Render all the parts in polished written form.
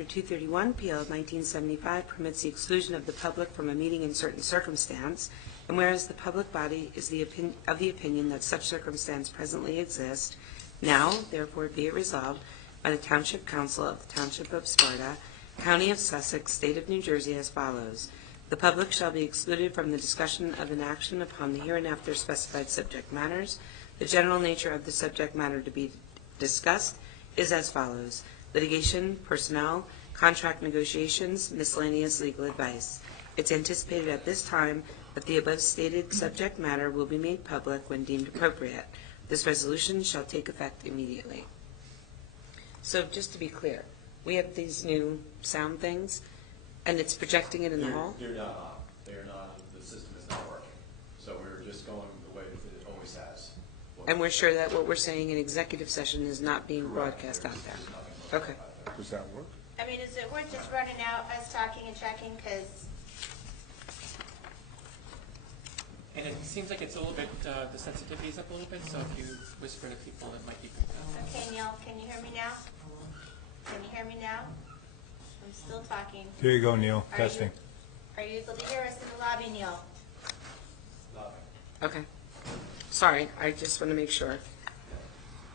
Chapter 231, PL 1975, permits the exclusion of the public from a meeting in certain circumstance, and whereas the public body is of the opinion that such circumstance presently exists, now, therefore, be it resolved by the Township Council of the Township of Sparta, County of Sussex, State of New Jersey as follows. The public shall be excluded from the discussion of an action upon the hereinafter specified subject matters. The general nature of the subject matter to be discussed is as follows: litigation, personnel, contract negotiations, miscellaneous legal advice. It's anticipated at this time that the above stated subject matter will be made public when deemed appropriate. This resolution shall take effect immediately. So just to be clear, we have these new sound things, and it's projecting it in the hall? They're not on. They're not. The system is not working. So we're just going the way that it always has. And we're sure that what we're saying in executive session is not being broadcast out there? Okay. Does that work? I mean, is it worth just running out, us talking and checking, because... And it seems like it's a little bit, the sensitivity is up a little bit, so if you whisper to people, it might be picked up. Okay, Neil, can you hear me now? Can you hear me now? I'm still talking. There you go, Neil. Testing. Are you able to hear us in the lobby, Neil? Okay. Sorry, I just want to make sure.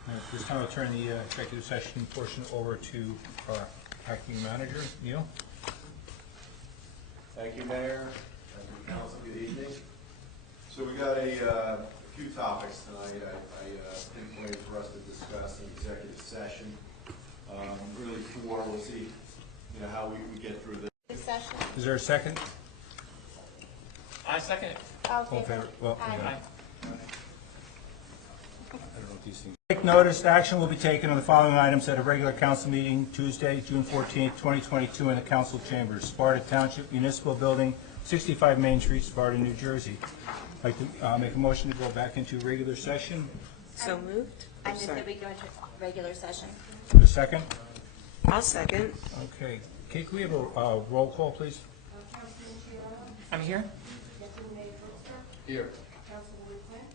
At this time, I'll turn the executive session portion over to our acting manager, Neil. Thank you, Mayor. Thank you, Council. Good evening. So we got a few topics tonight I pinpointed for us to discuss in executive session. Really four. We'll see, how we get through this. Session. Is there a second? I second it. All in Okay. favor? Well, Aye. Aye. I don't know what these things. Take notice, action will be taken on the following items at a regular council meeting Tuesday, June 14th, 2022 in the council chambers, Sparta Township Municipal Building, 65 Main Street, Sparta, New Jersey. I'd like to make a motion to go back into regular session. So moved? I move Sorry. that we go into regular session. A second? I'll second. Okay. Kate, can we have a roll call, please? I'm here. Here.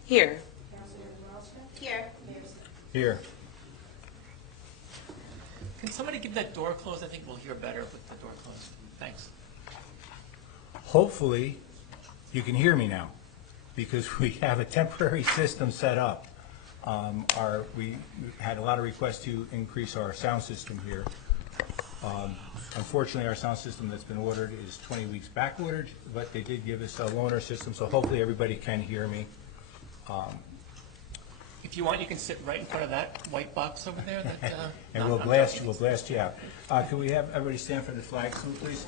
Here. Here. Here. Can somebody give that door closed? I think we'll hear better with the door closed. Thanks. Hopefully, you can hear me now, because we have a temporary system set up. We had a lot of requests to increase our sound system here. Unfortunately, our sound system that's been ordered is 20 weeks back ordered, but they did give us a loaner system, so hopefully everybody can hear me. If you want, you can sit right in front of that white box over there. That, And no, we'll I'm blast joking. you out. Can we have everybody stand for the flag salute, please?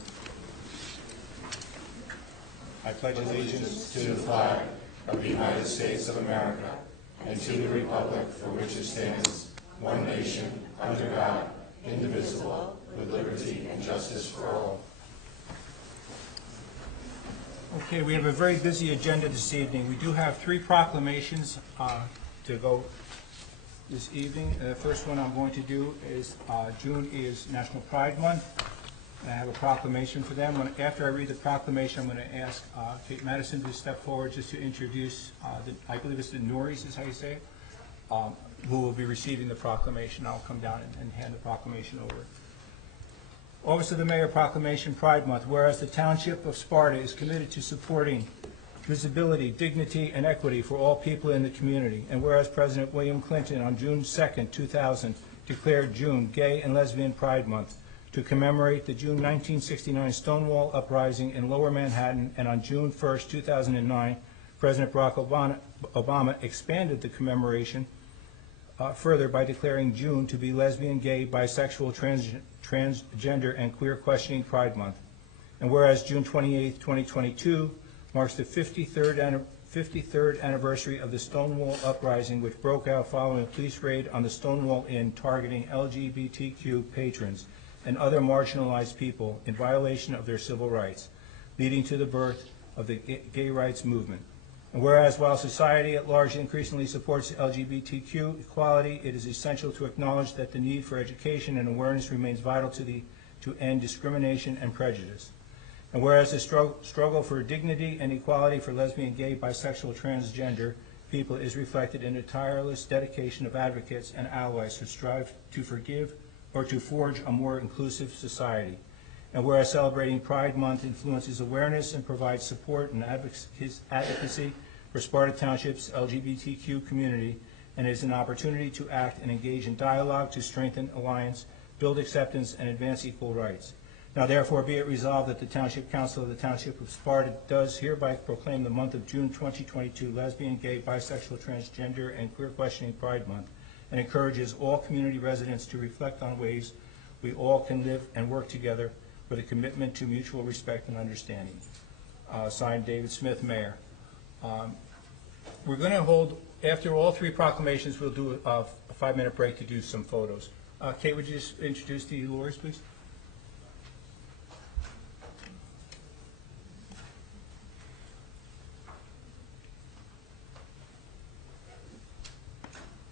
I pledge allegiance to the flag of the United States of America and to the republic for which it stands, one nation, under God, indivisible, with liberty and justice for all. Okay, we have a very busy agenda this evening. We do have 3 proclamations to go this evening. The first one I'm going to do is June is National Pride Month. And I have a proclamation for them. After I read the proclamation, I'm going to ask Kate Madison to step forward just to introduce, I believe it's the Norries is how you say it, who will be receiving the proclamation. I'll come down and hand the proclamation over. Office of the Mayor Proclamation Pride Month. Whereas the Township of Sparta is committed to supporting visibility, dignity, and equity for all people in the community. And whereas President William Clinton on June 2nd, 2000 declared June Gay and Lesbian Pride Month to commemorate the June 1969 Stonewall Uprising in Lower Manhattan, and on June 1st, 2009, President Barack Obama expanded the commemoration further by declaring June to be Lesbian, Gay, Bisexual, Transgender, and Queer Questioning Pride Month. And whereas June 28th, 2022 marks the 53rd anniversary of the Stonewall Uprising, which broke out following a police raid on the Stonewall Inn targeting LGBTQ patrons and other marginalized people in violation of their civil rights, leading to the birth of the gay rights movement. And whereas while society at large increasingly supports LGBTQ equality, it is essential to acknowledge that the need for education and awareness remains vital to end discrimination and prejudice. And whereas the struggle for dignity and equality for lesbian, gay, bisexual, transgender people is reflected in a tireless dedication of advocates and allies who strive to forgive, or to forge a more inclusive society. And whereas celebrating Pride Month influences awareness and provides support and advocacy for Sparta Township's LGBTQ community, and is an opportunity to act and engage in dialogue to strengthen alliance, build acceptance, and advance equal rights. Now therefore be it resolved that the Township Council of the Township of Sparta does hereby proclaim the month of June 2022 Lesbian, Gay, Bisexual, Transgender, and Queer Questioning Pride Month, and encourages all community residents to reflect on ways we all can live and work together with a commitment to mutual respect and understanding. Signed, David Smith, Mayor. We're going to hold, after all three proclamations, we'll do a 5-minute break to do some photos. Kate, would you just introduce the lawyers, please?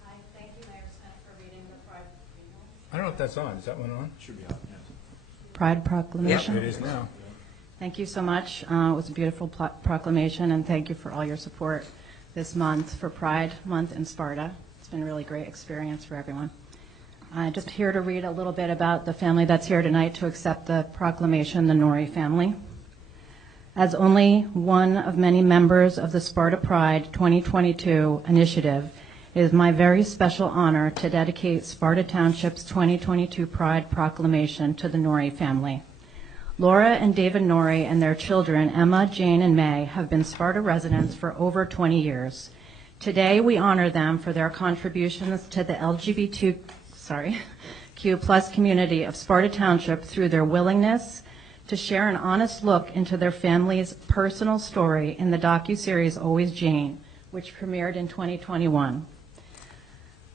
Hi, thank you, Mayor Smith, for reading the Pride I don't know if that's on. Is that one on? Should be on, yes. Pride Proclamation. It is now. Thank you so much. It was a beautiful proclamation, and thank you for all your support this month for Pride Month in Sparta. It's been a really great experience for everyone. Just here to read a little bit about the family that's here tonight to accept the proclamation, the Norrie family. As only one of many members of the Sparta Pride 2022 initiative, it is my very special honor to dedicate Sparta Township's 2022 Pride Proclamation to the Norrie family. Laura and David Norrie and their children, Emma, Jane, and May, have been Sparta residents for over 20 years. Today, we honor them for their contributions to the LGBTQ+ community of Sparta Township through their willingness to share an honest look into their family's personal story in the docuseries Always Jane, which premiered in 2021.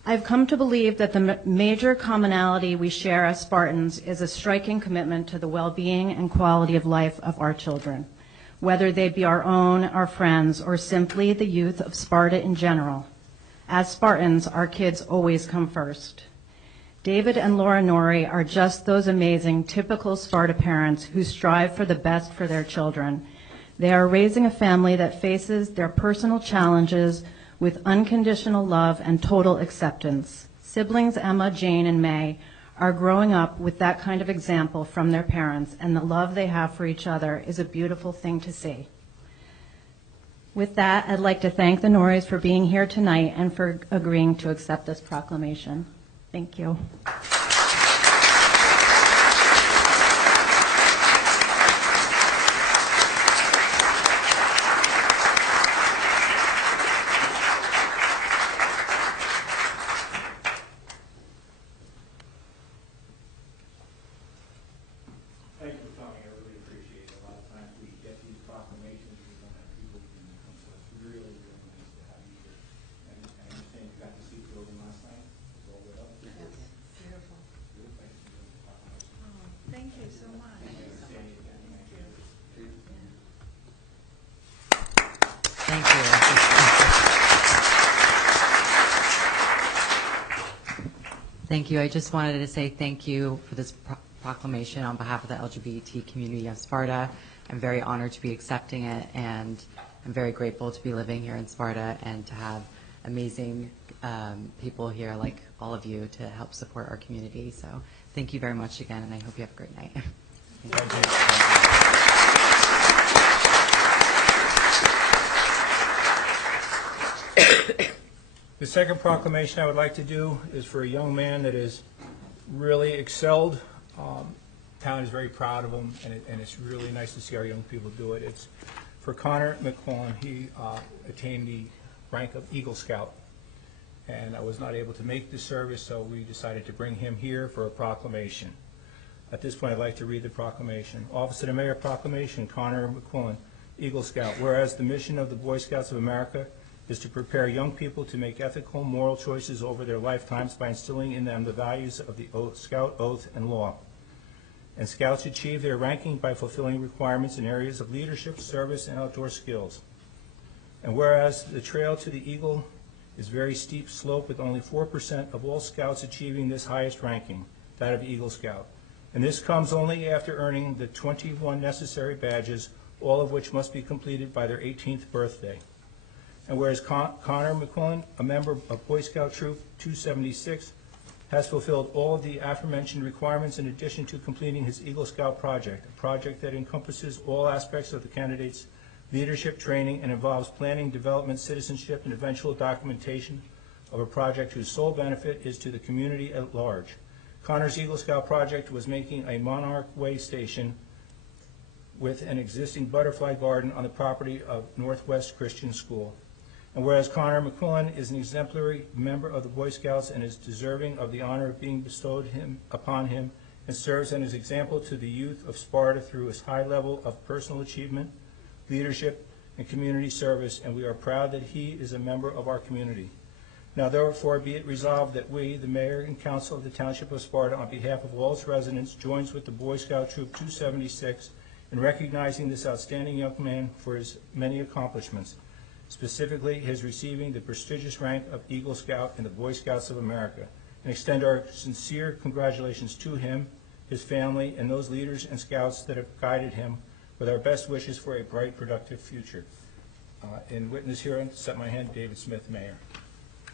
I've come to believe that the major commonality we share as Spartans is a striking commitment to the well-being and quality of life of our children, whether they be our own, our friends, or simply the youth of Sparta in general. As Spartans, our kids always come first. David and Laura Norrie are just those amazing, typical Sparta parents who strive for the best for their children. They are raising a family that faces their personal challenges with unconditional love and total acceptance. Siblings Emma, Jane, and May are growing up with that kind of example from their parents, and the love they have for each other is a beautiful thing to see. With that, I'd like to thank the Norries for being here tonight and for agreeing to accept this proclamation. Thank you. Thank you for coming. I really appreciate it. A lot of times we get these proclamations, we don't have people who can come, so it's really, really nice to have you here. And I understand you got to see the building last night. It was all lit up. Yes, beautiful. Good. Thank you for the proclamation. Oh, thank you so much. Thank you. Thank you. I just wanted to say thank you for this proclamation on behalf of the LGBT community of Sparta. I'm very honored to be accepting it, and I'm very grateful to be living here in Sparta and to have amazing people here like all of you to help support our community. So thank you very much again, and I hope you have a great night. Thank you. The second proclamation I would like to do is for a young man that has really excelled. Town is very proud of him, and it's really nice to see our young people do it. It's for Connor McClellan. He attained the rank of Eagle Scout, and I was not able to make the service, so we decided to bring him here for a proclamation. At this point, I'd like to read the proclamation. Office of the Mayor Proclamation, Connor McClellan, Eagle Scout. Whereas the mission of the Boy Scouts of America is to prepare young people to make ethical, moral choices over their lifetimes by instilling in them the values of the Scout Oath and law. And Scouts achieve their ranking by fulfilling requirements in areas of leadership, service, and outdoor skills. And whereas the trail to the Eagle is very steep slope with only 4% of all Scouts achieving this highest ranking, that of Eagle Scout. And this comes only after earning the 21 necessary badges, all of which must be completed by their 18th birthday. And whereas Connor McClellan, a member of Boy Scout Troop 276, has fulfilled all of the aforementioned requirements in addition to completing his Eagle Scout project, a project that encompasses all aspects of the candidate's leadership training and involves planning, development, citizenship, and eventual documentation of a project whose sole benefit is to the community at large. Connor's Eagle Scout project was making a Monarch Way station with an existing butterfly garden on the property of Northwest Christian School. And whereas Connor McQuillan is an exemplary member of the Boy Scouts and is deserving of the honor of being bestowed upon him, and serves as an example to the youth of Sparta through his high level of personal achievement, leadership, and community service, and we are proud that he is a member of our community. Now therefore be it resolved that we, the Mayor and Council of the Township of Sparta, on behalf of all its residents, joins with the Boy Scout Troop 276 in recognizing this outstanding young man for his many accomplishments, specifically his receiving the prestigious rank of Eagle Scout in the Boy Scouts of America, and extend our sincere congratulations to him, his family, and those leaders and scouts that have guided him, with our best wishes for a bright, productive future. In witness herein, set my hand, David Smith, Mayor.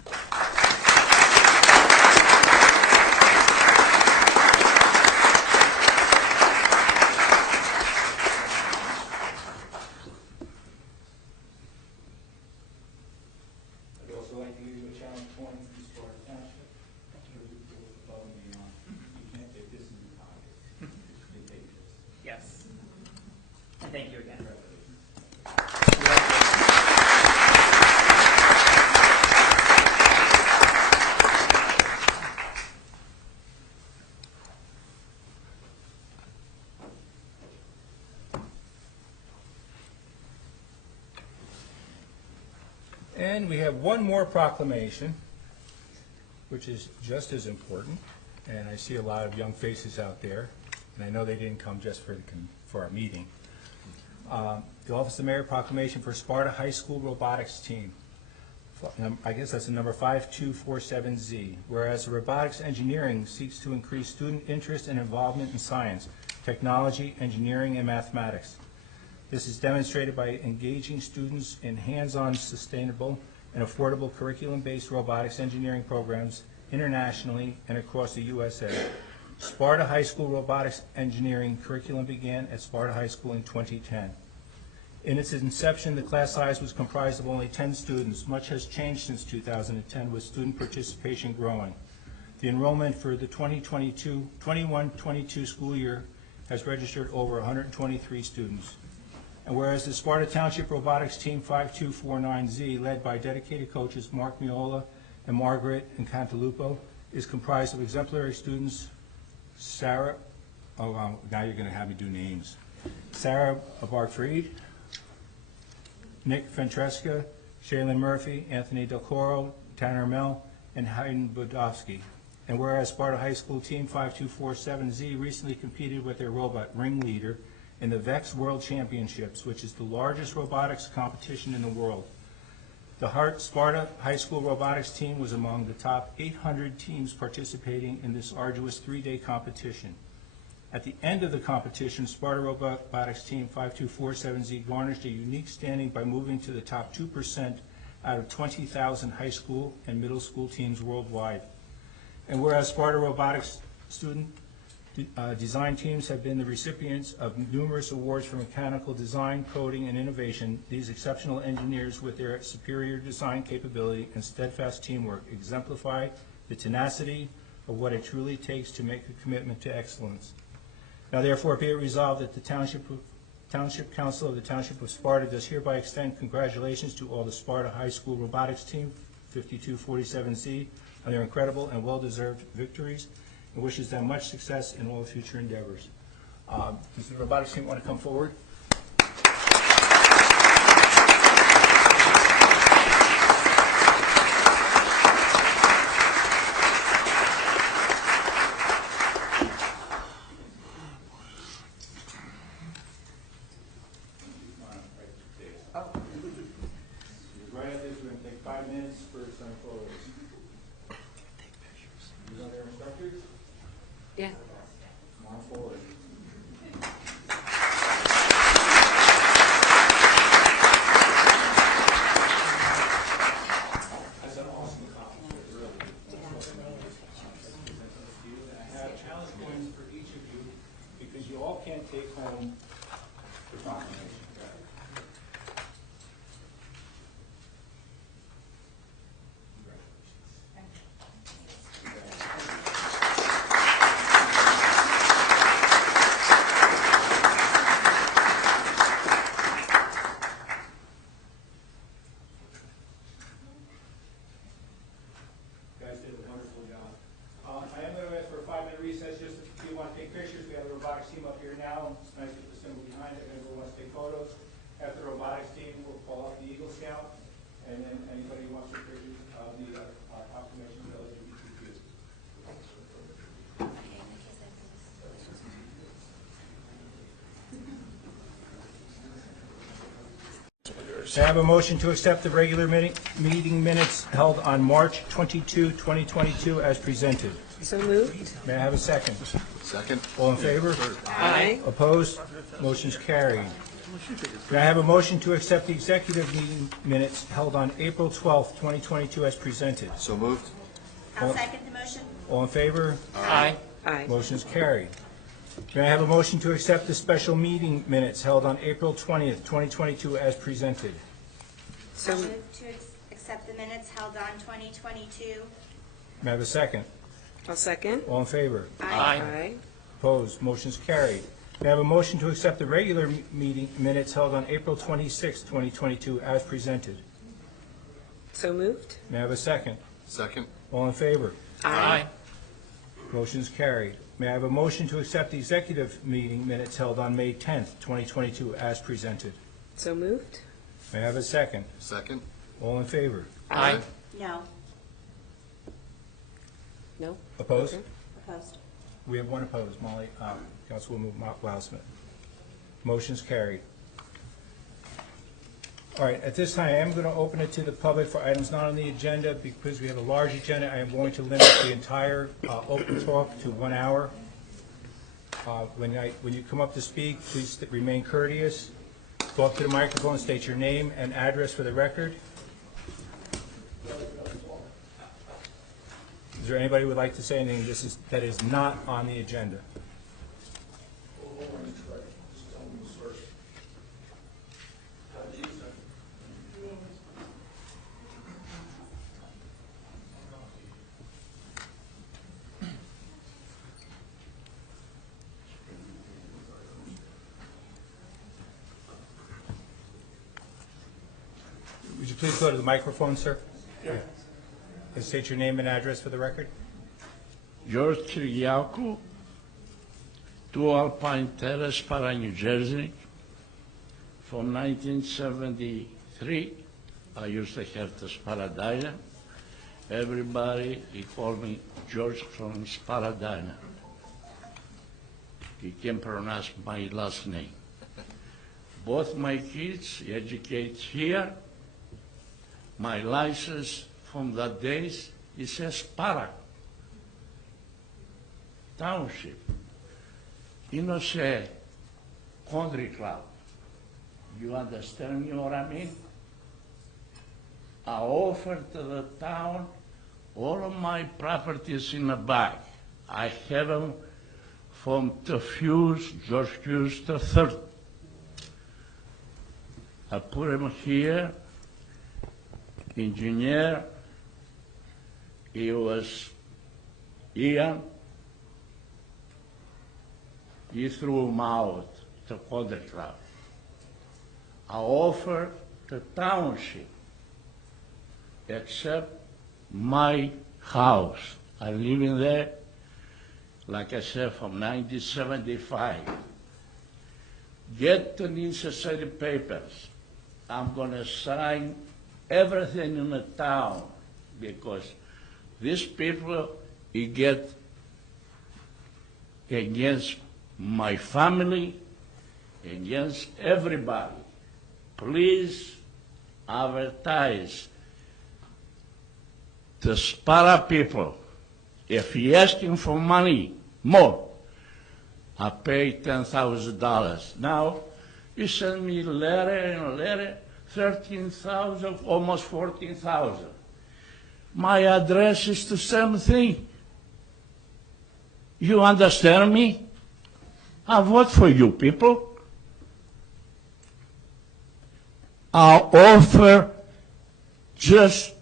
I'd also like to give you a challenge point from Sparta Township. Above and beyond. You can't take this in your pocket. You take this. Yes. And thank you again. And we have one more proclamation, which is just as important, and I see a lot of young faces out there, and I know they didn't come just for our meeting. The Office of the Mayor proclamation for Sparta High School Robotics Team. I guess that's the number 5247Z. Whereas robotics engineering seeks to increase student interest and involvement in science, technology, engineering, and mathematics. This is demonstrated by engaging students in hands-on, sustainable, and affordable curriculum-based robotics engineering programs internationally and across the USA. Sparta High School Robotics Engineering curriculum began at Sparta High School in 2010. In its inception, the class size was comprised of only 10 students. Much has changed since 2010, with student participation growing. The enrollment for the 21-22 school year has registered over 123 students. And whereas the Sparta Township Robotics Team 5249Z, led by dedicated coaches Mark Miola and Margaret and Cantalupo, is comprised of exemplary students Sarah, now you're going to have me do names, Sarah Abark-Fried, Nick Ventresca, Shaylin Murphy, Anthony Del Coro, Tanner Mell, and Hayden Budovsky. And whereas Sparta High School Team 5247Z recently competed with their robot Ringleader in the VEX World Championships, which is the largest robotics competition in the world. The Sparta High School Robotics Team was among the top 800 teams participating in this arduous 3-day competition. At the end of the competition, Sparta Robotics Team 5247Z garnished a unique standing by moving to the top 2% out of 20,000 high school and middle school teams worldwide. And whereas Sparta Robotics student design teams have been the recipients of numerous awards for mechanical design, coding, and innovation, these exceptional engineers with their superior design capability and steadfast teamwork exemplify the tenacity of what it truly takes to make a commitment to excellence. Now therefore be it resolved that the Township Council of the Township of Sparta does hereby extend congratulations to all the Sparta High School Robotics Team 5247Z on their incredible and well-deserved victories, and wishes them much success in all future endeavors. Does the robotics team want to come forward? Right after this, we're going to take 5 minutes for some photos. You know their instructors? Yeah. Come on forward. That's an awesome accomplishment, really. coins for each of you, because you all can't take home the proclamation. You guys did a wonderful job. I am going to ask for a 5-minute recess, just if you want to take pictures. We have the robotics team up here now. It's nice with the symbol behind it. If anyone wants to take photos, after the robotics team, we'll call up the Eagle Scout, and then anybody who wants to take pictures of the proclamation of LGBTQ. May I have a motion to accept the regular meeting minutes held on March 22, 2022 as presented? So moved. May I have a second? Second. All in favor? Aye. Opposed? Motion's carried. May I have a motion to accept the executive meeting minutes held on April 12, 2022 as presented? So moved. I'll second the motion. All in favor? Aye. Aye. Motion's carried. May I have a motion to accept the special meeting minutes held on April 20th, 2022 as presented? So I'll move to accept the minutes held on 2022. May I have a second? I'll second. All in favor? Aye. Opposed? Motion's carried. May I have a motion to accept the regular meeting minutes held on April 26th, 2022 as presented? So moved. May I have a second? Second. All in favor? Aye. Motion's carried. May I have a motion to accept the executive meeting minutes held on May 10th, 2022 as presented? So moved. May I have a second? Second. All in favor? Aye. No. No? Opposed? Okay. Opposed. We have one opposed, Molly, Councilwoman Wildsmith. Motion's carried. All right, at this time, I am going to open it to the public for items not on the agenda. Because we have a large agenda, I am going to limit the entire open talk to 1 hour. When you come up to speak, please remain courteous. Go up to the microphone, state your name and address for the record. Is there anybody who would like to say anything that is not on the agenda? Would you please go to the microphone, sir? Yeah. And state your name and address for the record. George Kiriakou, 2 Alpine Terrace, Para, New Jersey. From 1973, I used to have the Sparadina. Everybody, he called me George from Sparadina. He can pronounce my last name. Both my kids educate here. My license from that days, it says Sparta Township. You know, say country club. You understand me what I mean? I offered to the town all of my properties in the back. I have them from the George Hughes III. I put them here. Engineer, he was Ian. He threw him out the country club. I offered the township, except my house. I live in there, like I said, from 1975. Get the necessary papers. I'm gonna sign everything in the town, because these people, you get against my family, against everybody. Please advertise the Sparta people. If you're asking for money, more, I pay $10,000. Now, you send me letter and letter, 13,000, almost 14,000. My address is the same thing. You understand me? I vote for you people. I offer just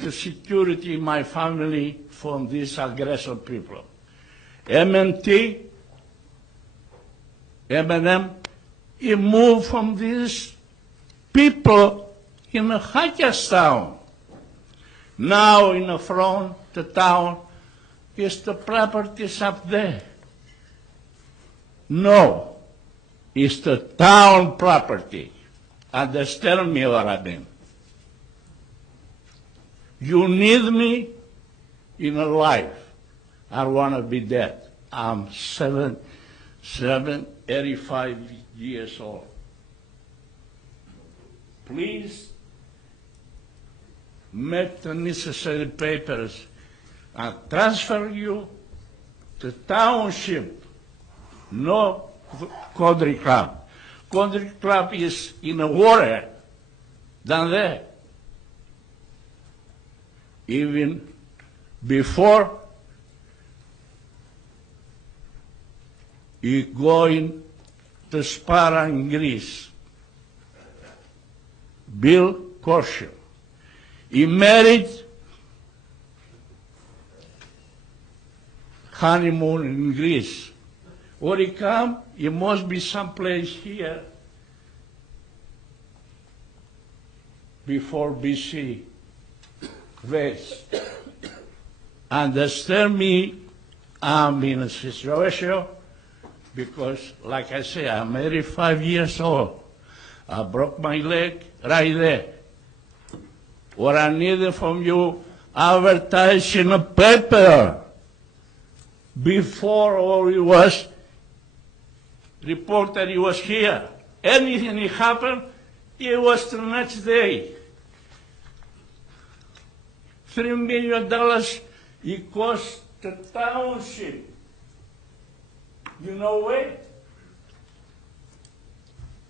the security in my family from these aggressive people. MNT, M&M, he moved from these people in Hackettstown. Now in the front, the town, is the properties up there. No, it's the town property. Understand me what I mean? You need me in a life. I want to be dead. I'm 85 years old. Please make the necessary papers and transfer you to township, no country club. Country club is in the water down there. Even before you going to Sparta in Greece, Bill Korsher, he married honeymoon in Greece. When he come, he must be someplace here before BC. West. Understand me, I'm in a situation because, like I say, I'm 85 years old. I broke my leg right there. What I needed from you, advertise in a paper. Before all it was reported he was here. Anything that happened, it was the next day. $3 million it cost the township. You know where?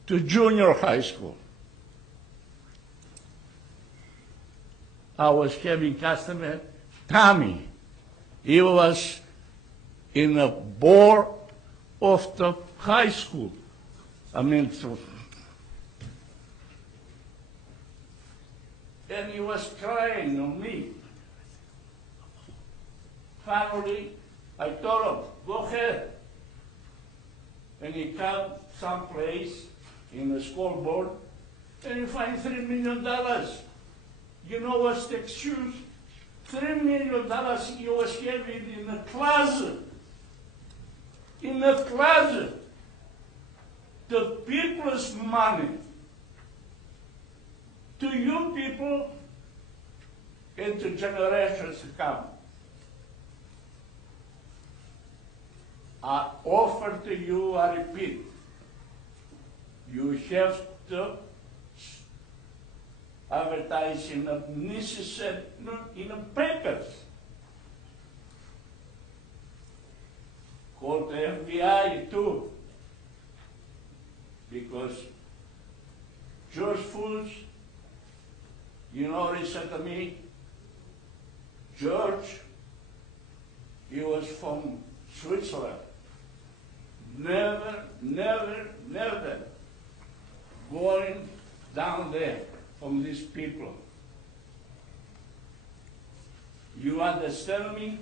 To junior high school. I was having customer, Tommy. He was in the board of the high school. And he was crying on me. Finally, I told him, go ahead. And he came someplace in the school board, and he find $3 million. You know what's the excuse? $3 million he was having in the closet. In the closet. The people's money. To you people and to generations to come. I offer to you, I repeat, you have to advertise in the necessary, in the papers. Call the FBI too, because George Fools, you know what he said to me? George, he was from Switzerland. Never, never, never going down there from these people. You understand me?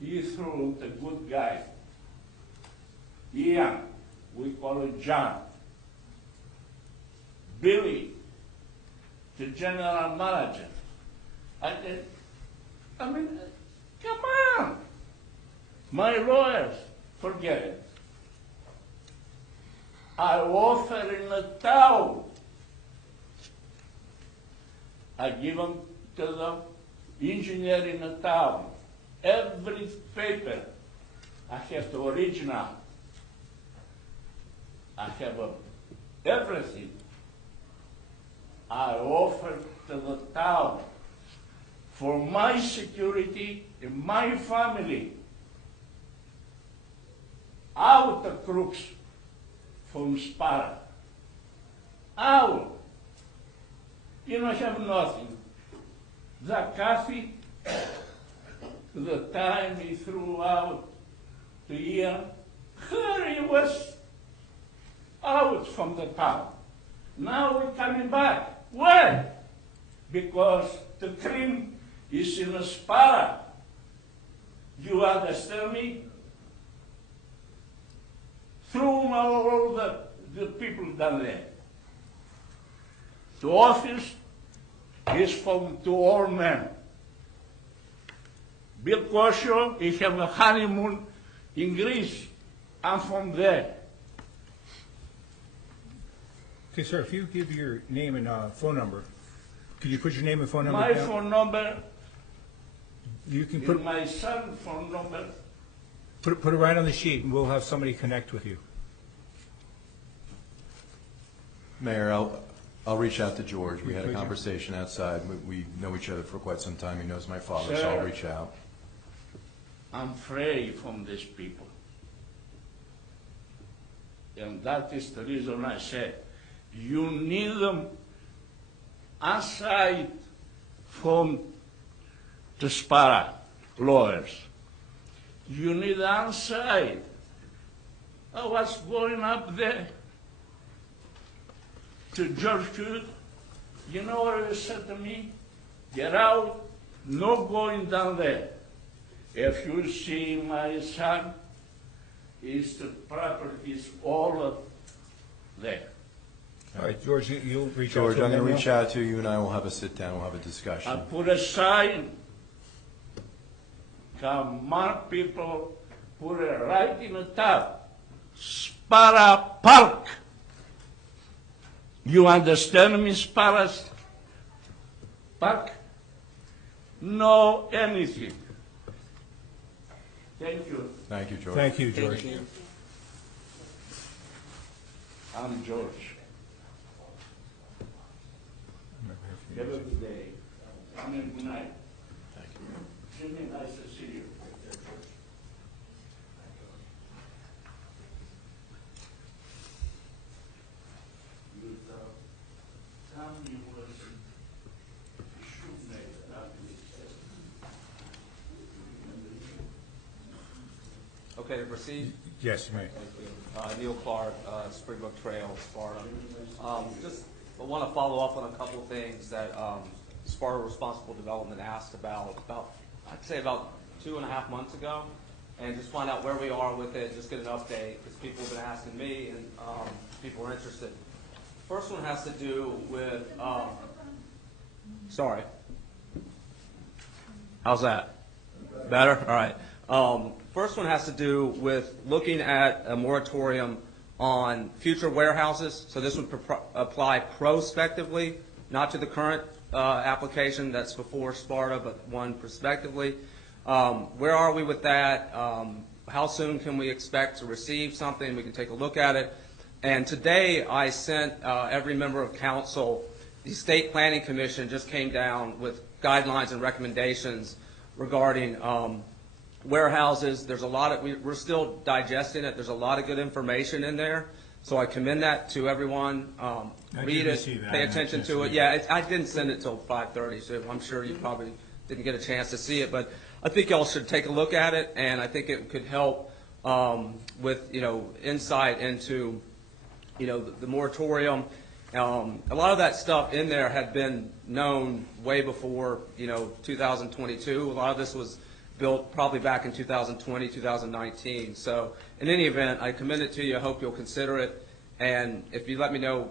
He threw the good guy. Ian, we call it John. Billy, the general manager. I said, come on. My lawyers, forget it. I offer in the town. I give them to the engineer in the town. Every paper, I have the original. I have everything. I offer to the town for my security and my family. Out the crooks from Sparta. Out. You don't have nothing. The coffee, the time he threw out to Ian, Harry was out from the town. Now we're coming back. Why? Because the cream is in Sparta. You understand me? Through all the people down there. The office is from two old men. Bill Kosho, he have a honeymoon in Greece. I'm from there. Okay, sir, if you give your name and phone number, could you put your name and phone number My down? phone number You can is my son's phone number. put it right on the sheet, and we'll have somebody connect with you. Mayor, I'll reach out to George. We had a Could you? conversation outside. We know each other for quite some time. He knows my father, so I'll Sir. reach out. I'm afraid from these people. And that is the reason I said, you need them aside from the Sparta lawyers. You need outside. I was going up there to George Hood. You know what he said to me? Get out, no going down there. If you see my son, is the property is all up there. All right, George, you'll reach out George, to I'm him going to now? reach out to you, and I will have a sit-down. We'll have a I discussion. put a sign, come on people, put it right in the top, Sparta Park. You understand me, Sparta Park? No anything. Thank you. Thank you, George. Thank you, George. I'm George. Have a good day. I mean, good night. Thank you. Jimmy, nice to see you. You tell me what you should make after Okay, to proceed. Yes, you may. Neil Clark, Springbrook Trail, Sparta. Just want to follow up on a couple of things that Sparta Responsible Development asked about, I'd say about 2.5 months ago, and just find out where we are with it, just get an update, because people have been asking me, and people are interested. First one has to do with, sorry. How's that? Better? All right. First one has to do with looking at a moratorium on future warehouses. So this would apply prospectively, not to the current application that's before Sparta, but one prospectively. Where are we with that? How soon can we expect to receive something? We can take a look at it. And today I sent every member of council, the State Planning Commission just came down with guidelines and recommendations regarding warehouses. There's a lot of, we're still digesting it. There's a lot of good information in there. So I commend that to everyone. Read it, pay attention to it. Yeah, I didn't send it till 5:30, so I'm sure you probably didn't get a chance to see it. But I think y'all should take a look at it, and I think it could help with, insight into, the moratorium. A lot of that stuff in there had been known way before, 2022. A lot of this was built probably back in 2020, 2019. So in any event, I commend it to you. I hope you'll consider it. And if you let me know,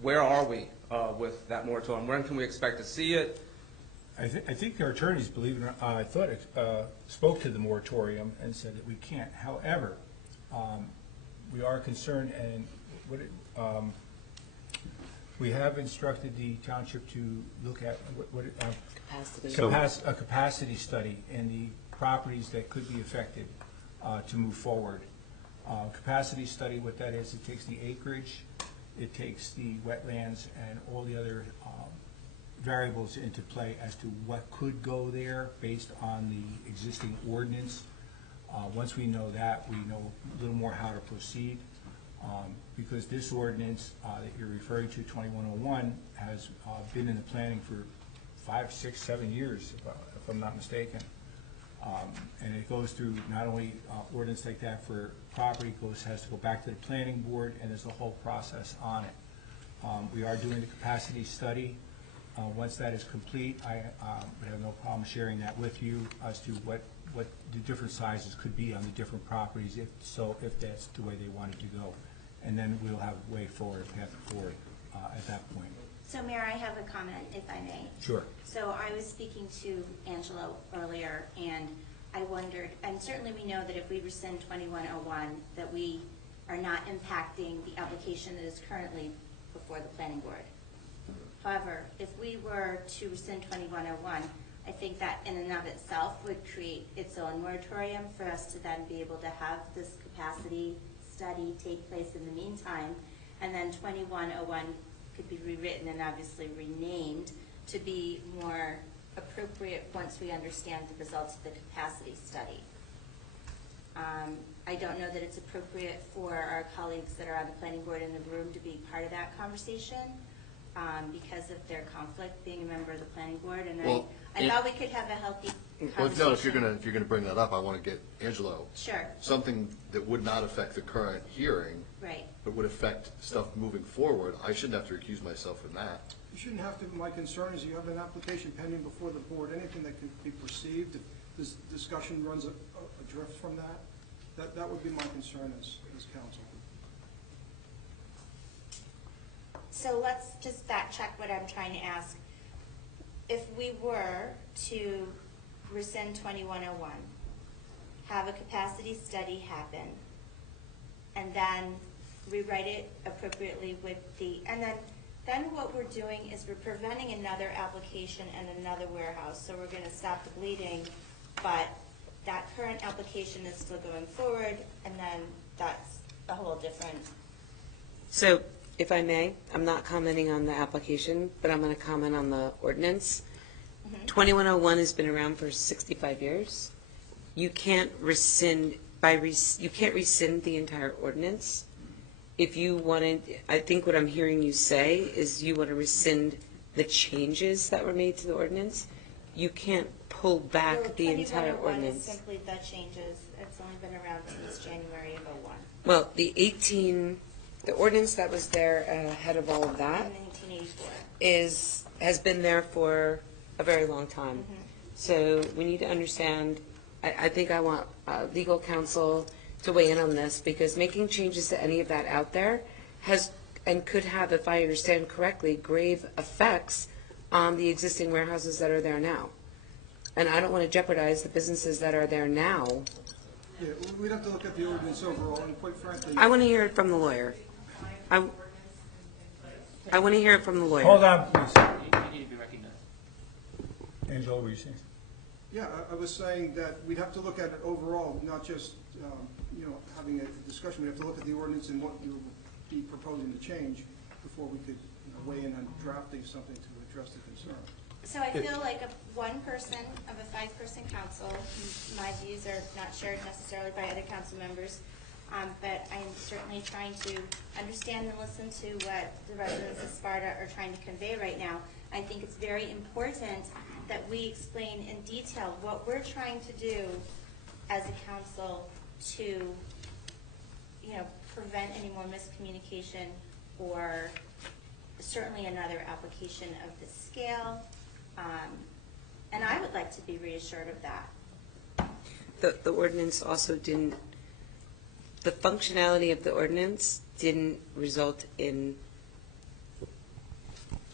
where are we with that moratorium? When can we expect to see it? I think our attorneys, believe it or not, I thought, spoke to the moratorium and said that we can't. However, we are concerned, and we have instructed the township to look at a capacity study in the properties that could be affected to move forward. Capacity study, what that is, it takes the acreage, it takes the wetlands, and all the other variables into play as to what could go there based on the existing ordinance. Once we know that, we know a little more how to proceed. Because this ordinance that you're referring to, 2101, has been in the planning for 5, 6, 7 years, if I'm not mistaken. And it goes through not only ordinance like that for property, has to go back to the planning board, and there's a whole process on it. We are doing the capacity study. Once that is complete, I would have no problem sharing that with you as to what the different sizes could be on the different properties, if that's the way they wanted to go. And then we'll have a way forward, a path forward at that point. So Mayor, I have a comment, if I may. Sure. So I was speaking to Angelo earlier, and I wondered, and certainly we know that if we rescind 2101, that we are not impacting the application that is currently before the planning board. However, if we were to rescind 2101, I think that in and of itself would create its own moratorium for us to then be able to have this capacity study take place in the meantime, and then 2101 could be rewritten and obviously renamed to be more appropriate once we understand the results of the capacity study. I don't know that it's appropriate for our colleagues that are on the planning board in the room to be part of that conversation because of their conflict being a member of the planning board, and Well, I thought we could have a healthy conversation. Well, no, if you're gonna bring that up, I want to get Angelo. Sure. Something that would not affect the current hearing, Right. but would affect stuff moving forward. I shouldn't have to recuse myself from that. You shouldn't have to. My concern is you have an application pending before the board. Anything that could be perceived, if this discussion runs adrift from that would be my concern as counsel. So let's just fact check what I'm trying to ask. If we were to rescind 2101, have a capacity study happen, and then rewrite it appropriately with and then what we're doing is we're preventing another application and another warehouse. So we're going to stop the bleeding, but that current application is still going forward, and then that's a whole different. So, if I may, I'm not commenting on the application, but I'm going to comment on the ordinance. 2101 has been around for 65 years. You can't rescind you can't rescind the entire ordinance. If you wanted, I think what I'm hearing you say is you want to rescind the changes that were made to the ordinance. You can't pull back the entire 2101 is ordinance. simply the changes. It's only been around since January of 01. Well, the ordinance that was there ahead of all of that In 1984. has been there for a very long time. So we need to understand, I think I want legal counsel to weigh in on this, because making changes to any of that out there has, and could have, if I understand correctly, grave effects on the existing warehouses that are there now. And I don't want to jeopardize the businesses that are there now. Yeah, we'd have to look at the ordinance overall, and quite frankly. I want to hear it from the lawyer. I want to hear it from the lawyer. Hold on, please. You need to be recognized. Angelo, what were you saying? Yeah, I was saying that we'd have to look at it overall, not just, having a discussion. We have to look at the ordinance and what you would be proposing to change before we could weigh in on drafting something to address the concern. So I feel like one person of a 5-person council, my views are not shared necessarily by other council members, but I'm certainly trying to understand and listen to what the residents of Sparta are trying to convey right now. I think it's very important that we explain in detail what we're trying to do as a council to, prevent any more miscommunication or certainly another application of this scale. And I would like to be reassured of that. The ordinance also didn't, the functionality of the ordinance didn't result in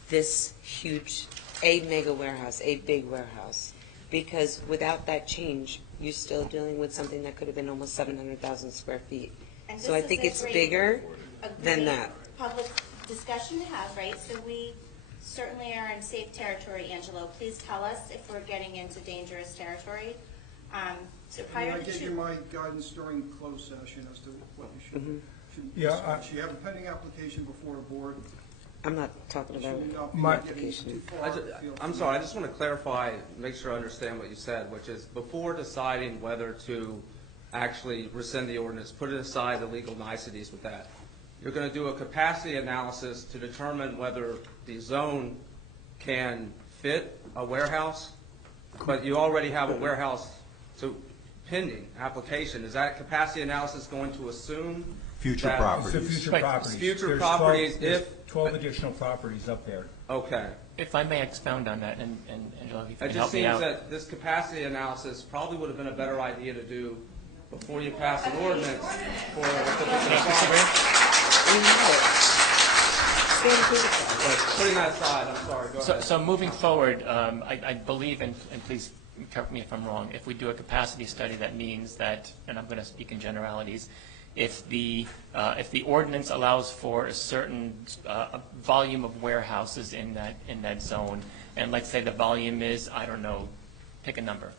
this huge, a mega warehouse, a big warehouse. Because without that change, you're still dealing with something that could have been almost 700,000 square feet. And So I this is think a it's great- bigger a than great that. Public discussion to have, right? So we certainly are in safe territory, Angelo. Please tell us if we're getting into dangerous territory. So prior I to gave you my guidance during closed session as to what you should Yeah, discuss. You have a pending application before the board. I'm not talking about Should not be My- getting application. too far afield I'm from sorry, I that. just want to clarify, make sure I understand what you said, which is before deciding whether to actually rescind the ordinance, put aside the legal niceties with that. You're going to do a capacity analysis to determine whether the zone can fit a warehouse, but you already have a warehouse So pending application, is that capacity analysis going to assume Future that- properties. It's the future Right. properties. Future There's properties there's if- 12 additional properties up there. Okay. If I may expound on that, and Angela, if you It can just help me seems out. that this capacity analysis probably would have been a better idea to do before you pass an ordinance for a particular property. But putting that aside, I'm sorry, go ahead. So moving forward, I believe, and please correct me if I'm wrong, if we do a capacity study, that means that, and I'm going to speak in generalities, if the ordinance allows for a certain volume of warehouses in that zone, and let's say the volume is, I don't know, pick a number,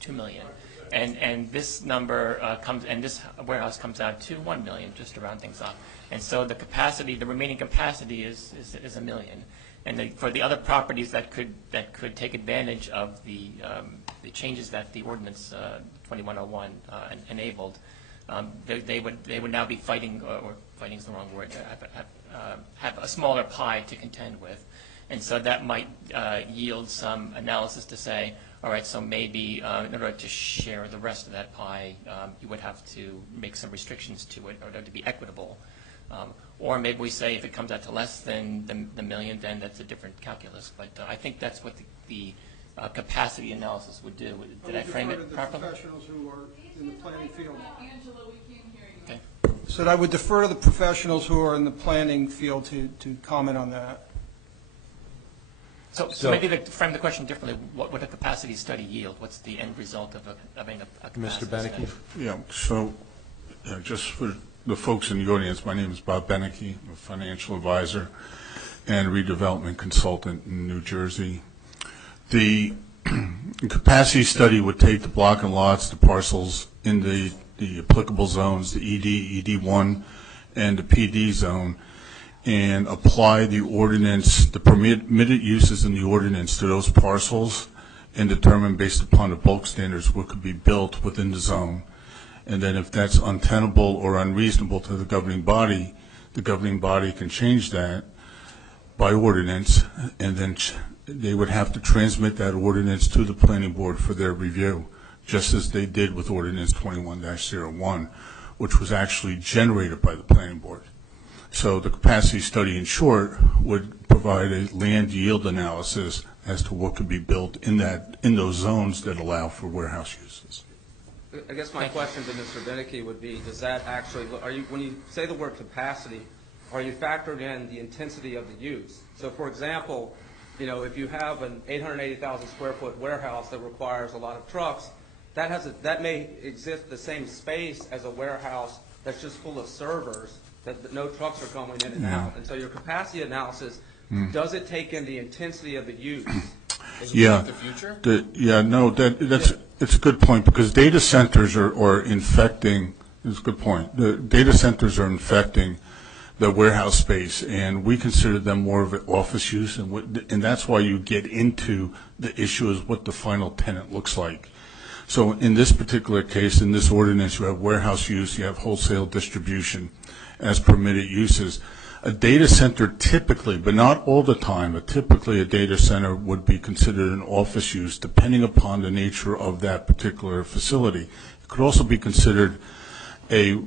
2 million, and this number comes, and this warehouse comes out to 1 million, just to round things up, and so the capacity, the remaining capacity is 1 million, and for the other properties that could take advantage of the changes that the ordinance 2101 enabled. They would now be fighting, or fighting is the wrong word, have a smaller pie to contend with. And so that might yield some analysis to say, all right, so maybe in order to share the rest of that pie, you would have to make some restrictions to it in order to be equitable. Or maybe we say if it comes out to less than the million, then that's a different calculus. But I think that's what the capacity analysis would do. Did I frame it properly? I would defer to the professionals who are in the planning field. Angela, we can't hear you. Okay. So I would defer to the professionals who are in the planning field to comment on that. So maybe to frame the question differently, what would a capacity study yield? What's the end result of having a capacity study? Yeah, so just for the folks in the audience, my name is Bob Beneke, I'm a financial advisor and redevelopment consultant in New Jersey. The capacity study would take the block and lots, the parcels in the applicable zones, the ED, ED1, and the PD zone, and apply the ordinance, the permitted uses in the ordinance to those parcels, and determine based upon the bulk standards what could be built within the zone. And then if that's untenable or unreasonable to the governing body can change that by ordinance, and then they would have to transmit that ordinance to the planning board for their review, just as they did with ordinance 21-01, which was actually generated by the planning board. So the capacity study, in short, would provide a land yield analysis as to what could be built in those zones that allow for warehouse uses. I guess my question to Mr. Beneke would be, does that actually, when you say the word capacity, are you factoring in the intensity of the use? So for example, if you have an 880,000 square foot warehouse that requires a lot of trucks, that may exist the same space as a warehouse that's just full of servers that no trucks are going in and out. And so your capacity analysis, does it take in the intensity of the use? Yeah, The future? It's a good point, because data centers are infecting. It's a good point. The data centers are infecting the warehouse space, and we consider them more of an office use, and that's why you get into the issue is what the final tenant looks like. So in this particular case, in this ordinance, you have warehouse use, you have wholesale distribution as permitted uses. A data center typically, but not all the time, but typically a data center would be considered an office use depending upon the nature of that particular facility. It could also be considered a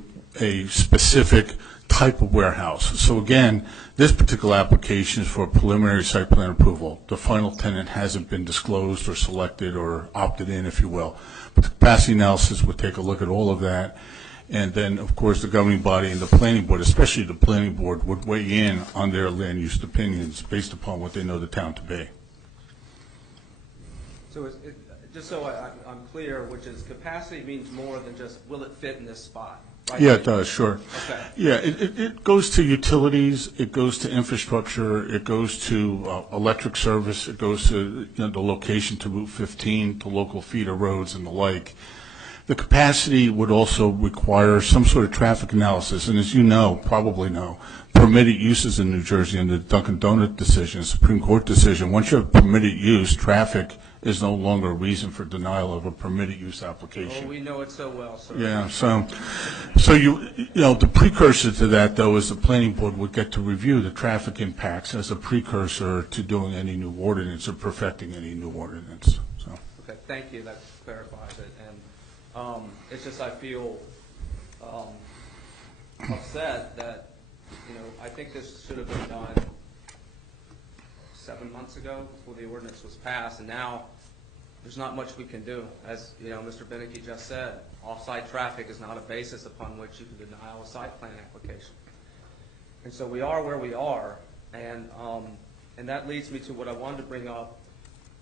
specific type of warehouse. So again, this particular application is for preliminary site plan approval. The final tenant hasn't been disclosed or selected or opted in, if you will. But the capacity analysis would take a look at all of that. And then, of course, the governing body and the planning board, especially the planning board, would weigh in on their land use opinions based upon what they know the town to be. So just so I'm clear, which is capacity means more than just will it fit in this spot? Right? Yeah, it does, sure. Okay. Yeah, it goes to utilities, it goes to infrastructure, it goes to electric service, it goes to the location to Route 15, to local feeder roads and the like. The capacity would also require some sort of traffic analysis, and as you know, probably know, permitted uses in New Jersey under the Dunkin' Donut decision, Supreme Court decision, once you have permitted use, traffic is no longer a reason for denial of a permitted use application. Oh, we know it so well, sir. Yeah, so the precursor to that, though, is the planning board would get to review the traffic impacts as a precursor to doing any new ordinance or perfecting any new ordinance. So. Okay, thank you. That clarifies it. And It's just I feel upset that, I think this should have been done 7 months ago before the ordinance was passed, and now there's not much we can do. As Mr. Beneke just said, off-site traffic is not a basis upon which you can deny a site plan application. And so we are where we are, and that leads me to what I wanted to bring up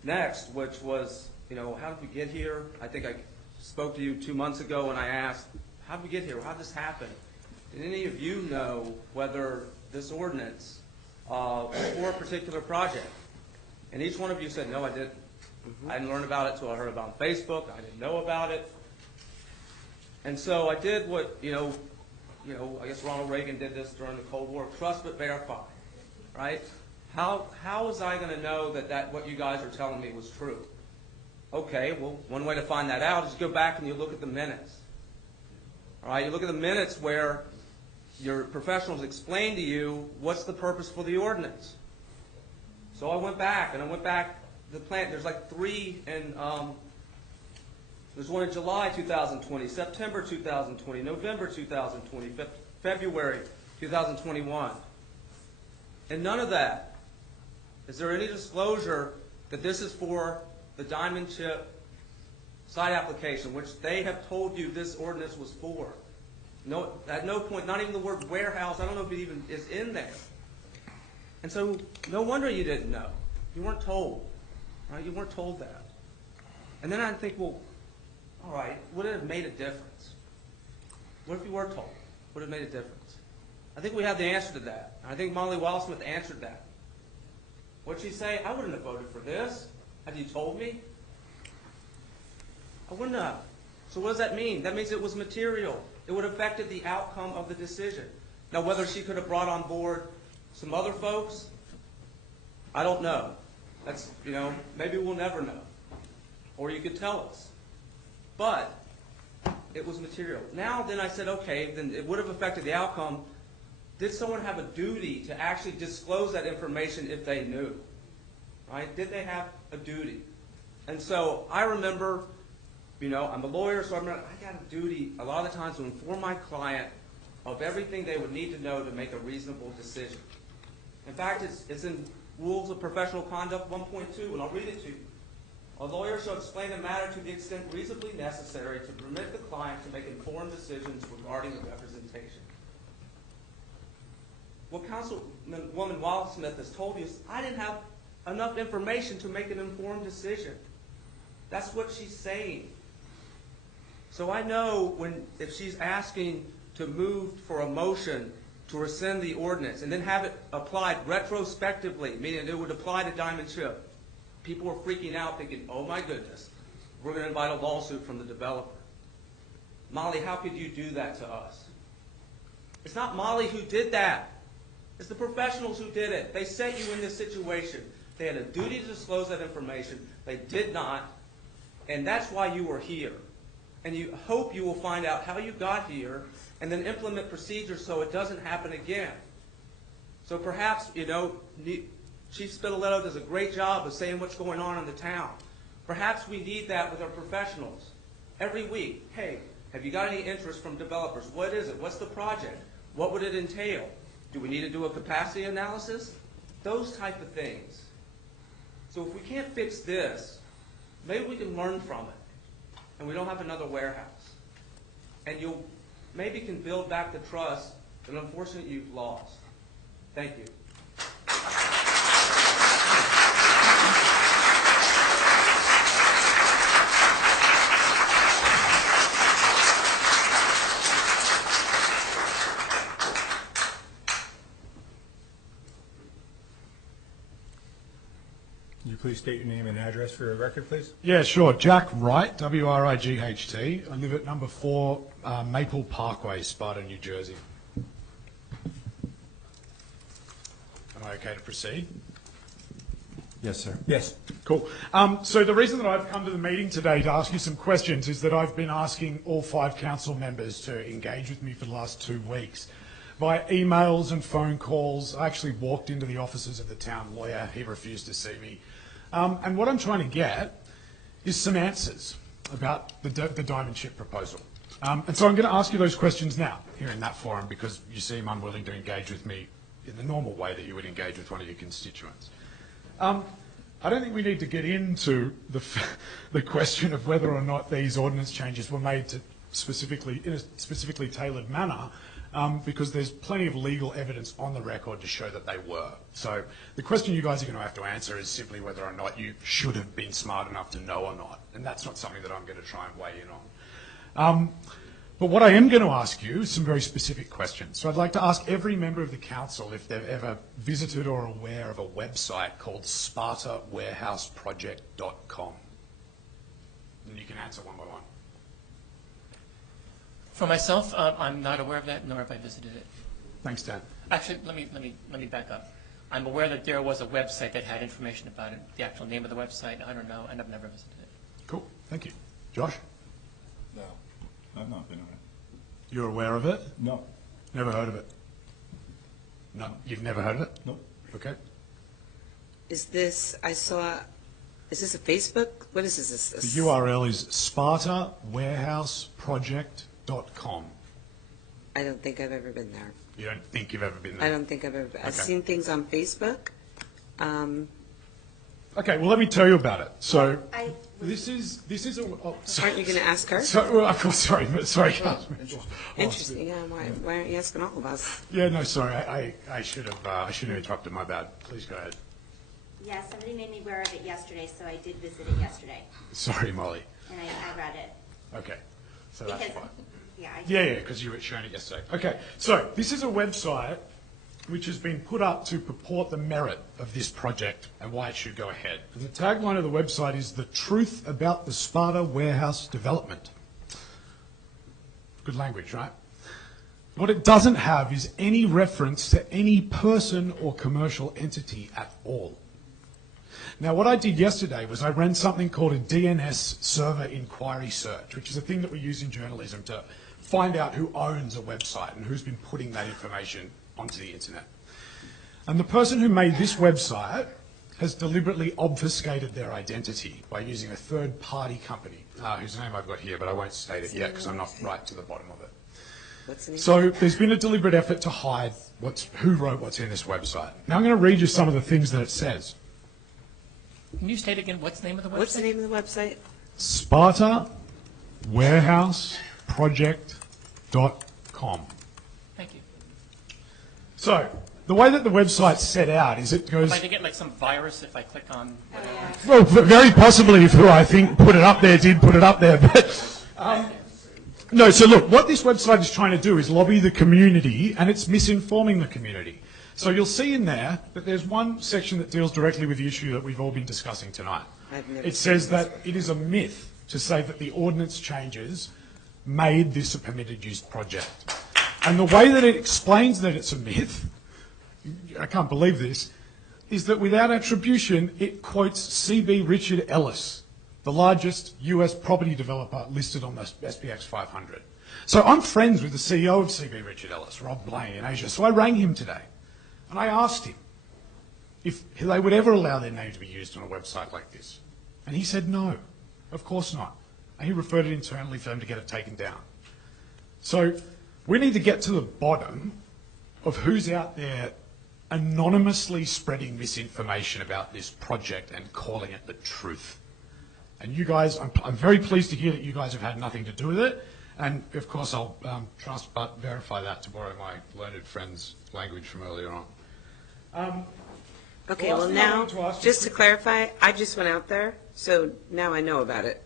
next, which was, how did we get here? I think I spoke to you 2 months ago and I asked, how did we get here? How did this happen? Did any of you know whether this ordinance was for a particular project? And each one of you said, no, I didn't. I didn't learn about it until I heard about it on Facebook. I didn't know about it. And so I did what, I guess Ronald Reagan did this during the Cold War, trust but verify, right? How was I going to know that what you guys are telling me was true? Okay, well, one way to find that out is go back and you look at the minutes. All right, you look at the minutes where your professionals explain to you what's the purpose for the ordinance. So I went back, the plant, there's like 3 in, there's one in July 2020, September 2020, November 2020, February 2021. And none of that, is there any disclosure that this is for the diamond chip site application, which they have told you this ordinance was for? No, at no point, not even the word warehouse, I don't know if it even is in there. And so, no wonder you didn't know. You weren't told, right? You weren't told that. And then I think, well, all right, would it have made a difference? What if you were told? Would it have made a difference? I think we have the answer to that. I think Molly Wildsmith answered that. What'd she say? I wouldn't have voted for this. Had you told me? I wouldn't have. So what does that mean? That means it was material. It would have affected the outcome of the decision. Now, whether she could have brought on board some other folks, I don't know. That's, maybe we'll never know. Or you could tell us. But it was material. Now, then I said, okay, then it would have affected the outcome. Did someone have a duty to actually disclose that information if they knew? Right? Did they have a duty? And so I remember, I'm a lawyer, so I got a duty a lot of the times to inform my client of everything they would need to know to make a reasonable decision. In fact, it's in Rules of Professional Conduct 1.2, and I'll read it to you. A lawyer shall explain a matter to the extent reasonably necessary to permit the client to make informed decisions regarding the representation. What Councilwoman Wildsmith has told you is, I didn't have enough information to make an informed decision. That's what she's saying. So I know if she's asking to move for a motion to rescind the ordinance and then have it applied retrospectively, meaning it would apply to Diamond Chip, people were freaking out thinking, oh my goodness, we're going to invite a lawsuit from the developer. Molly, how could you do that to us? It's not Molly who did that. It's the professionals who did it. They set you in this situation. They had a duty to disclose that information. They did not, and that's why you were here. And you hope you will find out how you got here and then implement procedures so it doesn't happen again. So perhaps, Chief Spitaletto does a great job of saying what's going on in the town. Perhaps we need that with our professionals. Every week, hey, have you got any interest from developers? What is it? What's the project? What would it entail? Do we need to do a capacity analysis? Those type of things. So if we can't fix this, maybe we can learn from it. And we don't have another warehouse. And you maybe can build back the trust that unfortunately you've lost. Thank you. Can you please state your name and address for the record, please? Yeah, sure. Jack Wright, W-R-I-G-H-T. I live at number 4 Maple Parkway, Sparta, New Jersey. Am I okay to proceed? Yes, sir. Yes. Cool. So the reason that I've come to the meeting today to ask you some questions is that I've been asking all 5 council members to engage with me for the last 2 weeks. By emails and phone calls. I actually walked into the offices of the town lawyer. He refused to see me. And what I'm trying to get is some answers. about the diamond ship proposal. And so I'm going to ask you those questions now, here in that forum, because you seem unwilling to engage with me in the normal way that you would engage with one of your constituents. I don't think we need to get into the question of whether or not these ordinance changes were made to in a specifically tailored manner, because there's plenty of legal evidence on the record to show that they were. So the question you guys are going to have to answer is simply whether or not you should have been smart enough to know or not. And that's not something that I'm going to try and weigh in on. But what I am going to ask you is some very specific questions. So I'd like to ask every member of the council if they've ever visited or are aware of a website called SpartaWarehouseProject.com. And you can answer one by one. For myself, I'm not aware of that, nor have I visited it. Thanks, Dan. Actually, let me back up. I'm aware that there was a website that had information about it. The actual name of the website, I don't know, and I've never visited it. Cool, thank you. Josh? No, I've not been on it. You're aware of it? No. Never heard of it? No, you've never heard of it? Nope. Okay. Is this a Facebook? What is this? The URL is SpartaWarehouseProject.com. I don't think I've ever been there. You don't think you've ever been there? I don't think I've ever been. I've Okay. seen things on Facebook. Okay, well, let me tell you about it. So, I- this is a... Oh, Aren't you going to ask her? So, well, of course, sorry. Interesting. Yeah. Why aren't you asking all of us? Yeah, no, sorry. I should have interrupted. My bad. Please go ahead. Yeah, somebody made me aware of it yesterday, so I did visit it yesterday, Sorry, Molly. and I read it. Okay, so that's Because- fine. Yeah, I Yeah, because you were showing it yesterday. Okay, so this is a website which has been put up to purport the merit of this project and why it should go ahead. And the tagline of the website is "The Truth About the Sparta Warehouse Development." Good language, right? What it doesn't have is any reference to any person or commercial entity at all. Now, what I did yesterday was I ran something called a DNS server inquiry search, which is a thing that we use in journalism to find out who owns a website and who's been putting that information onto the internet. And the person who made this website has deliberately obfuscated their identity by using a third-party company, whose name I've got here, but I won't state it yet because I'm not right to the bottom of it. What's the name? So there's been a deliberate effort to hide who wrote what's in this website. Now I'm going to read you some of the things that it says. Can you state again what's the name of the website? What's the name of the website? SpartaWarehouseProject.com. Thank you. So the way that the website's set out is it goes... Am I to get like some virus if I click on whatever? Well, very possibly if who I think put it up there did put it up there. But no, so look, what this website is trying to do is lobby the community, and it's misinforming the community. So you'll see in there that there's one section that deals directly with the issue that we've all been discussing tonight. It says that it is a myth to say that the ordinance changes made this a permitted use project. And the way that it explains that it's a myth, I can't believe this, is that without attribution, it quotes C.B. Richard Ellis, the largest US property developer listed on the SPX 500. So I'm friends with the CEO of C.B. Richard Ellis, Rob Blaine in Asia. So I rang him today and I asked him if they would ever allow their name to be used on a website like this. And he said no, of course not. And he referred it internally for them to get it taken down. So we need to get to the bottom of who's out there anonymously spreading misinformation about this project and calling it the truth. And you guys, I'm very pleased to hear that you guys have had nothing to do with it. And of course, I'll trust but verify that, to borrow my learned friend's language from earlier on. Okay, well now, just to clarify, I just went out there, so now I know about it.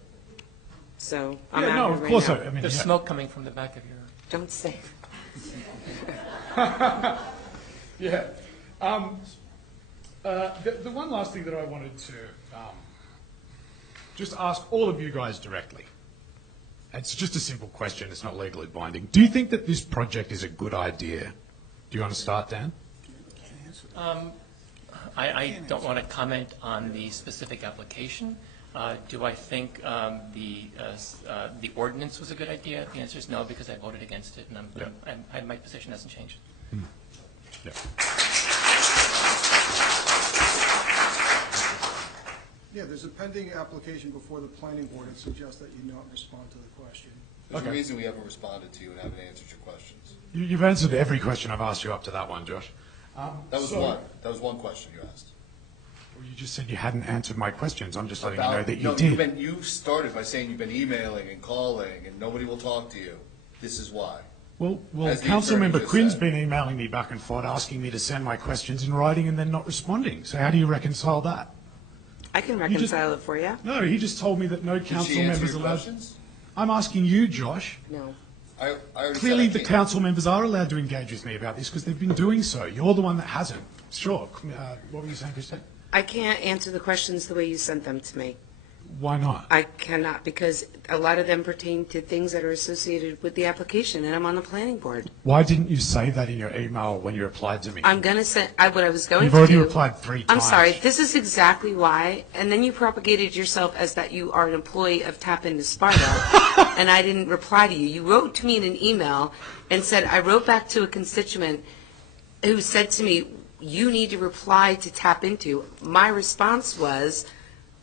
So I'm Yeah, no, out of here course. right now. I mean, There's yeah. smoke coming from the back of your... Don't say. Yeah. The one last thing that I wanted to just ask all of you guys directly. It's just a simple question. It's not legally binding. Do you think that this project is a good idea? Do you want to start, Dan? I don't want to comment on the specific application. Do I think the ordinance was a good idea? The answer is no, because I voted against it, and my position hasn't changed. Yeah. Yeah, there's a pending application before the planning board and suggest that you not respond to the question. There's a reason we haven't responded to you and haven't answered your questions. You've answered every question I've asked you up to that one, Josh. That was one. That was one question you asked. Well, you just said you hadn't answered my questions. I'm just letting you know that you No, did. you started by saying you've been emailing and calling and nobody will talk to you. This is why. Well, As the Councilmember attorney just Quinn's said. been emailing me back and forth, asking me to send my questions in writing and then not responding. So how do you reconcile that? I can reconcile it for you. No, he just told me that no Did council she answer members your allowed. questions? I'm asking you, Josh. No. I already Clearly, said I the can't. council members are allowed to engage with me about this because they've been doing so. You're the one that hasn't. Sure. What were you saying, Christine? I can't answer the questions the way you sent them to me. Why not? I cannot, because a lot of them pertain to things that are associated with the application, and I'm on the planning board. Why didn't you say that in your email when you replied to me? I'm going to send, what I was going to You've do. already replied 3 I'm times. sorry, this is exactly why, and then you propagated yourself as that you are an employee of Tap Into Sparta, and I didn't reply to you. You wrote to me in an email and said, I wrote back to a constituent who said to me, you need to reply to Tap Into. My response was,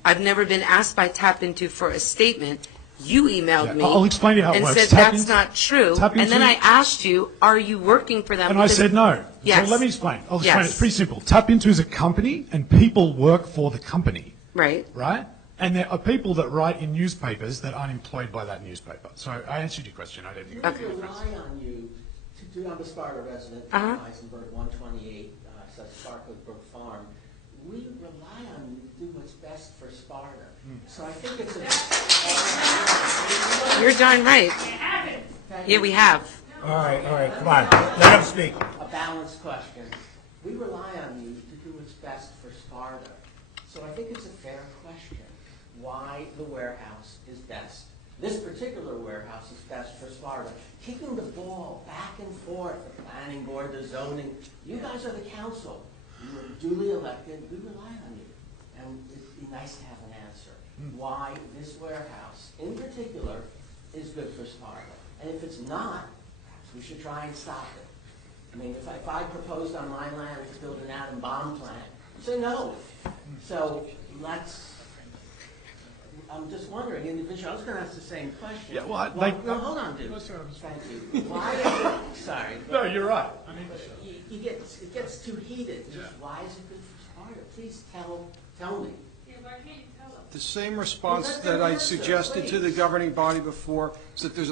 I've never been asked by Tap Into for a statement. You emailed me. I'll explain to you how it and works. said Tap that's Into- not true. Tap And then Into- I asked you, are you working for them? And I Because- said no. Yes. So let me explain. I'll explain. Yes. It's pretty simple. Tap Into is a company, and people work for the company, Right. right? And there are people that write in newspapers that aren't employed by that newspaper. So I answered your question. I didn't. Okay. We rely on you to do, I'm a Sparta resident, Uh-huh. Eisenberg, 128, Sparta Brook Farm. We rely on you to do what's best for Sparta. So I think it's a... You're darn right. Yeah, we have. All right, come on, let him speak. A balanced question. We rely on you to do what's best for Sparta. So I think it's a fair question, why the warehouse is best. This particular warehouse is best for Sparta. Kicking the ball back and forth, the planning board, the zoning, you guys are the council. You were duly elected, we rely on you. And it'd be nice to have an answer. Why this warehouse, in particular, is good for Sparta. And if it's not, perhaps we should try and stop it. I mean, if I proposed on my land to build an atom bomb plant, you say no. So I'm just wondering, individually, I was going to ask the same question. Yeah, well, no, hold on, dude. Thank you. Why is it, sorry. No, you're right. It gets too heated. Just why is it good for Sparta? Please tell me. Yeah, why can't you tell us? The same response that I suggested to the governing body before, is that there's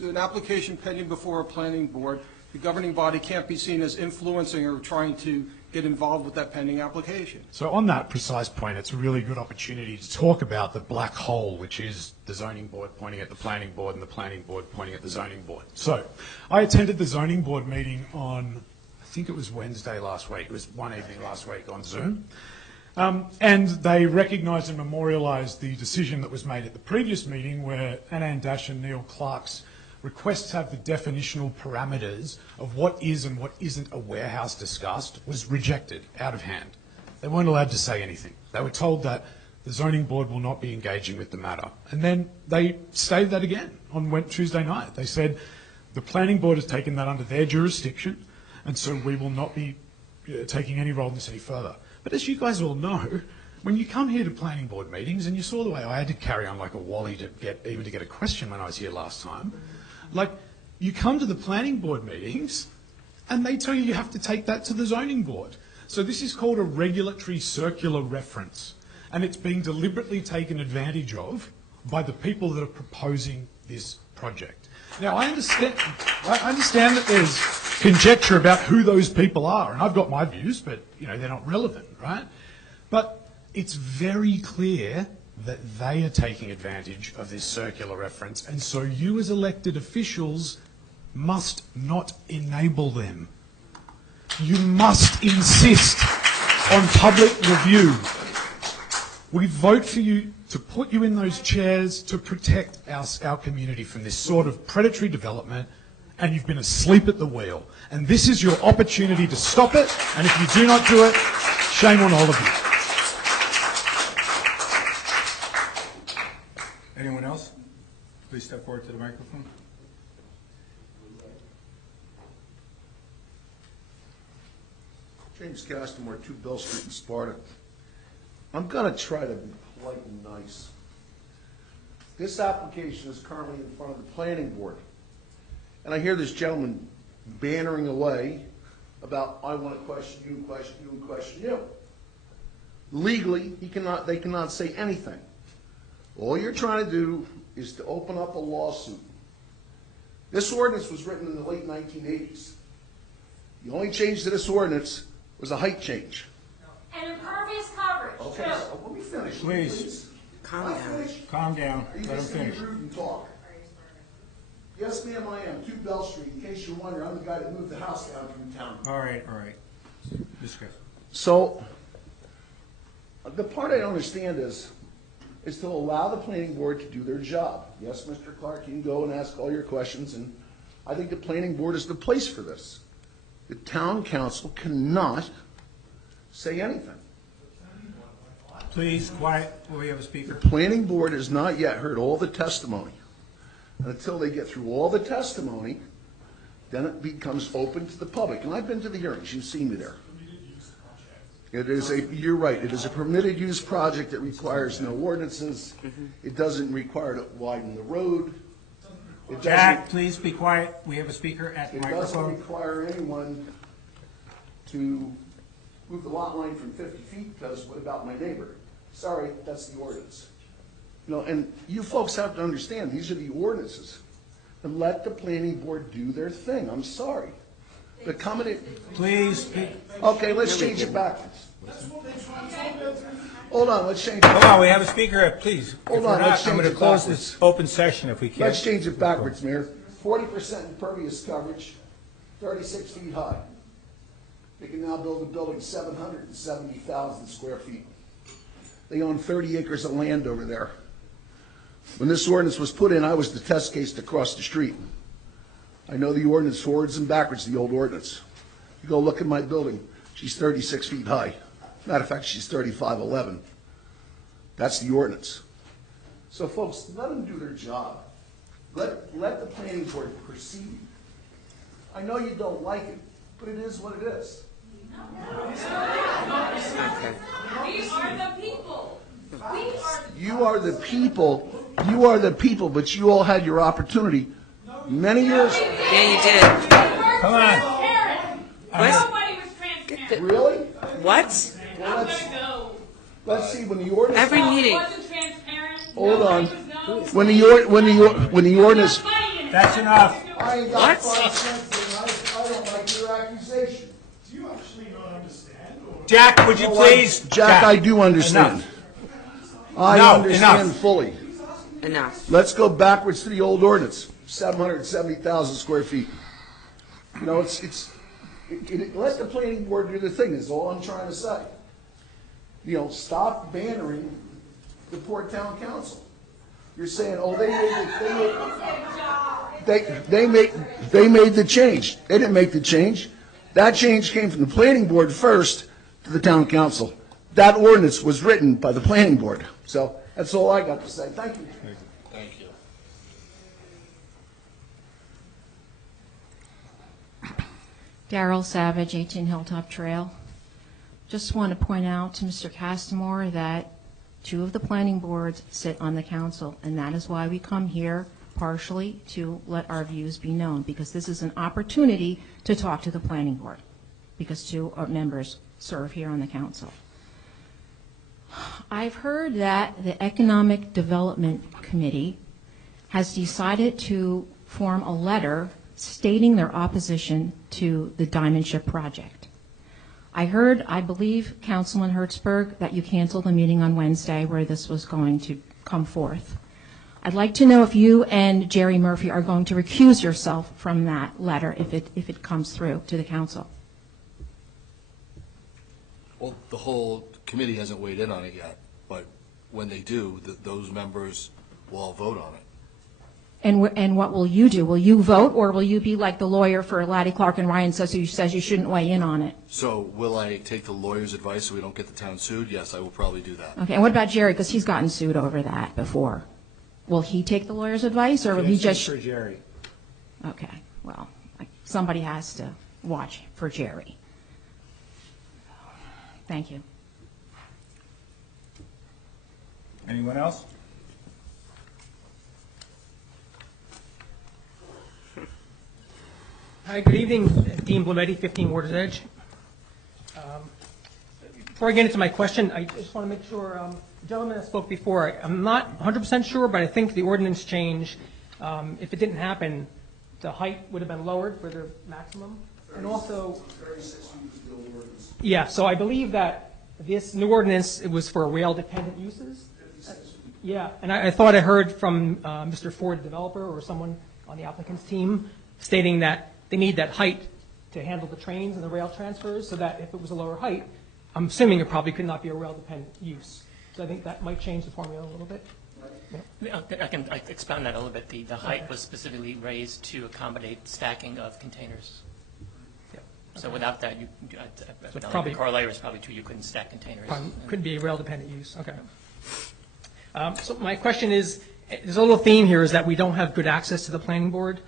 an application pending before a planning board. The governing body can't be seen as influencing or trying to get involved with that pending application. So on that precise point, it's a really good opportunity to talk about the black hole, which is the zoning board pointing at the planning board and the planning board pointing at the zoning board. So I attended the zoning board meeting on, I think it was Wednesday last week. It was one evening last week on Zoom. And they recognised and memorialised the decision that was made at the previous meeting where Anand Dash and Neil Clark's requests have the definitional parameters of what is and what isn't a warehouse discussed was rejected out of hand. They weren't allowed to say anything. They were told that the zoning board will not be engaging with the matter. And then they stated that again on Tuesday night. They said the planning board has taken that under their jurisdiction, and so we will not be taking any role in this any further. But as you guys all know, when you come here to planning board meetings, and you saw the way I had to carry on like a wally to get a question when I was here last time, like you come to the planning board meetings and they tell you have to take that to the zoning board. So this is called a regulatory circular reference, and it's being deliberately taken advantage of by the people that are proposing this project. Now I understand that there's conjecture about who those people are, and I've got my views, but they're not relevant, right? But it's very clear that they are taking advantage of this circular reference, and so you as elected officials must not enable them. You must insist on public review. We vote for you to put you in those chairs to protect our community from this sort of predatory development, and you've been asleep at the wheel. And this is your opportunity to stop it, and if you do not do it, shame on all of you. Anyone else? Please step forward to the microphone. James Castamore, 2 Bell Street in Sparta. I'm going to try to be polite and nice. This application is currently in front of the planning board. And I hear this gentleman bannering away about, I want to question you, and question you, and question you. Legally, they cannot say anything. All you're trying to do is to open up a lawsuit. This ordinance was written in the late 1980s. The only change to this ordinance was a height change. And impervious coverage, Okay, too. so let me finish. Please. Calm down. Calm down. Are you Let him just going to finish. be rude and talk? Yes, ma'am, I am. 2 Bell Street. In case you're wondering, I'm the guy that moved the house down from town. All right, all right. Discuss. So, the part I don't understand is to allow the planning board to do their job. Yes, Mr. Clark, you can go and ask all your questions, and I think the planning board is the place for this. The town council cannot say anything. Please, quiet, we have a speaker. The planning board has not yet heard all the testimony. And until they get through all the testimony, then it becomes open to the public. And I've been to the hearings, you've seen me there. It is you're right, it is a permitted use project that requires no ordinances. It doesn't require to widen the road. It Jack, please be quiet. We have a speaker at the It doesn't microphone. require anyone to move the lot line from 50 feet, because what about my neighbor? Sorry, that's the ordinance. You know, and you folks have to understand, these are the ordinances. And let the planning board do their thing. I'm sorry. But coming in. Please. Okay, let's change it backwards. Hold on, let's change it. Hold on, we have a speaker, please. Hold If we're on, not, let's I'm change going to it close backwards. this open session if we can. Let's change it backwards, Mayor. 40% impervious coverage, 36 feet high. They can now build a building 770,000 square feet. They own 30 acres of land over there. When this ordinance was put in, I was the test case across the street. I know the ordinance forwards and backwards, the old ordinance. You go look at my building, she's 36 feet high. Matter of fact, she's 35'11". That's the ordinance. So folks, let them do their job. Let the planning board proceed. I know you don't like it, but it is what it is. We are the people. We are the You are the people. You are the people, but you all had your opportunity many years. Yeah, you did. Come on. What? Nobody was transparent. Really? What? Well, I'm gonna go. let's see when the ordinance. Every meeting. Wasn't transparent. Hold on. Nobody was When the ordinance. That's enough. I ain't got What? 5 cents, and I don't like your accusation. Do you actually not understand? Or? Jack, would you please? Jack, I do understand. Enough. I No, understand enough. fully. Enough. Let's go backwards to the old ordinance, 770,000 square feet. You know, let the planning board do the thing, is all I'm trying to say. You know, stop bannering the poor town council. You're saying, oh, they made the change. They didn't make the change. That change came from the planning board first to the town council. That ordinance was written by the planning board. So that's all I got to say. Thank you. Thank you. Daryl Savage, 18 Hilltop Trail. Just want to point out to Mr. Castamore that 2 of the planning boards sit on the council, and that is why we come here partially to let our views be known, because this is an opportunity to talk to the planning board, because 2 members serve here on the council. I've heard that the Economic Development Committee has decided to form a letter stating their opposition to the Diamond Ship project. I heard, I believe, Councilman Hertzberg, that you canceled the meeting on Wednesday where this was going to come forth. I'd like to know if you and Jerry Murphy are going to recuse yourself from that letter if it comes through to the council. Well, the whole committee hasn't weighed in on it yet, but when they do, those members will all vote on it. And what will you do? Will you vote, or will you be like the lawyer for Laddie Clark and Ryan says, who says you shouldn't weigh in on it? So will I take the lawyer's advice so we don't get the town sued? Yes, I will probably do that. Okay, and what about Jerry? Because he's gotten sued over that before. Will he take the lawyer's advice, or will he just... For Jerry. Okay, well, somebody has to watch for Jerry. Thank you. Anyone else? Hi, good evening. Dean Blametti, 15 Waters Edge. Before I get into my question, I just want to make sure, the gentleman that spoke before, I'm not 100% sure, but I think the ordinance change, if it didn't happen, the height would have been lowered for the maximum. And also, 36 feet was the old ordinance. yeah, so I believe that this new ordinance, it was for rail-dependent uses. 56 feet. Yeah, and I thought I heard from Mr. Ford, the developer, or someone on the applicant's team, stating that they need that height to handle the trains and the rail transfers, so that if it was a lower height, I'm assuming it probably could not be a rail-dependent use. So I think that might change the formula a little bit. Yeah. I can expound that a little bit. The height was specifically raised to accommodate stacking of containers. Yeah. So without that, So probably- the corollary is probably true, you couldn't stack containers. Couldn't be a rail-dependent use, okay. So my question is, there's a little theme here, is that we don't have good access to the planning board.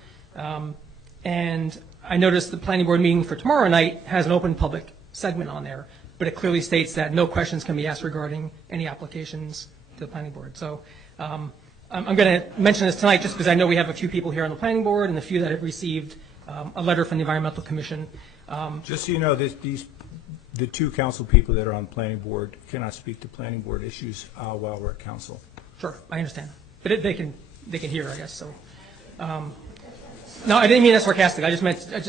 And I noticed the planning board meeting for tomorrow night has an open public segment on there, but it clearly states that no questions can be asked regarding any applications to the planning board. So I'm going to mention this tonight just because I know we have a few people here on the planning board and a few that have received a letter from the Environmental Commission. Just so you know, the two council people that are on the planning board cannot speak to planning board issues while we're at council. Sure, I understand. But they can hear, I guess, so. No, I didn't mean that sarcastic. I just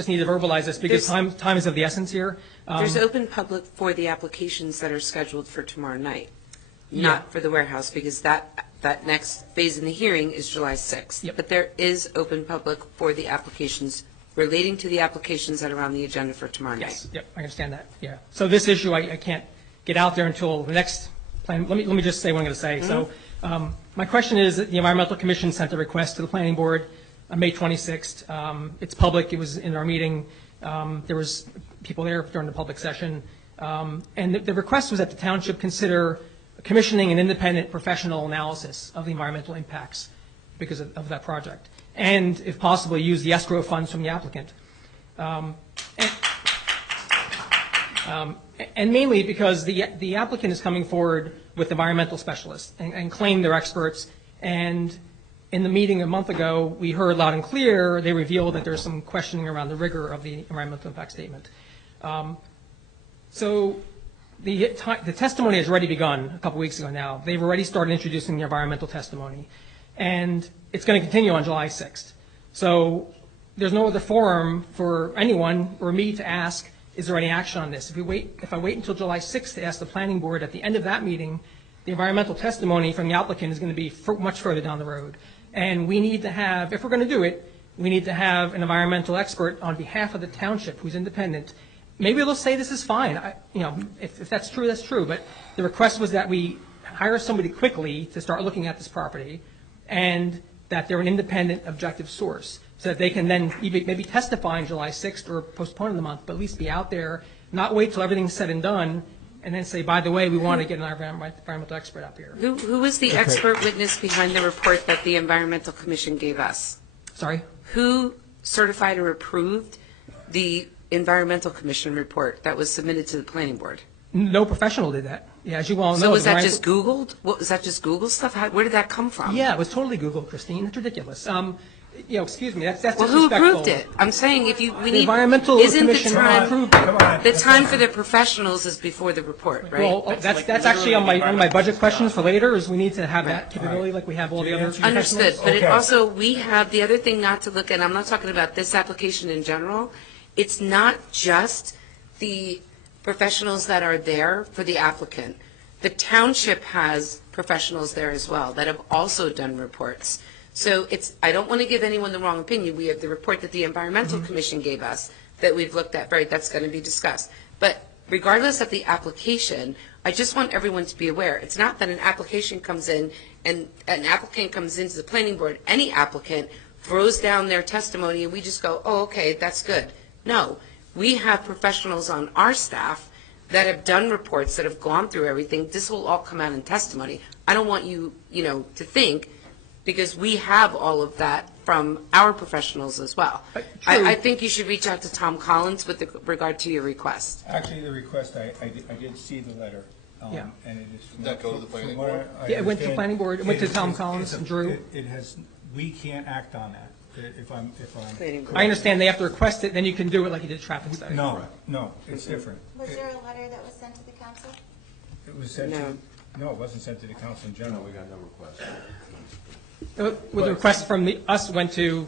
need to verbalize this because time is of the essence here. There's open public for the applications that are scheduled for tomorrow night, not for the warehouse, because that next phase in the hearing is July 6th. Yep. But there is open public for the applications relating to the applications that are on the agenda for tomorrow night. Yes, yep, I understand that, yeah. So this issue, I can't get out there until the next plan. Let me just say what I'm going to say. So my question is that the Environmental Commission sent a request to the planning board on May 26th. It's public. It was in our meeting. There was people there during the public session. And the request was that the township consider commissioning an independent professional analysis of the environmental impacts because of that project. And if possible, use the escrow funds from the applicant. And mainly because the applicant is coming forward with environmental specialists and claim they're experts. And in the meeting a month ago, we heard loud and clear, they revealed that there's some questioning around the rigor of the environmental impact statement. So the testimony has already begun a couple weeks ago now. They've already started introducing the environmental testimony. And it's going to continue on July 6th. So there's no other forum for anyone or me to ask, is there any action on this? If I wait until July 6th to ask the planning board at the end of that meeting, the environmental testimony from the applicant is going to be much further down the road. And we need to have, if we're going to do it, we need to have an environmental expert on behalf of the township who's independent. Maybe they'll say this is fine. If that's true, that's true. But the request was that we hire somebody quickly to start looking at this property and that they're an independent, objective source so that they can then maybe testify on July 6th or postpone the month, but at least be out there, not wait till everything's said and done, and then say, by the way, we want to get an environmental expert up here. Who was the expert witness behind the report that the Environmental Commission gave us? Sorry? Who certified or approved the Environmental Commission report that was submitted to the planning board? No professional did that. Yeah, as you well know. So was that just Googled? Was that just Google stuff? Where did that come from? Yeah, it was totally Googled, Christine. It's ridiculous. Excuse me, that's well, who disrespectful. approved it? I'm saying we need. Environmental isn't Commission the time approved it. the time for the professionals is before the report, right? Well, that's actually on one of my budget questions for later. Is we need to have that capability like we have all the other. Understood, but it also we have the other thing not to look at. I'm not talking about this application in general. It's not just the professionals that are there for the applicant. The township has professionals there as well that have also done reports. So I don't want to give anyone the wrong opinion. We have the report that the Environmental Commission gave us that we've looked at. Right, that's going to be discussed. But regardless of the application, I just want everyone to be aware. It's not that an application comes in and an applicant comes into the planning board. Any applicant throws down their testimony and we just go, oh, okay, that's good. No, we have professionals on our staff that have done reports, that have gone through everything. This will all come out in testimony. I don't want you, to think, because we have all of that from our professionals as well. I think you should reach out to Tom Collins with regard to your request. Actually, the request, I did see the letter. Yeah. And it is. Did that go to the planning board? Yeah, it went to the planning board, it went to Tom Collins and Drew. It has, we can't act on that, if I'm. I understand they have to request it, then you can do it like you did traffic study. No, it's different. Was there a letter that was sent to the council? It was sent to, no, it wasn't sent to the council in general. We got no request. With the request from us went to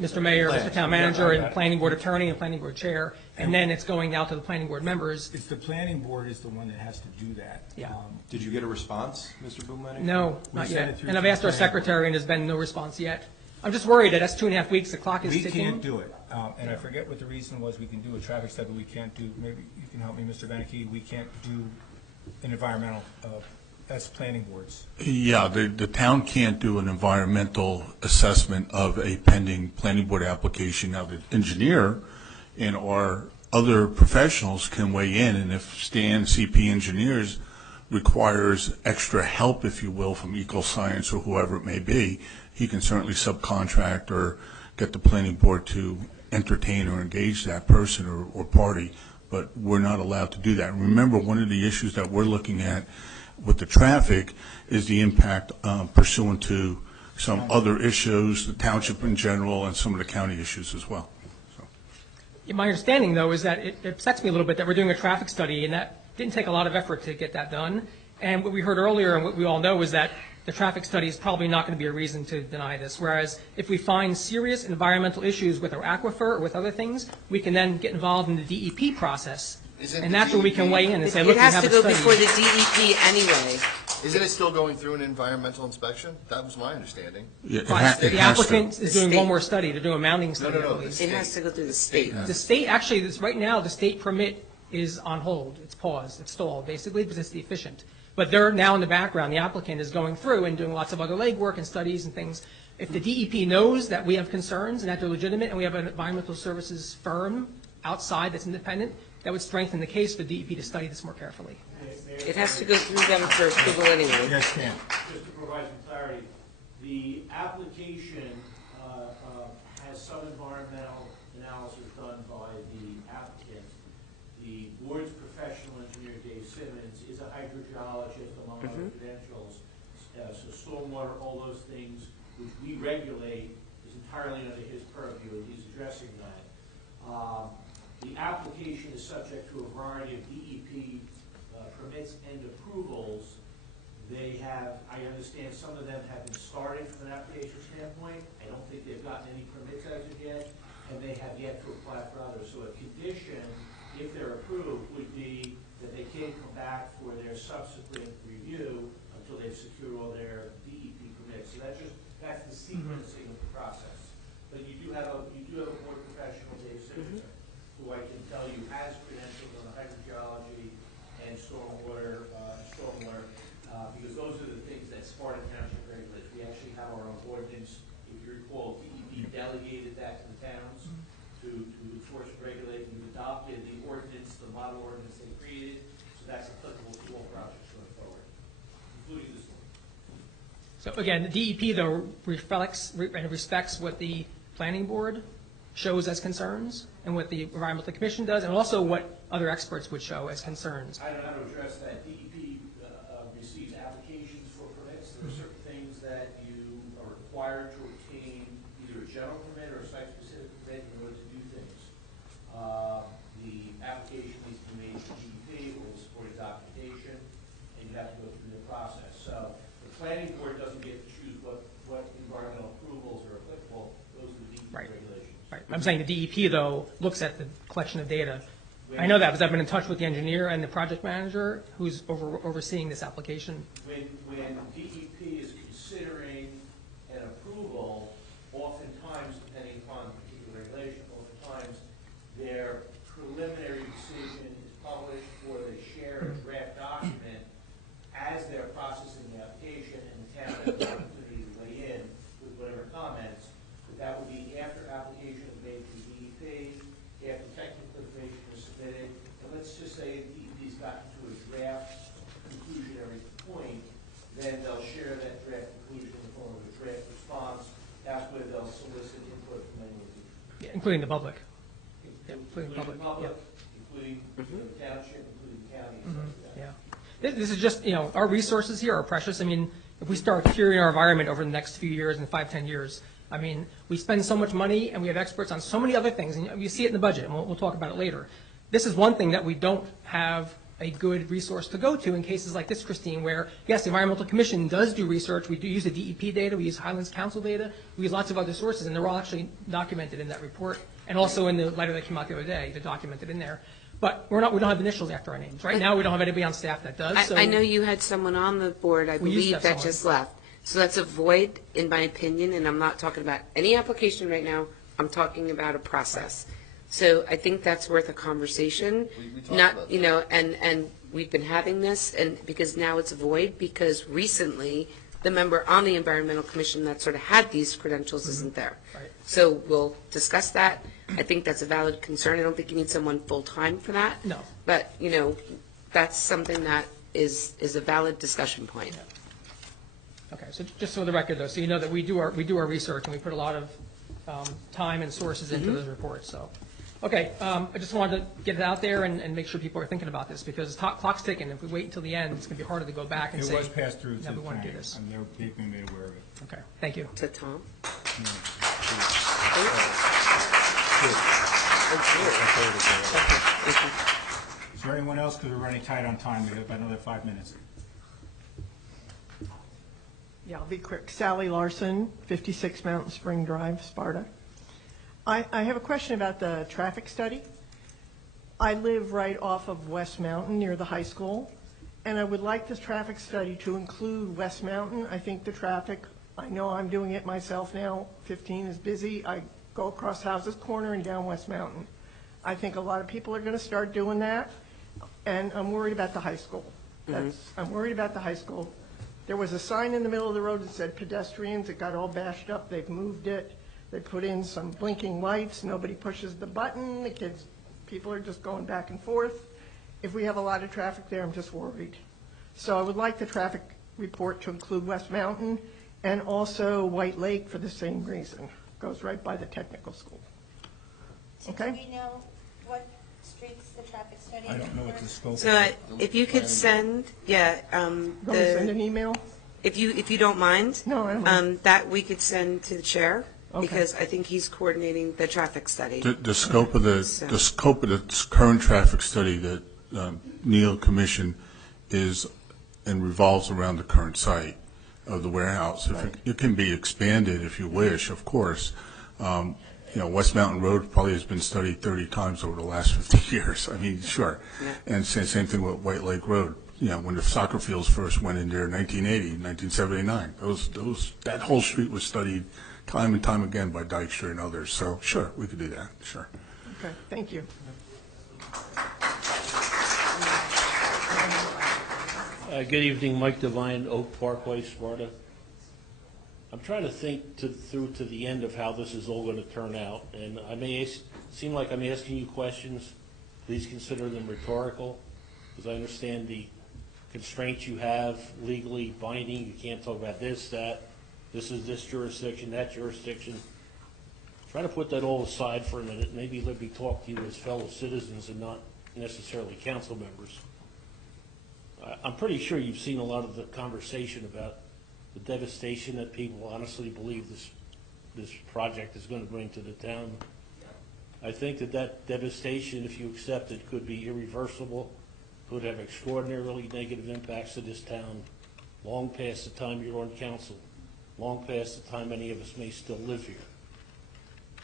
Mr. Mayor, Mr. Town Manager, and Planning Board Attorney, and Planning Board Chair, and then it's going out to the Planning Board members. It's the planning board is the one that has to do that. Yeah. Did you get a response, Mr. Boomlenny? No, We not sent yet. it through And I've to the asked our planning board. secretary, and there's been no response yet. I'm just worried that that's 2.5 weeks, the clock is We ticking. can't do it, and I forget what the reason was. We can do a traffic study, we can't do, maybe you can help me, Mr. Beneke, we can't do an environmental, as planning boards. Yeah, the town can't do an environmental assessment of a pending planning board application. Now, the engineer and our other professionals can weigh in, and if Stan, CP Engineers, requires extra help, if you will, from EcoScience or whoever it may be, he can certainly subcontract or get the planning board to entertain or engage that person or party, but we're not allowed to do that. Remember, one of the issues that we're looking at with the traffic is the impact pursuant to some other issues, the township in general, and some of the county issues as well. My understanding, though, is that it upsets me a little bit that we're doing a traffic study, and that didn't take a lot of effort to get that done. And what we heard earlier, and what we all know, is that the traffic study is probably not going to be a reason to deny this. Whereas if we find serious environmental issues with our aquifer or with other things, we can then get involved in the DEP process. And that's where we can weigh in and say, look, we have a study. It has to go before the DEP anyway. Isn't it still going through an environmental inspection? That was my understanding. Yeah, The applicant is doing one more study. They're doing a mounting study, I No, believe. It has to go through the state. The state, actually, right now, the state permit is on hold. It's paused. It's stalled, basically, because it's deficient. But they're now in the background. The applicant is going through and doing lots of other legwork and studies and things. If the DEP knows that we have concerns and that they're legitimate and we have an environmental services firm outside that's independent, that would strengthen the case for DEP to study this more carefully. It has to go through them for approval anyway. Yes, Stan. Just to provide some clarity, the application has some environmental analysis done by the applicant. The board's professional engineer, Dave Simmons, is a hydrogeologist among other credentials. So stormwater, all those things which we regulate is entirely under his purview, and he's addressing that. The application is subject to a variety of DEP permits and approvals. They have, I understand some of them have been started from an application standpoint. I don't think they've gotten any permits as of yet, and they have yet to apply for others. So a condition, if they're approved, would be that they can't come back for their subsequent review until they've secured all their DEP permits. So that's the sequencing of the process. But you do have a board professional, Dave Simmons, who I can tell you has credentials on the hydrogeology and stormwater, because those are the things that Sparta Township regulates. We actually have our own ordinance. If you recall, DEP delegated that to the towns to enforce and regulate. We've adopted the ordinance, the model ordinance they created, so that's applicable to all projects going forward, including this one. So again, the DEP, though, reflects and respects what the planning board shows as concerns and what the environmental commission does, and also what other experts would show as concerns. I don't know how to address that. DEP receives applications for permits. There are certain things that you are required to obtain either a general permit or a site-specific permit in order to do things. The application needs to be made to DEP or the supporting documentation, and you have to go through the process. So the planning board doesn't get to choose what environmental approvals are applicable. Those are the DEP regulations. Right. I'm saying the DEP, though, looks at the collection of data. I know that because I've been in touch with the engineer and the project manager who's overseeing this application. When DEP is considering an approval, oftentimes, depending upon the particular regulation, oftentimes their preliminary decision is published or they share a draft document as they're processing the application, and the town has the opportunity to weigh in with whatever comments. But that would be after application is made to DEP, after technical information is submitted, and let's just say DEP's gotten to a draft conclusionary point, then they'll share that draft conclusion in the form of a draft response. That's where they'll solicit input from anyone. Yeah, including the public. Yeah, including the public. Including the township, including the county, and stuff like that. Yeah. This is just, our resources here are precious. I mean, if we start curing our environment over the next few years, in 5-10 years, I mean, we spend so much money and we have experts on so many other things, and you see it in the budget, and we'll talk about it later. This is one thing that we don't have a good resource to go to in cases like this, Christine, where, yes, the Environmental Commission does do research. We do use the DEP data. We use Highlands Council data. We use lots of other sources, and they're all actually documented in that report, and also in the letter that came out the other day. They're documented in there. But we don't have initials after our names. Right now, we don't have anybody on staff that does. I know you had someone on the board, I believe, that just left. So that's a void, in my opinion, and I'm not talking about any application right now. I'm talking about a process. So I think that's worth a conversation. We talked Not, about you know, and we've been having this, and because now it's void, because recently the member on the Environmental Commission that sort of had these credentials isn't there. Right. So we'll discuss that. I think that's a valid concern. I don't think you need someone full-time for that. No. But, you know, that's something that is a valid discussion point. Okay, so just for the record, though, so you know that we do our research, and we put a lot of time and sources into those reports, so. Okay, I just wanted to get it out there and make sure people are thinking about this, because clock's ticking. If we wait until the end, it's going to be harder to go back and It say, was passed through to no, we the want to do planning, this. and they've been made aware of it. Okay, thank you. To Tom? Is there anyone else, because we're running tight on time, we have about another 5 minutes. Yeah, I'll be quick. Sally Larson, 56 Mountain Spring Drive, Sparta. I have a question about the traffic study. I live right off of West Mountain near the high school, and I would like this traffic study to include West Mountain. I think the traffic, I know I'm doing it myself now, 15 is busy. I go across Houses Corner and down West Mountain. I think a lot of people are going to start doing that, and I'm worried about the high school. I'm worried about the high school. There was a sign in the middle of the road that said pedestrians. It got all bashed up. They've moved it. They put in some blinking lights. Nobody pushes the button. People are just going back and forth. If we have a lot of traffic there, I'm just worried. So I would like the traffic report to include West Mountain and also White Lake for the same reason. Goes right by the technical school. Okay? Do we know what streets the traffic study? I don't know what the scope is. So if you could send, Send an email? If you don't mind. No, I don't mind. That we could send to the chair, Okay. because I think he's coordinating the traffic study. The scope of the current traffic study that Neil commissioned is and revolves around the current site of the warehouse. It can be expanded if you wish, of course. West Mountain Road probably has been studied 30 times over the last 50 years. I mean, sure. Yeah. And same thing with White Lake Road. When the soccer fields first went in there in 1980, 1979, that whole street was studied time and time again by Dykstra and others. So, sure, we could do that, sure. Okay, thank you. Good evening, Mike Devine, Oak Parkway, Sparta. I'm trying to think through to the end of how this is all going to turn out, and I may seem like I'm asking you questions. Please consider them rhetorical, because I understand the constraints you have legally binding. You can't talk about this, that. This is this jurisdiction, that jurisdiction. Try to put that all aside for a minute. Maybe let me talk to you as fellow citizens and not necessarily council members. I'm pretty sure you've seen a lot of the conversation about the devastation that people honestly believe this project is going to bring to the town. I think that devastation, if you accept it, could be irreversible, could have extraordinarily negative impacts to this town, long past the time you're on council, long past the time any of us may still live here.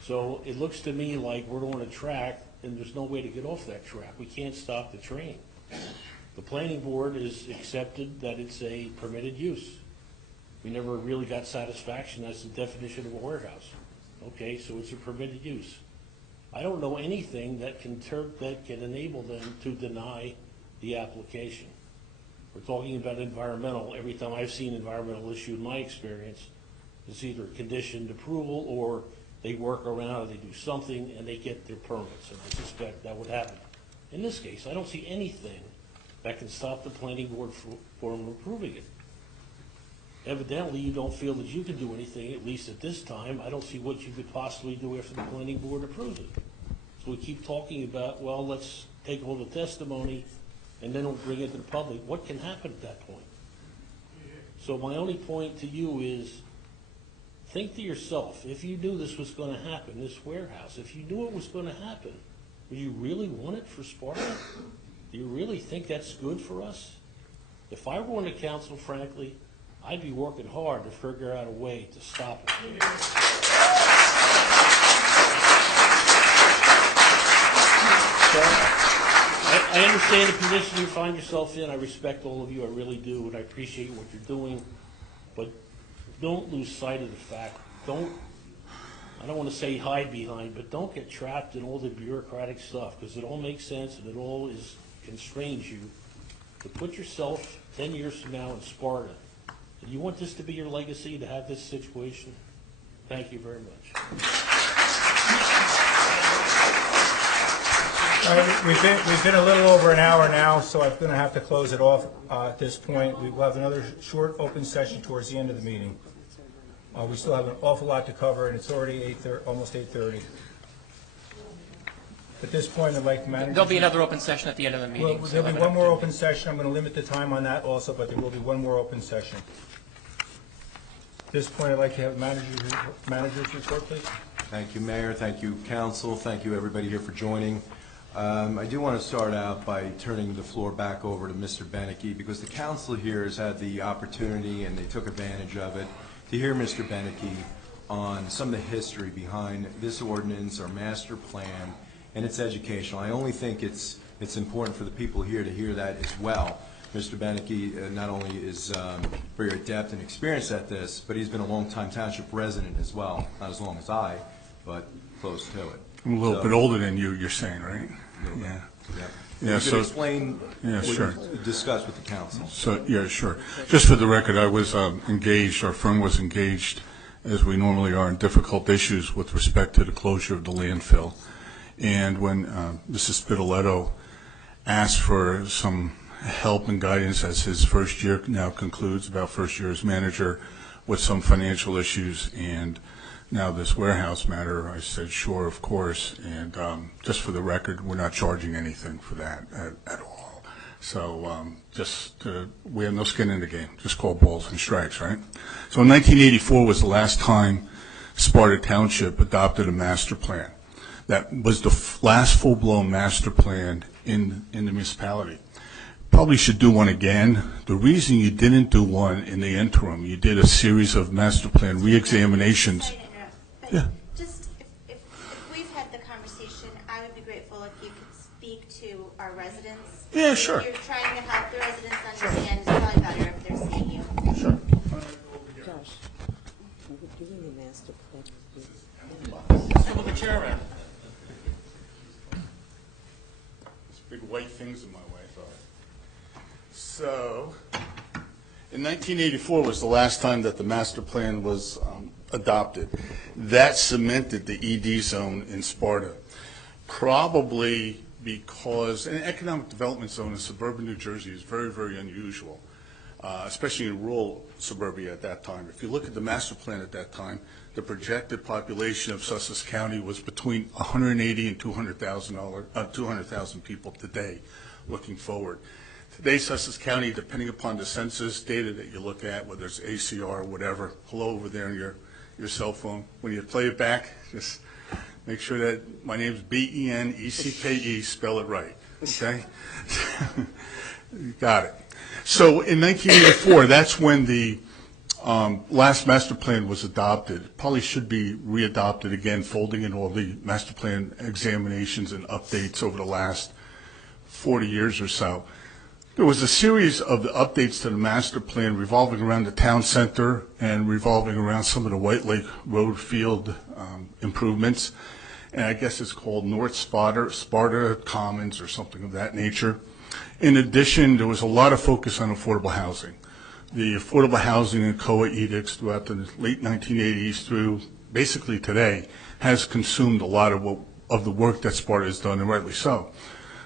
So it looks to me like we're on a track, and there's no way to get off that track. We can't stop the train. The planning board has accepted that it's a permitted use. We never really got satisfaction as the definition of a warehouse. Okay, so it's a permitted use. I don't know anything that can enable them to deny the application. We're talking about environmental. Every time I've seen environmental issue in my experience, it's either conditioned approval or they work around or they do something and they get their permits, and I suspect that would happen. In this case, I don't see anything that can stop the planning board from approving it. Evidently, you don't feel that you can do anything, at least at this time. I don't see what you could possibly do after the planning board approves it. So we keep talking about, well, let's take all the testimony and then don't bring it to the public, what can happen at that point? So my only point to you is, think to yourself, if you knew this was going to happen, this warehouse, if you knew it was going to happen, would you really want it for Sparta? Do you really think that's good for us? If I were on the council, frankly, I'd be working hard to figure out a way to stop it. So, I understand the position you find yourself in. I respect all of you. I really do, and I appreciate what you're doing. But don't lose sight of the fact. I don't want to say hide behind, but don't get trapped in all the bureaucratic stuff, because it all makes sense and it all constrains you. To put yourself 10 years from now in Sparta, do you want this to be your legacy, to have this situation? Thank you very much. All right, we've been a little over an hour now, so I'm going to have to close it off at this point. We will have another short open session towards the end of the meeting. We still have an awful lot to cover, and it's already almost 8:30. At this point, I'd like to manage. There'll be another open session at the end of the meeting. Well, there'll be one more open session. I'm going to limit the time on that also, but there will be one more open session. At this point, I'd like to have manager's report, please. Thank you, Mayor. Thank you, Council. Thank you, everybody here for joining. I do want to start out by turning the floor back over to Mr. Beneke, because the Council here has had the opportunity, and they took advantage of it, to hear Mr. Beneke on some of the history behind this ordinance, our master plan, and it's educational. I only think it's important for the people here to hear that as well. Mr. Beneke not only is very adept and experienced at this, but he's been a long-time township resident as well. Not as long as I, but close to it. I'm a little bit older than you, you're saying, right? Yeah. Yeah, so explain what sure. you discussed with the council. So, yeah, sure. Just for the record, I was engaged, our firm was engaged, as we normally are, in difficult issues with respect to the closure of the landfill. And when Mrs. Spitaletto asked for some help and guidance as his first year now concludes, about first year as manager, with some financial issues and now this warehouse matter, I said, sure, of course. And just for the record, we're not charging anything for that at all. So we have no skin in the game. Just call balls and strikes, right? So in 1984 was the last time Sparta Township adopted a master plan. That was the last full-blown master plan in the municipality. Probably should do one again. The reason you didn't do one in the interim, you did a series of master plan re-examinations. Yeah. Just if we've had the conversation, I would be grateful if you could speak to our residents. Yeah, sure. If you're trying to help the residents understand, it's probably better if they're seeing you. Sure. Josh, we're doing the master plan. Just move the chair around. There's big white things in my way. So, in 1984 was the last time that the master plan was adopted. That cemented the ED zone in Sparta, probably because an economic development zone in suburban New Jersey is very, very unusual, especially in rural suburbia at that time. If you look at the master plan at that time, the projected population of Sussex County was between 180 and 200,000 people today, looking forward. Today, Sussex County, depending upon the census data that you look at, whether it's ACR or whatever, hello over there on your cell phone. When you play it back, just make sure that my name's B-E-N-E-C-K-E, spell it right, okay? Got it. So in 1984, that's when the last master plan was adopted. Probably should be readopted again, folding in all the master plan examinations and updates over the last 40 years or so. There was a series of updates to the master plan revolving around the town center and revolving around some of the White Lake Road field improvements. And I guess it's called North Sparta Commons or something of that nature. In addition, there was a lot of focus on affordable housing. The affordable housing and COA edicts throughout the late 1980s through basically today has consumed a lot of the work that Sparta has done, and rightly so.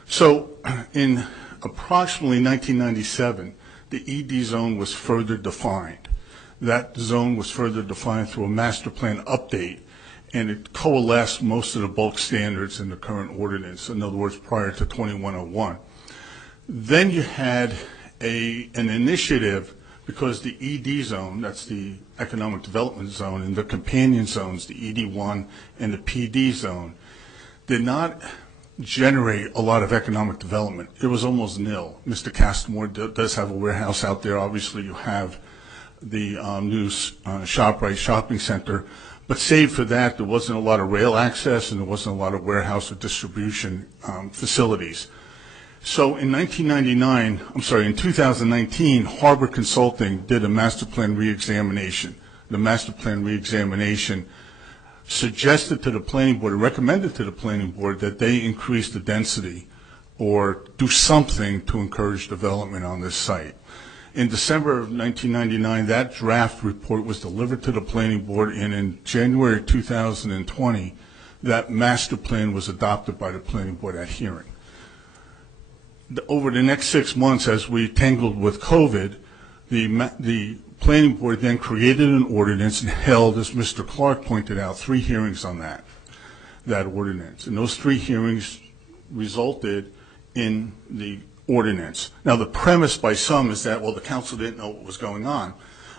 So in approximately 1997, the ED zone was further defined. That zone was further defined through a master plan update, and it coalesced most of the bulk standards in the current ordinance, in other words, prior to 2101. Then you had an initiative, because the ED zone, that's the economic development zone, and the companion zones, the ED1 and the PD zone, did not generate a lot of economic development. It was almost nil. Mr. Castamore does have a warehouse out there. Obviously, you have the new ShopRite shopping center. But save for that, there wasn't a lot of rail access and there wasn't a lot of warehouse or distribution facilities. So in 2019, Harbor Consulting did a master plan reexamination. The master plan reexamination suggested to the planning board, or recommended to the planning board, that they increase the density or do something to encourage development on this site. In December of 1999, that draft report was delivered to the planning board, and in January 2020, that master plan was adopted by the planning board at hearing. Over the next 6 months, as we tangled with COVID, the planning board then created an ordinance and held, as Mr. Clark pointed out, 3 hearings on that ordinance. And those 3 hearings resulted in the ordinance. Now, the premise by some is that, well, the council didn't know what was going on.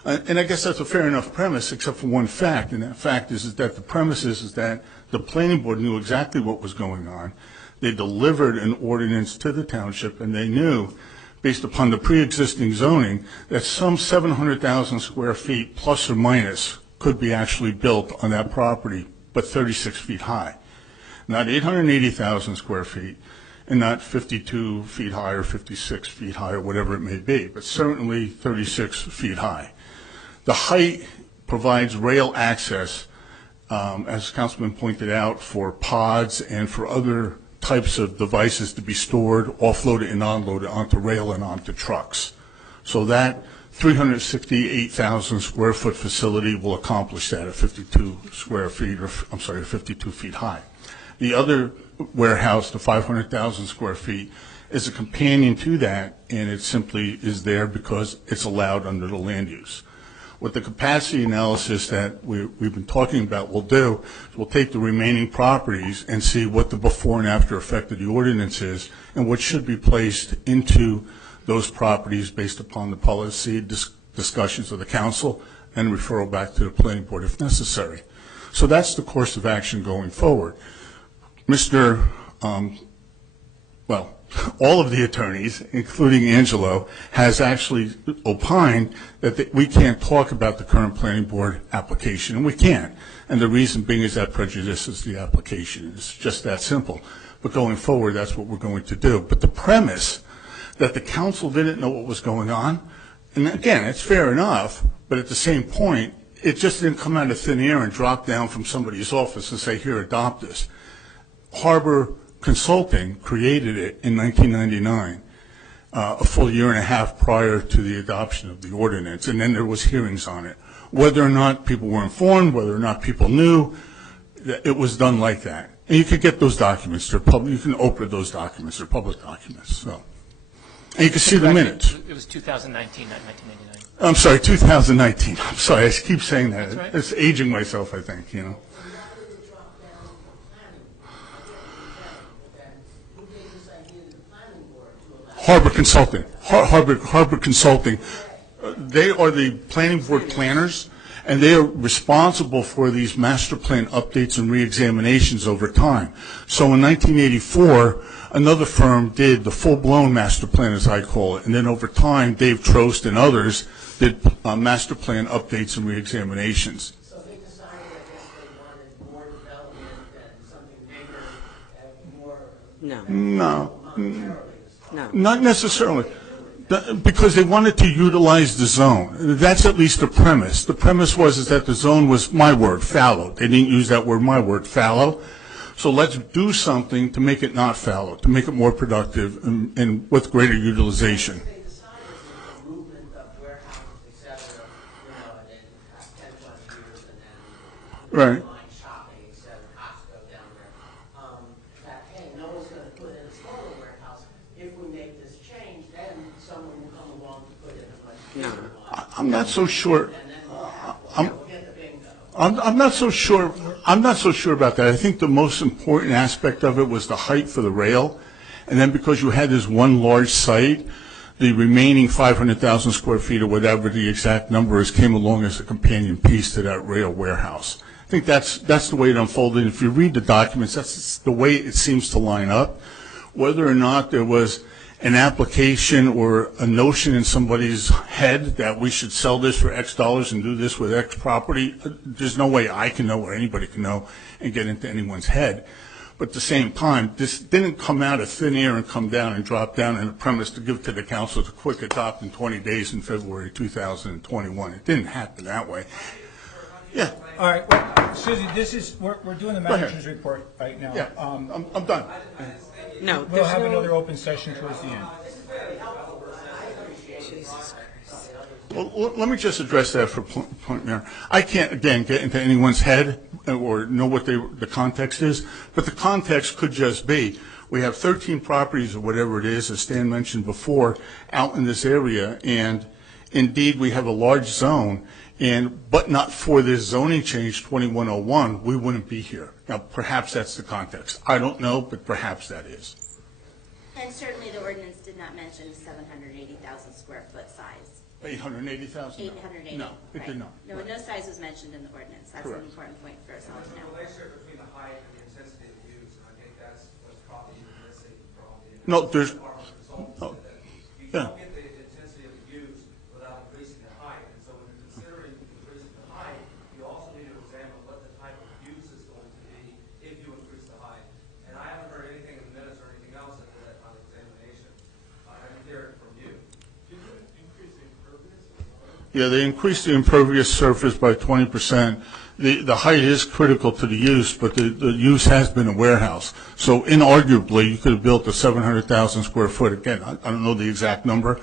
And I guess that's a fair enough premise, except for one fact, and that fact is that the premise is that the planning board knew exactly what was going on. They delivered an ordinance to the township, and they knew, based upon the pre-existing zoning, that some 700,000 square feet, plus or minus, could be actually built on that property, but 36 feet high. Not 880,000 square feet, and not 52 feet high or 56 feet high or whatever it may be, but certainly 36 feet high. The height provides rail access, as Councilman pointed out, for pods and for other types of devices to be stored, offloaded and unloaded onto rail and onto trucks. So that 368,000 square foot facility will accomplish that at 52 square feet, or I'm sorry, 52 feet high. The other warehouse, the 500,000 square feet, is a companion to that, and it simply is there because it's allowed under the land use. What the capacity analysis that we've been talking about will do is we'll take the remaining properties and see what the before and after effect of the ordinance is and what should be placed into those properties based upon the policy discussions of the council and referral back to the planning board if necessary. So that's the course of action going forward. All of the attorneys, including Angelo, has actually opined that we can't talk about the current planning board application, and we can't. And the reason being is that prejudices the application. It's just that simple. But going forward, that's what we're going to do. But the premise that the council didn't know what was going on, and again, it's fair enough, but at the same point, it just didn't come out of thin air and drop down from somebody's office and say, here, adopt this. Harbor Consulting created it in 1999, a full year and a half prior to the adoption of the ordinance, and then there was hearings on it. Whether or not people were informed, whether or not people knew, it was done like that. And you can get those documents. They're public. You can open those documents. They're public documents. So, and you can see the minutes. It was 2019, not 1999. I'm sorry, 2019. I'm sorry, I keep saying that. That's right. It's aging myself, I think, you know. Harbor Consulting. Harbor Consulting. They are the planning board planners, and they are responsible for these master plan updates and reexaminations over time. So in 1984, another firm did the full-blown master plan, as I call it, and then over time, Dave Trost and others did master plan updates and reexaminations. So they decided, I guess, they wanted more development and something bigger and more... No. Not necessarily, because they wanted to utilize the zone. That's at least the premise. The premise was that the zone was, my word, fallow. They didn't use that word, my word, fallow. So let's do something to make it not fallow, to make it more productive and with greater utilization. They decided the movement of warehouses, et cetera, in the past 10, 20 years, and then Right. online shopping, et cetera, Costco down there, that, hey, no one's going to put in a smaller warehouse. If we make this change, then someone will come along to put in a much bigger one. I'm not so sure. And then we'll get the bingo. I'm not so sure. I'm not so sure about that. I think the most important aspect of it was the height for the rail, And then because you had this one large site, the remaining 500,000 square feet or whatever the exact number is came along as a companion piece to that rail warehouse. I think that's the way it unfolded. If you read the documents, that's the way it seems to line up. Whether or not there was an application or a notion in somebody's head that we should sell this for X dollars and do this with X property, there's no way I can know or anybody can know and get into anyone's head. But at the same time, this didn't come out of thin air and come down and drop down in a premise to give to the council to quick adopt in 20 days in February 2021. It didn't happen that way. Yeah. All right, well, Susie, we're doing the manager's report right now. Yeah, I'm done. No, We'll have another open session towards the end. Jesus Christ. Well, let me just address that for point, Mayor. I can't, again, get into anyone's head or know what the context is, but the context could just be, we have 13 properties or whatever it is, as Stan mentioned before, out in this area, and indeed we have a large zone, but not for this zoning change 2101, we wouldn't be here. Now, perhaps that's the context. I don't know, but perhaps that is. And certainly the ordinance did not mention 780,000 square foot size. 880,000? 880. No, it did not. No, no size was mentioned in the ordinance. That's an important point for us all to know. The relationship between the height and the intensity of the use, and I think that's what's probably missing from the. No, there's. Oh, you don't get the intensity of the use without increasing the height, and so when you're considering increasing the height, you also need to examine what the type of use is going to be if you increase the height. And I haven't heard anything in the minutes or anything else after that kind of examination. I haven't heard it from you. Yeah, they increased the impervious surface by 20%. The height is critical to the use, but the use has been a warehouse. So inarguably, you could have built a 700,000 square foot. Again, I don't know the exact number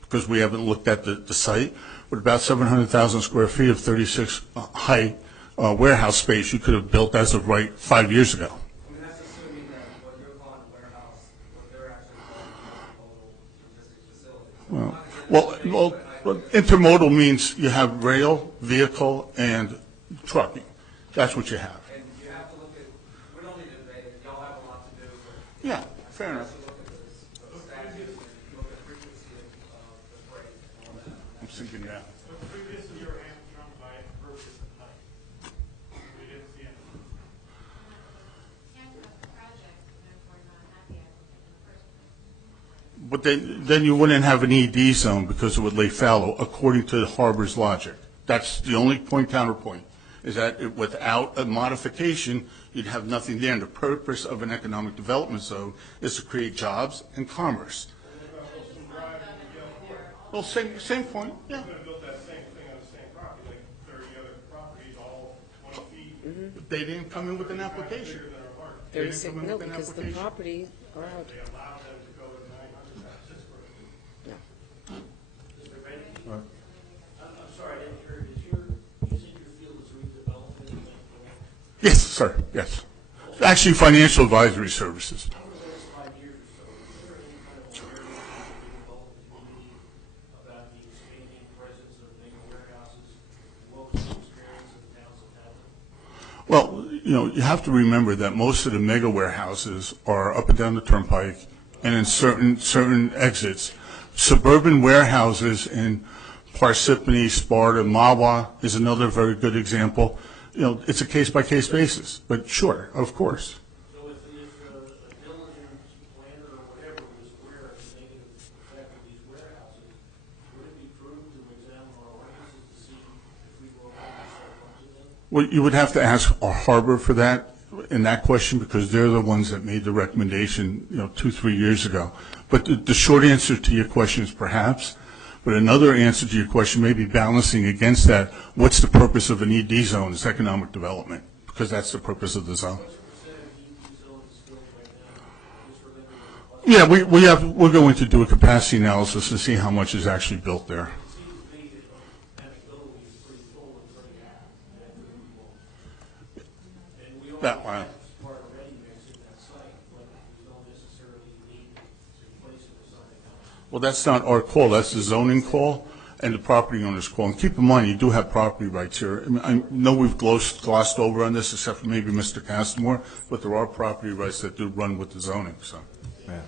because we haven't looked at the site, but about 700,000 square feet of 36 height warehouse space you could have built as of right 5 years ago. I mean, that's assuming that what you're calling a warehouse, what they're actually calling a mobile logistics facility. Well, intermodal means you have rail, vehicle, and trucking. That's what you have. And you have to look at, we don't need to debate it, y'all have a lot to do. Yeah, fair enough. Look at the statutes and look at the frequency of the freight and all that. I'm thinking that. Previously, your hand was drawn by impervious and height. We didn't see anything. But then you wouldn't have an ED zone because it would lay fallow, according to the harbor's logic. That's the only counterpoint, is that without a modification, you'd have nothing there. And the purpose of an economic development zone is to create jobs and commerce. Well, same point, yeah. Could have built that same thing on the same property, like 30 other properties, all 20 feet. But they didn't come in with an application. 36, no, because the property allowed. They allowed them to go to 900,000 square feet. Yeah. Mr. Benny? I'm sorry, I didn't hear, you think your field is redevelopment? Yes, sir, yes. Actually, financial advisory services. Over the last 5 years or so, is there any kind of awareness in the redevelopment community about the expanding presence of mega warehouses? What was the experience of the towns that had them? Well, you have to remember that most of the mega warehouses are up and down the turnpike and in certain exits. Suburban warehouses in Parsippany, Sparta, Mahwah is another very good example. It's a case-by-case basis, but sure, of course. So if a diligent planner or whatever was aware of the negative effect of these warehouses, would it be prudent to examine our ordinances to see if we will have to them? Well, you would have to ask our harbor for that, in that question, because they're the ones that made the recommendation, 2-3 years ago. But the short answer to your question is perhaps. But another answer to your question may be balancing against that. What's the purpose of an ED zone? It's economic development, because that's the purpose of the zone. Yeah, we're going to do a capacity analysis to see how much is actually built there. That one. Well, that's not our call. That's the zoning call and the property owner's call. And keep in mind, you do have property rights here. I know we've glossed over on this, except for maybe Mr. Castmore, but there are property rights that do run with the zoning. So, yeah.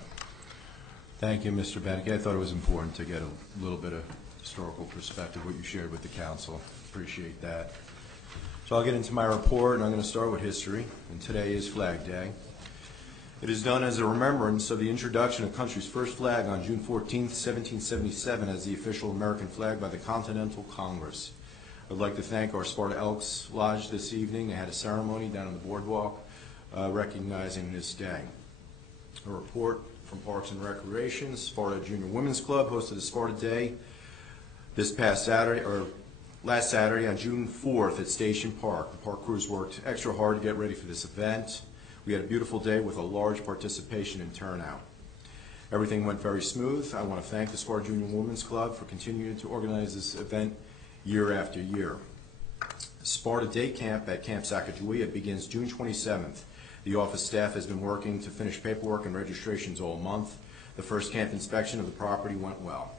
Thank you, Mr. Beneke. I thought it was important to get a little bit of historical perspective, what you shared with the council. Appreciate that. So I'll get into my report, and I'm going to start with history. And today is Flag Day. It is done as a remembrance of the introduction of the country's first flag on June 14, 1777, as the official American flag by the Continental Congress. I'd like to thank our Sparta Elks Lodge this evening. They had a ceremony down on the boardwalk recognizing this day. A report from Parks and Recreation. Sparta Junior Women's Club hosted a Sparta Day this past Saturday, or last Saturday on June 4th at Station Park. The park crews worked extra hard to get ready for this event. We had a beautiful day with a large participation and turnout. Everything went very smooth. I want to thank the Sparta Junior Women's Club for continuing to organize this event year after year. Sparta Day Camp at Camp Sacagawea begins June 27th. The office staff has been working to finish paperwork and registrations all month. The first camp inspection of the property went well.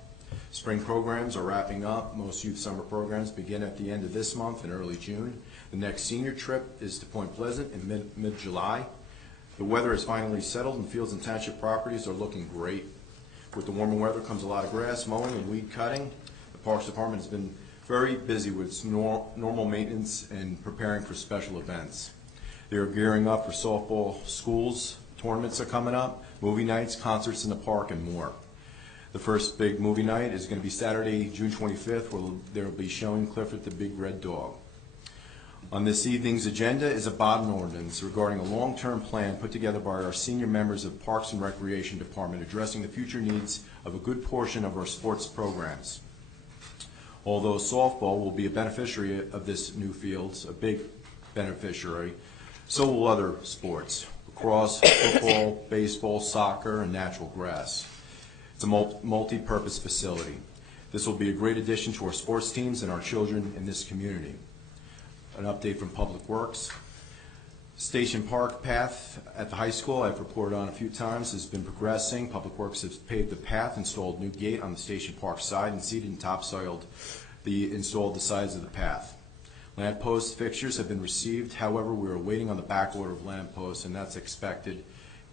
Spring programs are wrapping up. Most youth summer programs begin at the end of this month in early June. The next senior trip is to Point Pleasant in mid-July. The weather is finally settled and fields and township properties are looking great. With the warmer weather comes a lot of grass mowing and weed cutting. The Parks Department has been very busy with normal maintenance and preparing for special events. They are gearing up for softball schools, tournaments are coming up, movie nights, concerts in the park, and more. The first big movie night is going to be Saturday, June 25th, where there will be showing Clifford the Big Red Dog. On this evening's agenda is a bond ordinance regarding a long-term plan put together by our senior members of Parks and Recreation Department addressing the future needs of a good portion of our sports programs. Although softball will be a beneficiary of this new fields, a big beneficiary, so will other sports, lacrosse, football, baseball, soccer, and natural grass. It's a multi-purpose facility. This will be a great addition to our sports teams and our children in this community. An update from Public Works. Station Park path at the high school, I've reported on a few times, has been progressing. Public Works has paved the path, installed new gate on the Station Park side, and seeded and topsoiled installed the sides of the path. Lamp post fixtures have been received. However, we are waiting on the back order of lamp posts, and that's expected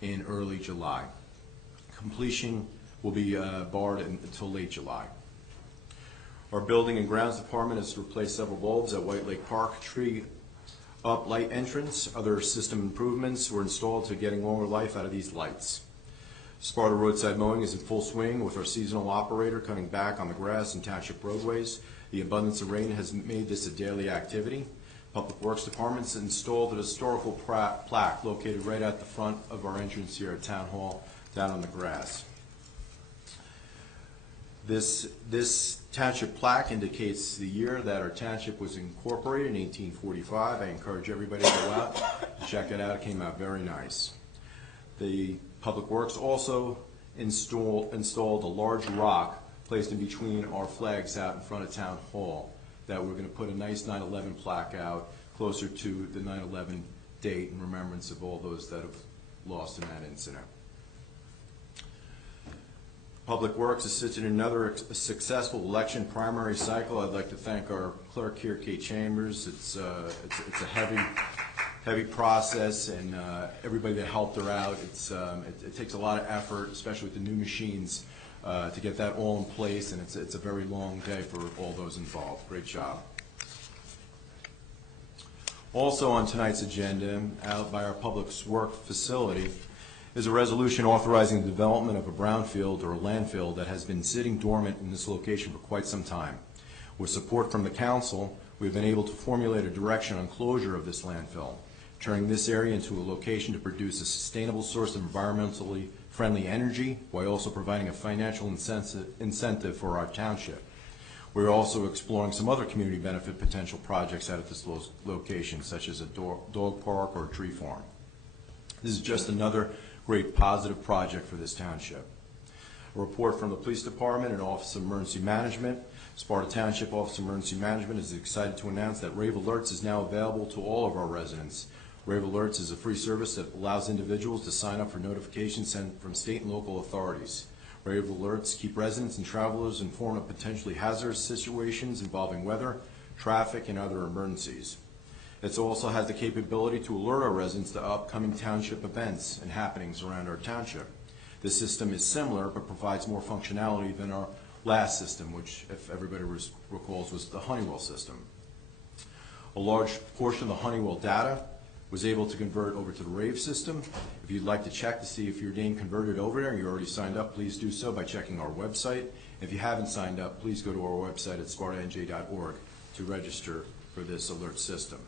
in early July. Completion will be barred until late July. Our Building and Grounds Department has replaced several bulbs at White Lake Park, tree up light entrance. Other system improvements were installed to getting longer life out of these lights. Sparta roadside mowing is in full swing with our seasonal operator cutting back on the grass and township roadways. The abundance of rain has made this a daily activity. Public Works Department has installed a historical plaque located right at the front of our entrance here at Town Hall, down on the grass. This township plaque indicates the year that our township was incorporated in 1845. I encourage everybody to go out and check it out. It came out very nice. The Public Works also installed a large rock placed in between our flags out in front of Town Hall that we're going to put a nice 9/11 plaque out closer to the 9/11 date in remembrance of all those that have lost in that incident. Public Works assisted in another successful election primary cycle. I'd like to thank our clerk here, Kate Chambers. It's a heavy process, and everybody that helped her out. It takes a lot of effort, especially with the new machines, to get that all in place, and it's a very long day for all those involved. Great job. Also on tonight's agenda, out by our Public Works facility, is a resolution authorizing the development of a brownfield or a landfill that has been sitting dormant in this location for quite some time. With support from the council, we've been able to formulate a direction on closure of this landfill, turning this area into a location to produce a sustainable source of environmentally friendly energy while also providing a financial incentive for our township. We're also exploring some other community benefit potential projects out at this location, such as a dog park or a tree farm. This is just another great positive project for this township. A report from the Police Department and Office of Emergency Management. Sparta Township Office of Emergency Management is excited to announce that Rave Alerts is now available to all of our residents. Rave Alerts is a free service that allows individuals to sign up for notifications sent from state and local authorities. Rave Alerts keep residents and travelers informed of potentially hazardous situations involving weather, traffic, and other emergencies. It also has the capability to alert our residents to upcoming township events and happenings around our township. This system is similar but provides more functionality than our last system, which, if everybody recalls, was the Honeywell system. A large portion of the Honeywell data was able to convert over to the RAVE system. If you'd like to check to see if your name converted over there and you're already signed up, please do so by checking our website. If you haven't signed up, please go to our website at spartanj.org to register for this alert system.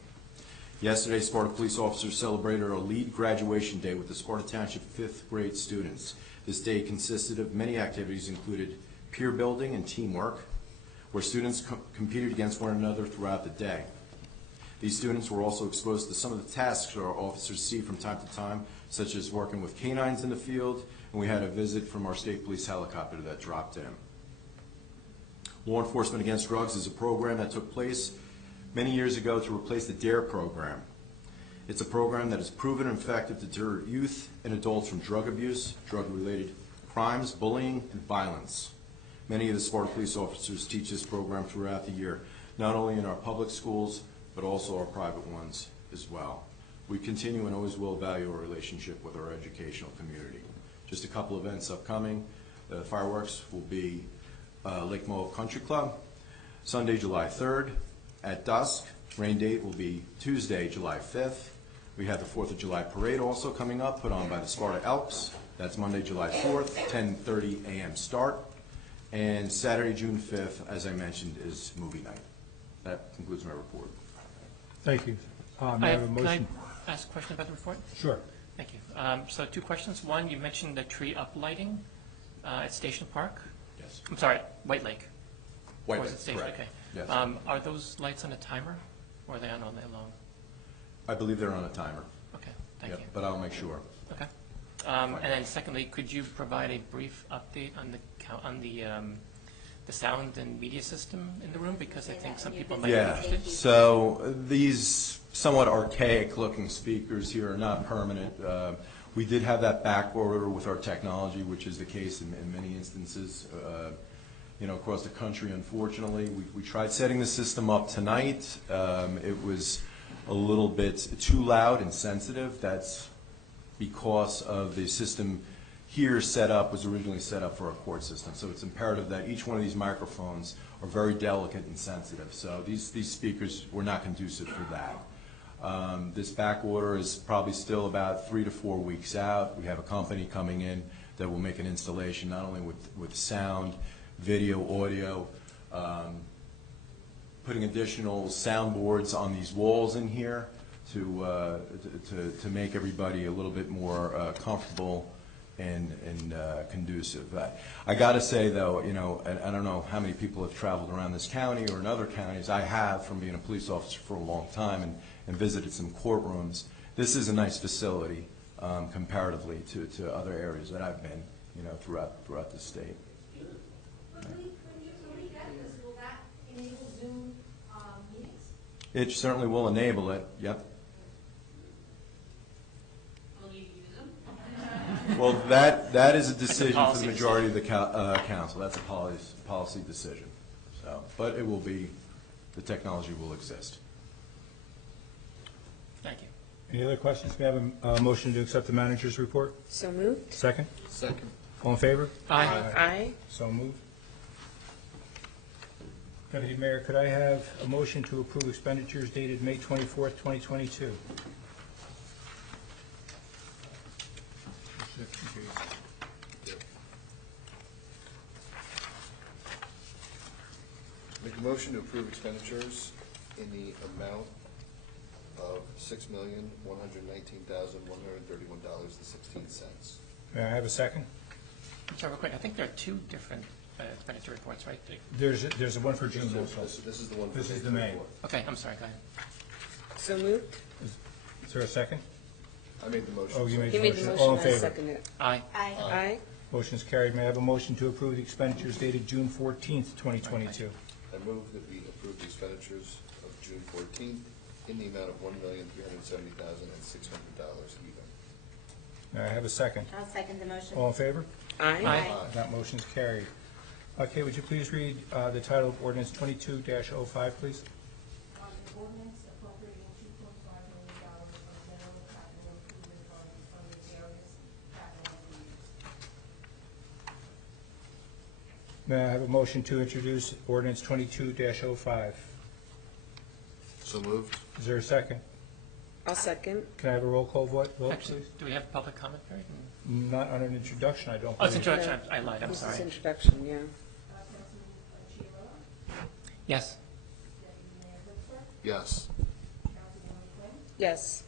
Yesterday, Sparta police officers celebrated our lead graduation day with the Sparta Township 5th grade students. This day consisted of many activities, included peer building and teamwork, where students competed against one another throughout the day. These students were also exposed to some of the tasks our officers see from time to time, such as working with canines in the field, and we had a visit from our state police helicopter that dropped in. Law Enforcement Against Drugs is a program that took place many years ago to replace the DARE program. It's a program that is proven and effective to deter youth and adults from drug abuse, drug-related crimes, bullying, and violence. Many of the Sparta police officers teach this program throughout the year, not only in our public schools, but also our private ones as well. We continue and always will value our relationship with our educational community. Just a couple events upcoming. The fireworks will be Lake Mohawk Country Club, Sunday, July 3rd at dusk. Rain date will be Tuesday, July 5th. We have the 4th of July parade also coming up, put on by the Sparta Elks. That's Monday, July 4th, 10:30 a.m. start. And Saturday, June 5th, as I mentioned, is movie night. That concludes my report. Thank you. May I have a motion? Can I ask a question about the report? Sure. Thank you. So 2 questions. One, you mentioned the tree uplighting at Station Park. Yes. I'm sorry, White Lake. White Or is Lake, it Station? correct. Okay. Yes. Are those lights on a timer, or are they on all day long? I believe they're on a timer. Okay, thank Yep, you. but I'll make sure. Okay. And then secondly, could you provide a brief update on the sound and media system in the room? Because I think some people might be Yeah, interested. so these somewhat archaic looking speakers here are not permanent. We did have that back order with our technology, which is the case in many instances, across the country, unfortunately. We tried setting the system up tonight. It was a little bit too loud and sensitive. That's because of the system here was originally set up for a court system. So it's imperative that each one of these microphones are very delicate and sensitive. So these speakers were not conducive for that. This back order is probably still about 3 to 4 weeks out. We have a company coming in that will make an installation not only with sound, video, audio, putting additional soundboards on these walls in here to make everybody a little bit more comfortable and conducive. I got to say, though, and I don't know how many people have traveled around this county or in other counties. I have, from being a police officer for a long time and visited some courtrooms. This is a nice facility comparatively to other areas that I've been, throughout the state. When we get this, will that enable Zoom meetings? It certainly will enable it, yep. Will you use them? Well, that is a decision for policy the majority of the council. That's a policy decision. So, but it will be, the technology will exist. Thank you. Any other questions? May I have a motion to accept the manager's report? So moved. Second? Second. All in favor? Aye. Aye. So moved. Deputy Mayor, could I have a motion to approve expenditures dated May 24th, 2022? Make a motion to approve expenditures in the amount of $6,119,131.16. May I have a second? I'm sorry, real quick. I think there are 2 different expenditure reports, right? There's a one for June also. This is the one for This is the May. Okay, I'm sorry. Go ahead. So moved. Is there a second? I made the motion. Oh, you made He the made the motion. motion, All in I favor? second it. Aye. Aye. Motion is carried. May I have a motion to approve the expenditures dated June 14th, 2022? I move that we approve the expenditures of June 14th in the amount of $1,370,600 even. May I have a second? I'll second the motion. All in favor? Aye. Aye. That motion is carried. Okay, would you please read the title of ordinance 22-05, please? On the ordinance appropriating $2.5 million from general capital improvement fund to fund the various capital needs. May I have a motion to introduce ordinance 22-05? So moved. Is there a second? I'll second. Can I have a roll call vote, Actually, please? do we have public comment period? Not on an introduction, I don't Oh, it's believe. introduction, I lied, I'm This is sorry. introduction, yeah. Yes. Yes. Yes.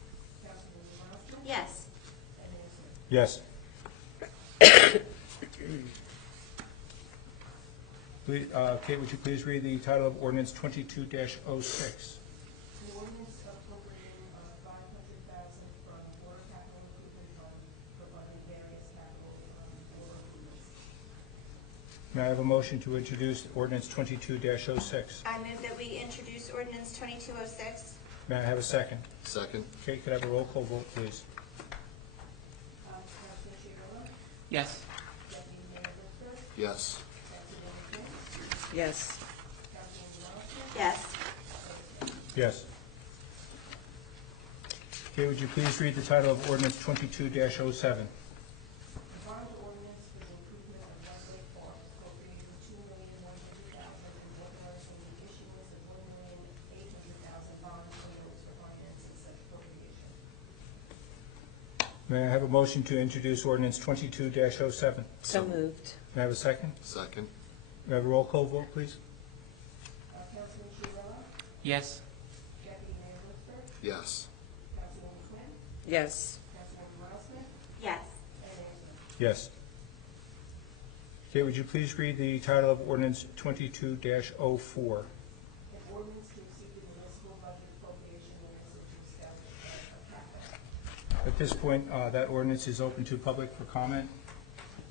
Yes. Yes. Please, Kate, would you please read the title of ordinance 22-06? May I have a motion to introduce ordinance 22-06? I move that we introduce ordinance 2206. May I have a second? Second. Kate, could I have a roll call vote, please? Yes. Yes. Yes. Yes. Yes. Kate, would you please read the title of ordinance 22-07? May I have a motion to introduce ordinance 22-07? So moved. May I have a second? Second. May I have a roll call vote, please? Yes. Yes. Yes. Yes. Yes. Kate, would you please read the title of ordinance 22-04? At this point, that ordinance is open to public for comment.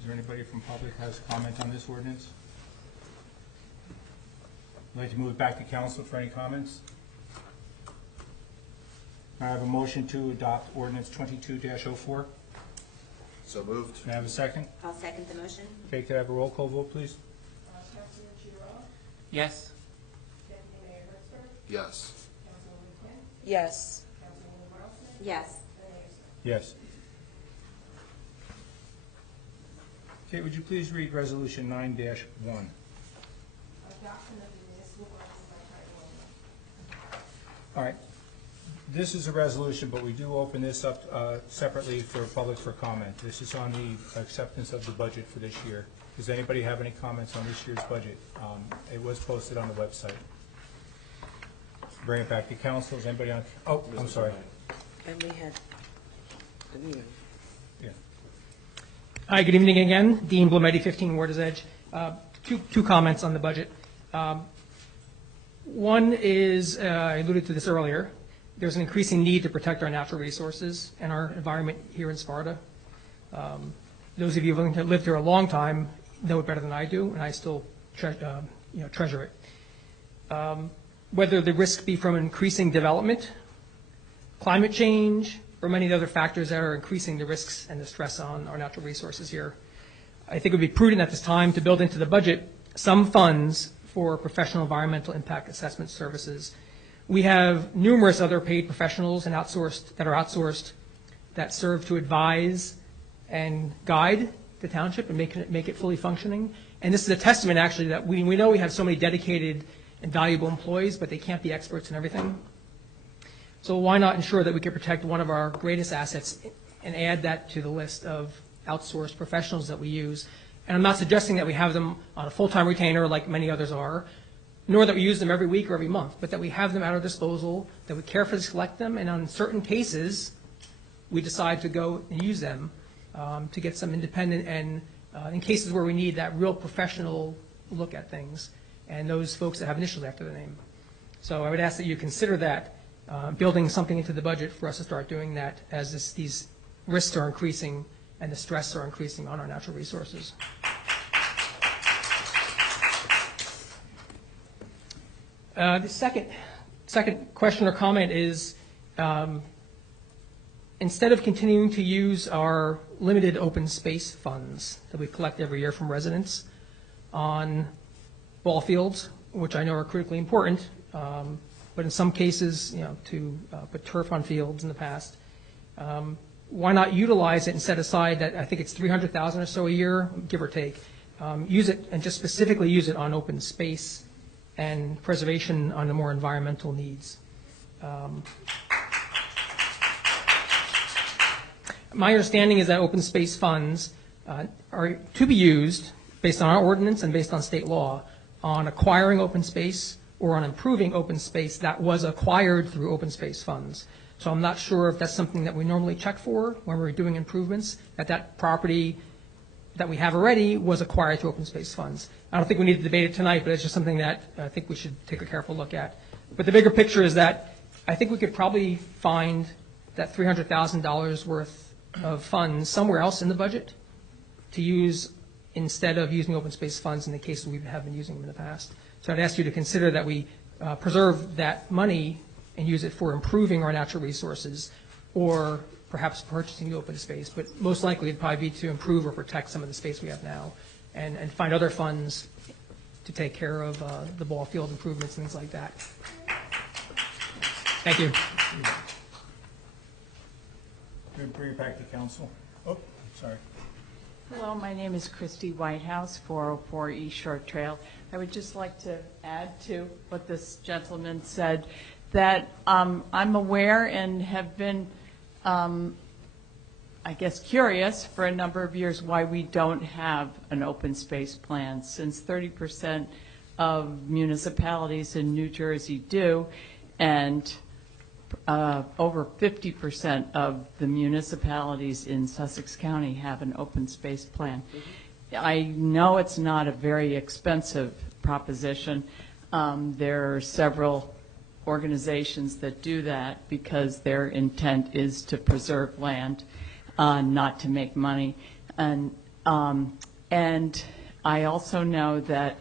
Is there anybody from public who has comment on this ordinance? I'd like to move it back to council for any comments. I have a motion to adopt ordinance 22-04. So moved. May I have a second? I'll second the motion. Okay, could I have a roll call vote, please? Yes. Yes. Yes. Yes. Yes. Okay, would you please read resolution 9-1? All right. This is a resolution, but we do open this up separately for public for comment. This is on the acceptance of the budget for this year. Does anybody have any comments on this year's budget? It was posted on the website. Bring it back to council. Is anybody on? Oh, I'm sorry. And we had, Yeah. Hi, good evening again. Dean Blometti, 15 Ward's Edge. Two comments on the budget. One is, I alluded to this earlier, there's an increasing need to protect our natural resources and our environment here in Sparta. Those of you who have lived here a long time know it better than I do, and I still treasure it. Whether the risk be from increasing development, climate change, or many other factors that are increasing the risks and the stress on our natural resources here. I think it would be prudent at this time to build into the budget some funds for professional environmental impact assessment services. We have numerous other paid professionals and outsourced that serve to advise and guide the township and make it fully functioning. And this is a testament, actually, that we know we have so many dedicated and valuable employees, but they can't be experts in everything. So why not ensure that we can protect one of our greatest assets and add that to the list of outsourced professionals that we use? And I'm not suggesting that we have them on a full-time retainer like many others are, nor that we use them every week or every month, but that we have them at our disposal, that we carefully select them, and on certain cases, we decide to go and use them to get some independent and in cases where we need that real professional look at things, and those folks that have initials after their name. So I would ask that you consider that, building something into the budget for us to start doing that as these risks are increasing and the stress are increasing on our natural resources. The second question or comment is, instead of continuing to use our limited open space funds that we collect every year from residents on ball fields, which I know are critically important, but in some cases, to put turf on fields in the past, why not utilize it and set aside that, I think it's $300,000 or so a year, give or take, use it and just specifically use it on open space and preservation on the more environmental needs. My understanding is that open space funds are to be used based on our ordinance and based on state law on acquiring open space or on improving open space that was acquired through open space funds. So I'm not sure if that's something that we normally check for when we're doing improvements, that property that we have already was acquired through open space funds. I don't think we need to debate it tonight, but it's just something that I think we should take a careful look at. But the bigger picture is that I think we could probably find that $300,000 worth of funds somewhere else in the budget to use instead of using open space funds in the cases we have been using them in the past. So I'd ask you to consider that we preserve that money and use it for improving our natural resources or perhaps purchasing the open space. But most likely it'd probably be to improve or protect some of the space we have now and find other funds to take care of the ball field improvements and things like that. Thank you. We'll bring it back to council. Oh, sorry. Hello, my name is Christy Whitehouse, 404 East Shore Trail. I would just like to add to what this gentleman said, that I'm aware and have been, I guess, curious for a number of years why we don't have an open space plan, since 30% of municipalities in New Jersey do, and over 50% of the municipalities in Sussex County have an open space plan. I know it's not a very expensive proposition. There are several organizations that do that because their intent is to preserve land, not to make money. And I also know that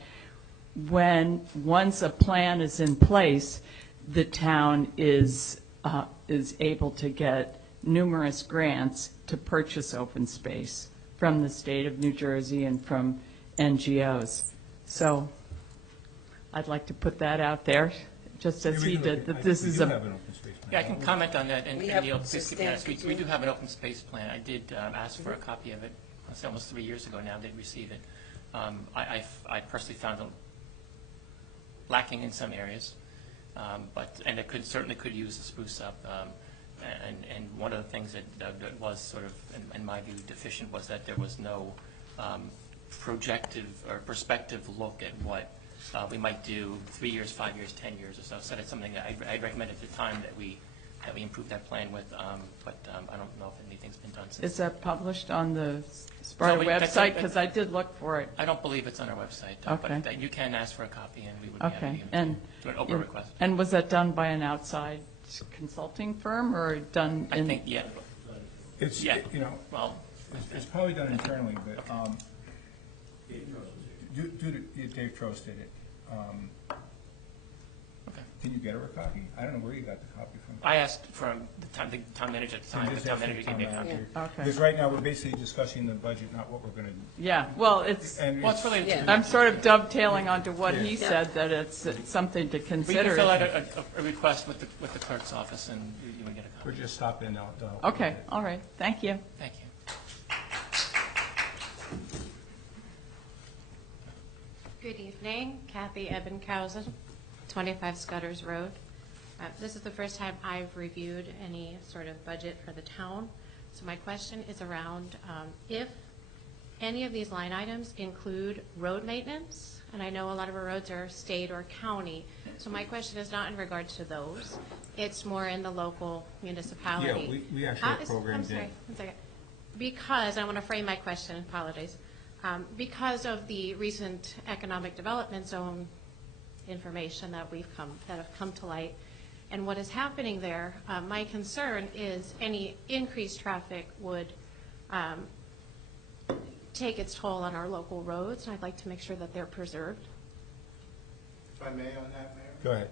once a plan is in place, the town is able to get numerous grants to purchase open space from the state of New Jersey and from NGOs. So I'd like to put that out there, just as he did, that this is a... Yeah, I can comment on that, and Neil, please keep me honest. We do have an open space plan. I did ask for a copy of it. It's almost 3 years ago now. I didn't receive it. I personally found it lacking in some areas, and it certainly could use a spruce up. And one of the things that was sort of, in my view, deficient was that there was no projective or perspective look at what we might do 3 years, 5 years, 10 years or so. So that's something that I'd recommend at the time that we improve that plan with, but I don't know if anything's been done since. Is that published on the Sparta website? Because I did look for it. I don't believe it's on our website, okay. But you can ask for a copy, and we would be happy to do an open request. And was that done by an outside consulting firm or done in? I think, yeah. It's, yeah. You know, well, it's probably done internally, but Dave Trost did it. Okay. Can you get her a copy? I don't know where you got the copy from. I asked from the town manager at the time. The town manager gave me a copy. Okay. Because right now we're basically discussing the budget, not what we're going to do. Yeah, well, it's really. Yeah. I'm sort of dovetailing onto what he said, that it's something to consider. We can fill out a request with the clerk's office, and you would get a copy. We'll just stop in. Okay, all right. Thank you. Thank you. Good evening, Kathy Ebenkhausen, 25 Scudders Road. This is the first time I've reviewed any sort of budget for the town. So my question is around if any of these line items include road maintenance, and I know a lot of our roads are state or county. So my question is not in regards to those. It's more in the local municipality. Yeah, we actually have programs in. I'm sorry, 1 second. Because, I want to frame my question, apologize. Because of the recent economic development zone information that have come to light, and what is happening there, my concern is any increased traffic would take its toll on our local roads, and I'd like to make sure that they're preserved. If I may on that, Mayor? Go ahead.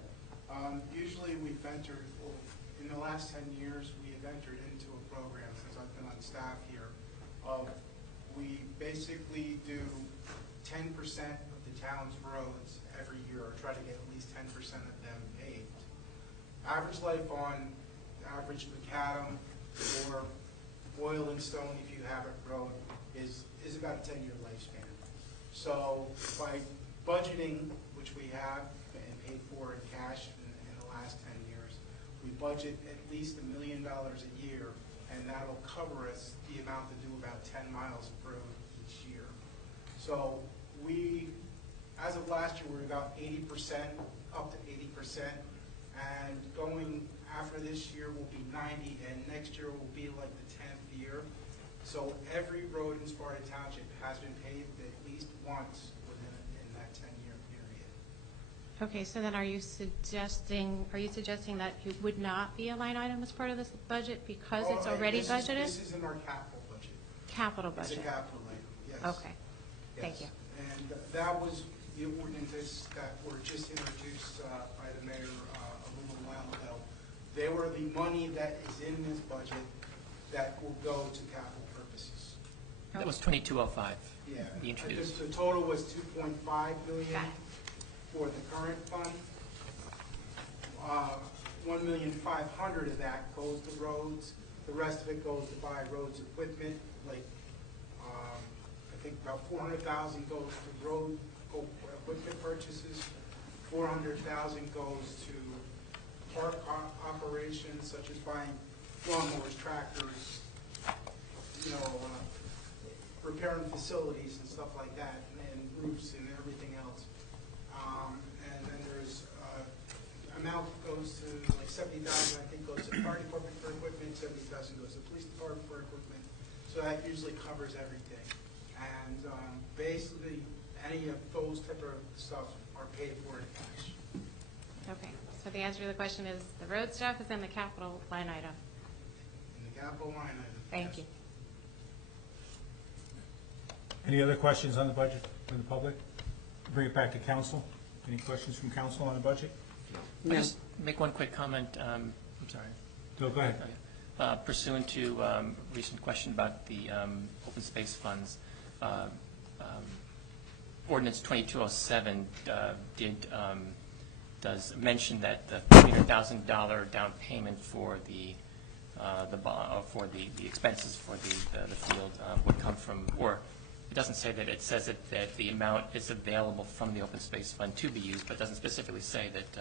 Usually we've entered, in the last 10 years, we have entered into a program, since I've been on staff here, of we basically do 10% of the town's roads every year, or try to get at least 10% of them paved. Average life on average macadam or oil and stone, if you have it, road, is about a 10-year lifespan. So by budgeting, which we have and paid for in cash in the last 10 years, we budget at least $1 million a year, and that'll cover us the amount to do about 10 miles of road each year. So we, as of last year, we were about 80%, up to 80%, and going after this year will be 90, and next year will be like the 10th year. So every road in Sparta Township has been paved at least once in that 10-year period. Okay, so then are you suggesting that it would not be a line item as part of this budget because it's already budgeted? This is in our capital budget. Capital budget? It's a capital item, yes. Okay, thank you. And that was the ordinances that were just introduced by the mayor a little while ago. They were the money that is in this budget that will go to capital purposes. That was 2205. Yeah. Be introduced. The total was 2.5 million for the current fund. 1,500,000 of that goes to roads. The rest of it goes to buy roads equipment, like I think about 400,000 goes to road equipment purchases. 400,000 goes to park operations, such as buying lawnmowers, tractors, repairing facilities and stuff like that, and roofs and everything else. And then there's amount goes to like 70,000, I think, goes to the fire department for equipment. 70,000 goes to the police department for equipment. So that usually covers everything. And basically, any of those type of stuff are paid for in cash. Okay, so the answer to the question is the road stuff is in the capital line item. In the capital line item. Thank you. Any other questions on the budget from the public? Bring it back to council. Any questions from council on the budget? I'll just make one quick comment. I'm sorry. No, go ahead. Pursuant to a recent question about the open space funds, Ordinance 2207 does mention that the $300,000 down payment for the expenses for the field would come from, or it doesn't say that, it says that the amount is available from the open space fund to be used, but doesn't specifically say that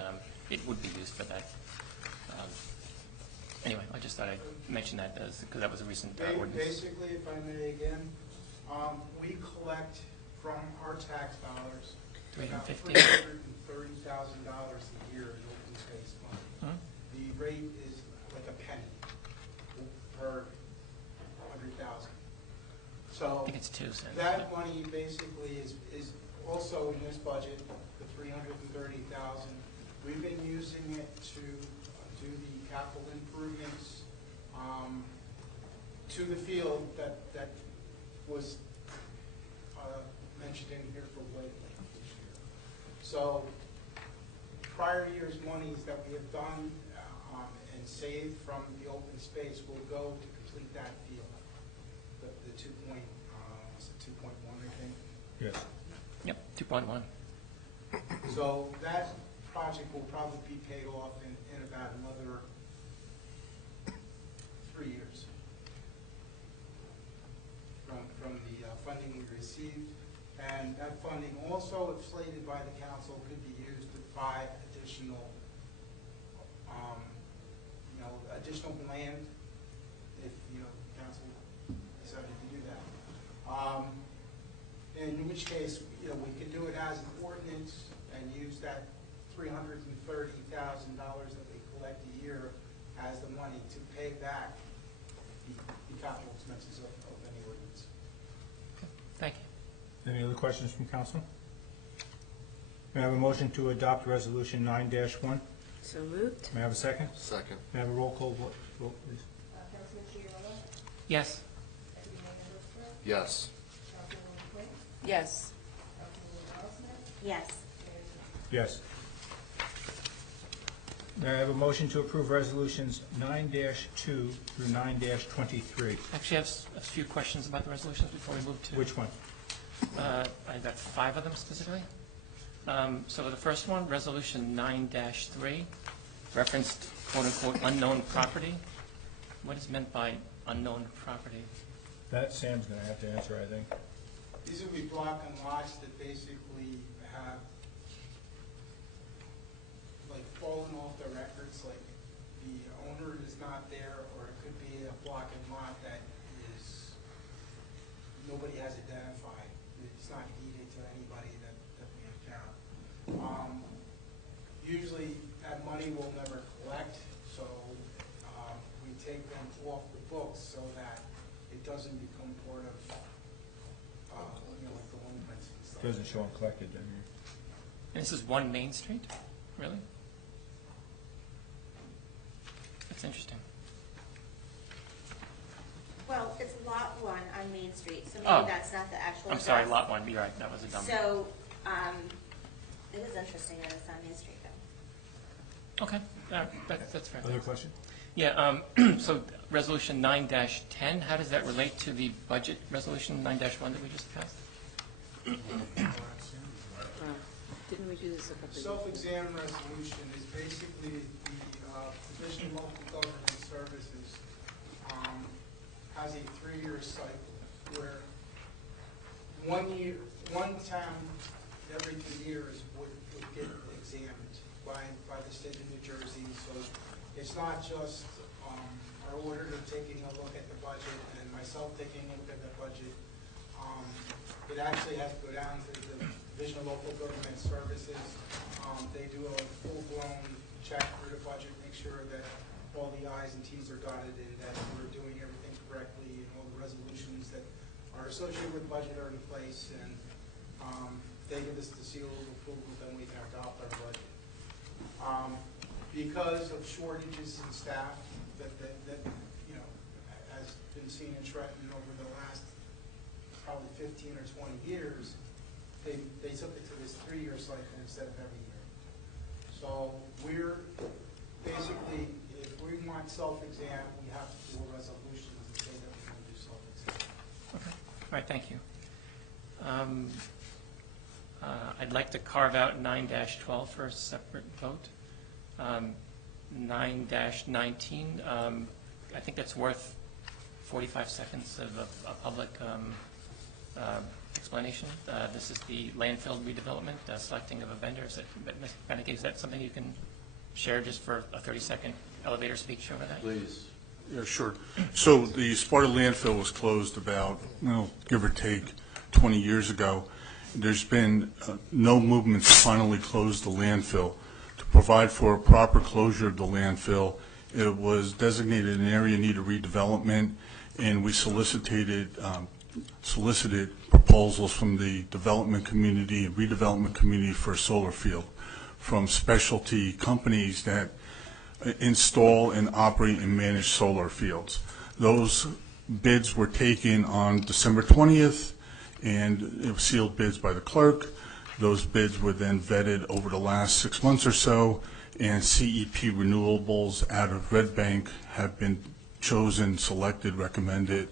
it would be used for that. Anyway, I just thought I'd mention that because that was a recent ordinance. Basically, if I may again, we collect from our tax dollars about $330,000 a year in open space money. The rate is like a penny per 100,000. So I think it's 2 cents. That money basically is also in this budget, the $330,000. We've been using it to do the capital improvements to the field that was mentioned in here for White Lake this year. So prior year's monies that we have done and saved from the open space will go to complete that field. The 2.1, I think. Yes. Yep, 2.1. So that project will probably be paid off in about another 3 years from the funding we received. And that funding also, if slated by the council, could be used to buy additional, additional land if, council decided to do that. In which case, we could do it as an ordinance and use that $330,000 that we collect a year as the money to pay back the capital expenses of any ordinance. Thank you. Any other questions from council? May I have a motion to adopt resolution 9-1? So moved. May I have a second? Second. May I have a roll call vote, please? Councilman Chiarella? Yes. Deputy Mayor Lister? Yes. Councilwoman Quinn? Yes. Councilwoman Osment? Yes. Yes. May I have a motion to approve resolutions 9-2 through 9-23? Actually, I have a few questions about the resolutions before we move to... Which one? I've got 5 of them specifically. So the first one, resolution 9-3, referenced quote-unquote unknown property. What is meant by unknown property? That Sam's going to have to answer, I think. These would be block and lots that basically have like fallen off the records, like the owner is not there, or it could be a block and lot that is, nobody has identified. It's not deeded to anybody that we have found. Usually that money will never collect, so we take them off the books so that it doesn't become part of, like delinquency and stuff. Doesn't show uncollected, then. And this is 1 Main Street? Really? That's interesting. Well, it's Lot 1 on Main Street, so Oh. maybe that's not the actual I'm address. sorry, Lot 1, you're right, that was a dumb. So, it is interesting that it's on Main Street, though. Okay, that's fair. Other question? Yeah, so Resolution 9-10, how does that relate to the budget resolution 9-1 that we just passed? Didn't we do this a couple of years? Self-exam resolution is basically the Division of Local Government Services has a 3-year cycle where one town every 2 years would get examined by the state of New Jersey. So it's not just our auditor taking a look at the budget and myself taking a look at the budget. It actually has to go down to the Division of Local Government Services. They do a full-blown check through the budget, make sure that all the I's and T's are dotted and that we're doing everything correctly and all the resolutions that are associated with budget are in place, and they give us the seal of approval, then we can adopt our budget. Because of shortages in staff that has been seen in Trenton over the last probably 15 or 20 years, they took it to this 3-year cycle instead of every year. So we're basically, if we want self-exam, we have to do a resolution to say that we're going to do self-exam. Okay, all right, thank you. I'd like to carve out 9-12 for a separate vote. 9-19, I think that's worth 45 seconds of a public explanation. This is the landfill redevelopment, selecting of a vendor. Ms. Beneke, is that something you can share just for a 30-second elevator speech over that? Please. Yeah, sure. So the Sparta landfill was closed about, give or take, 20 years ago. There's been no movement to finally close the landfill. To provide for a proper closure of the landfill, it was designated an area in need of redevelopment, and we solicited proposals from the development community and redevelopment community for a solar field from specialty companies that install and operate and manage solar fields. Those bids were taken on December 20th, and it was sealed bids by the clerk. Those bids were then vetted over the last 6 months or so, and CEP Renewables out of Red Bank have been chosen, selected, recommended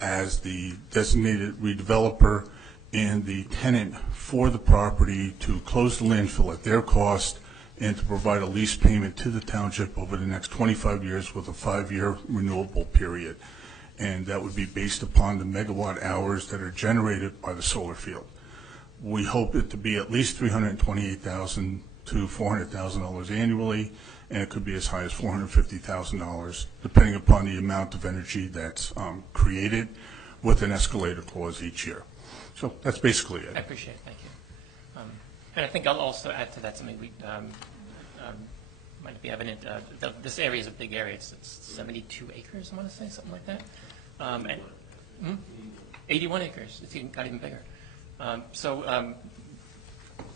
as the designated redeveloper and the tenant for the property to close the landfill at their cost and to provide a lease payment to the township over the next 25 years with a 5-year renewable period. And that would be based upon the megawatt hours that are generated by the solar field. We hope it to be at least $328,000 to $400,000 annually, and it could be as high as $450,000, depending upon the amount of energy that's created, with an escalator clause each year. So that's basically it. I appreciate it, thank you. And I think I'll also add to that something we might be evident. This area is a big area. It's 72 acres, I want to say, something like that. 81 acres. It's got even bigger.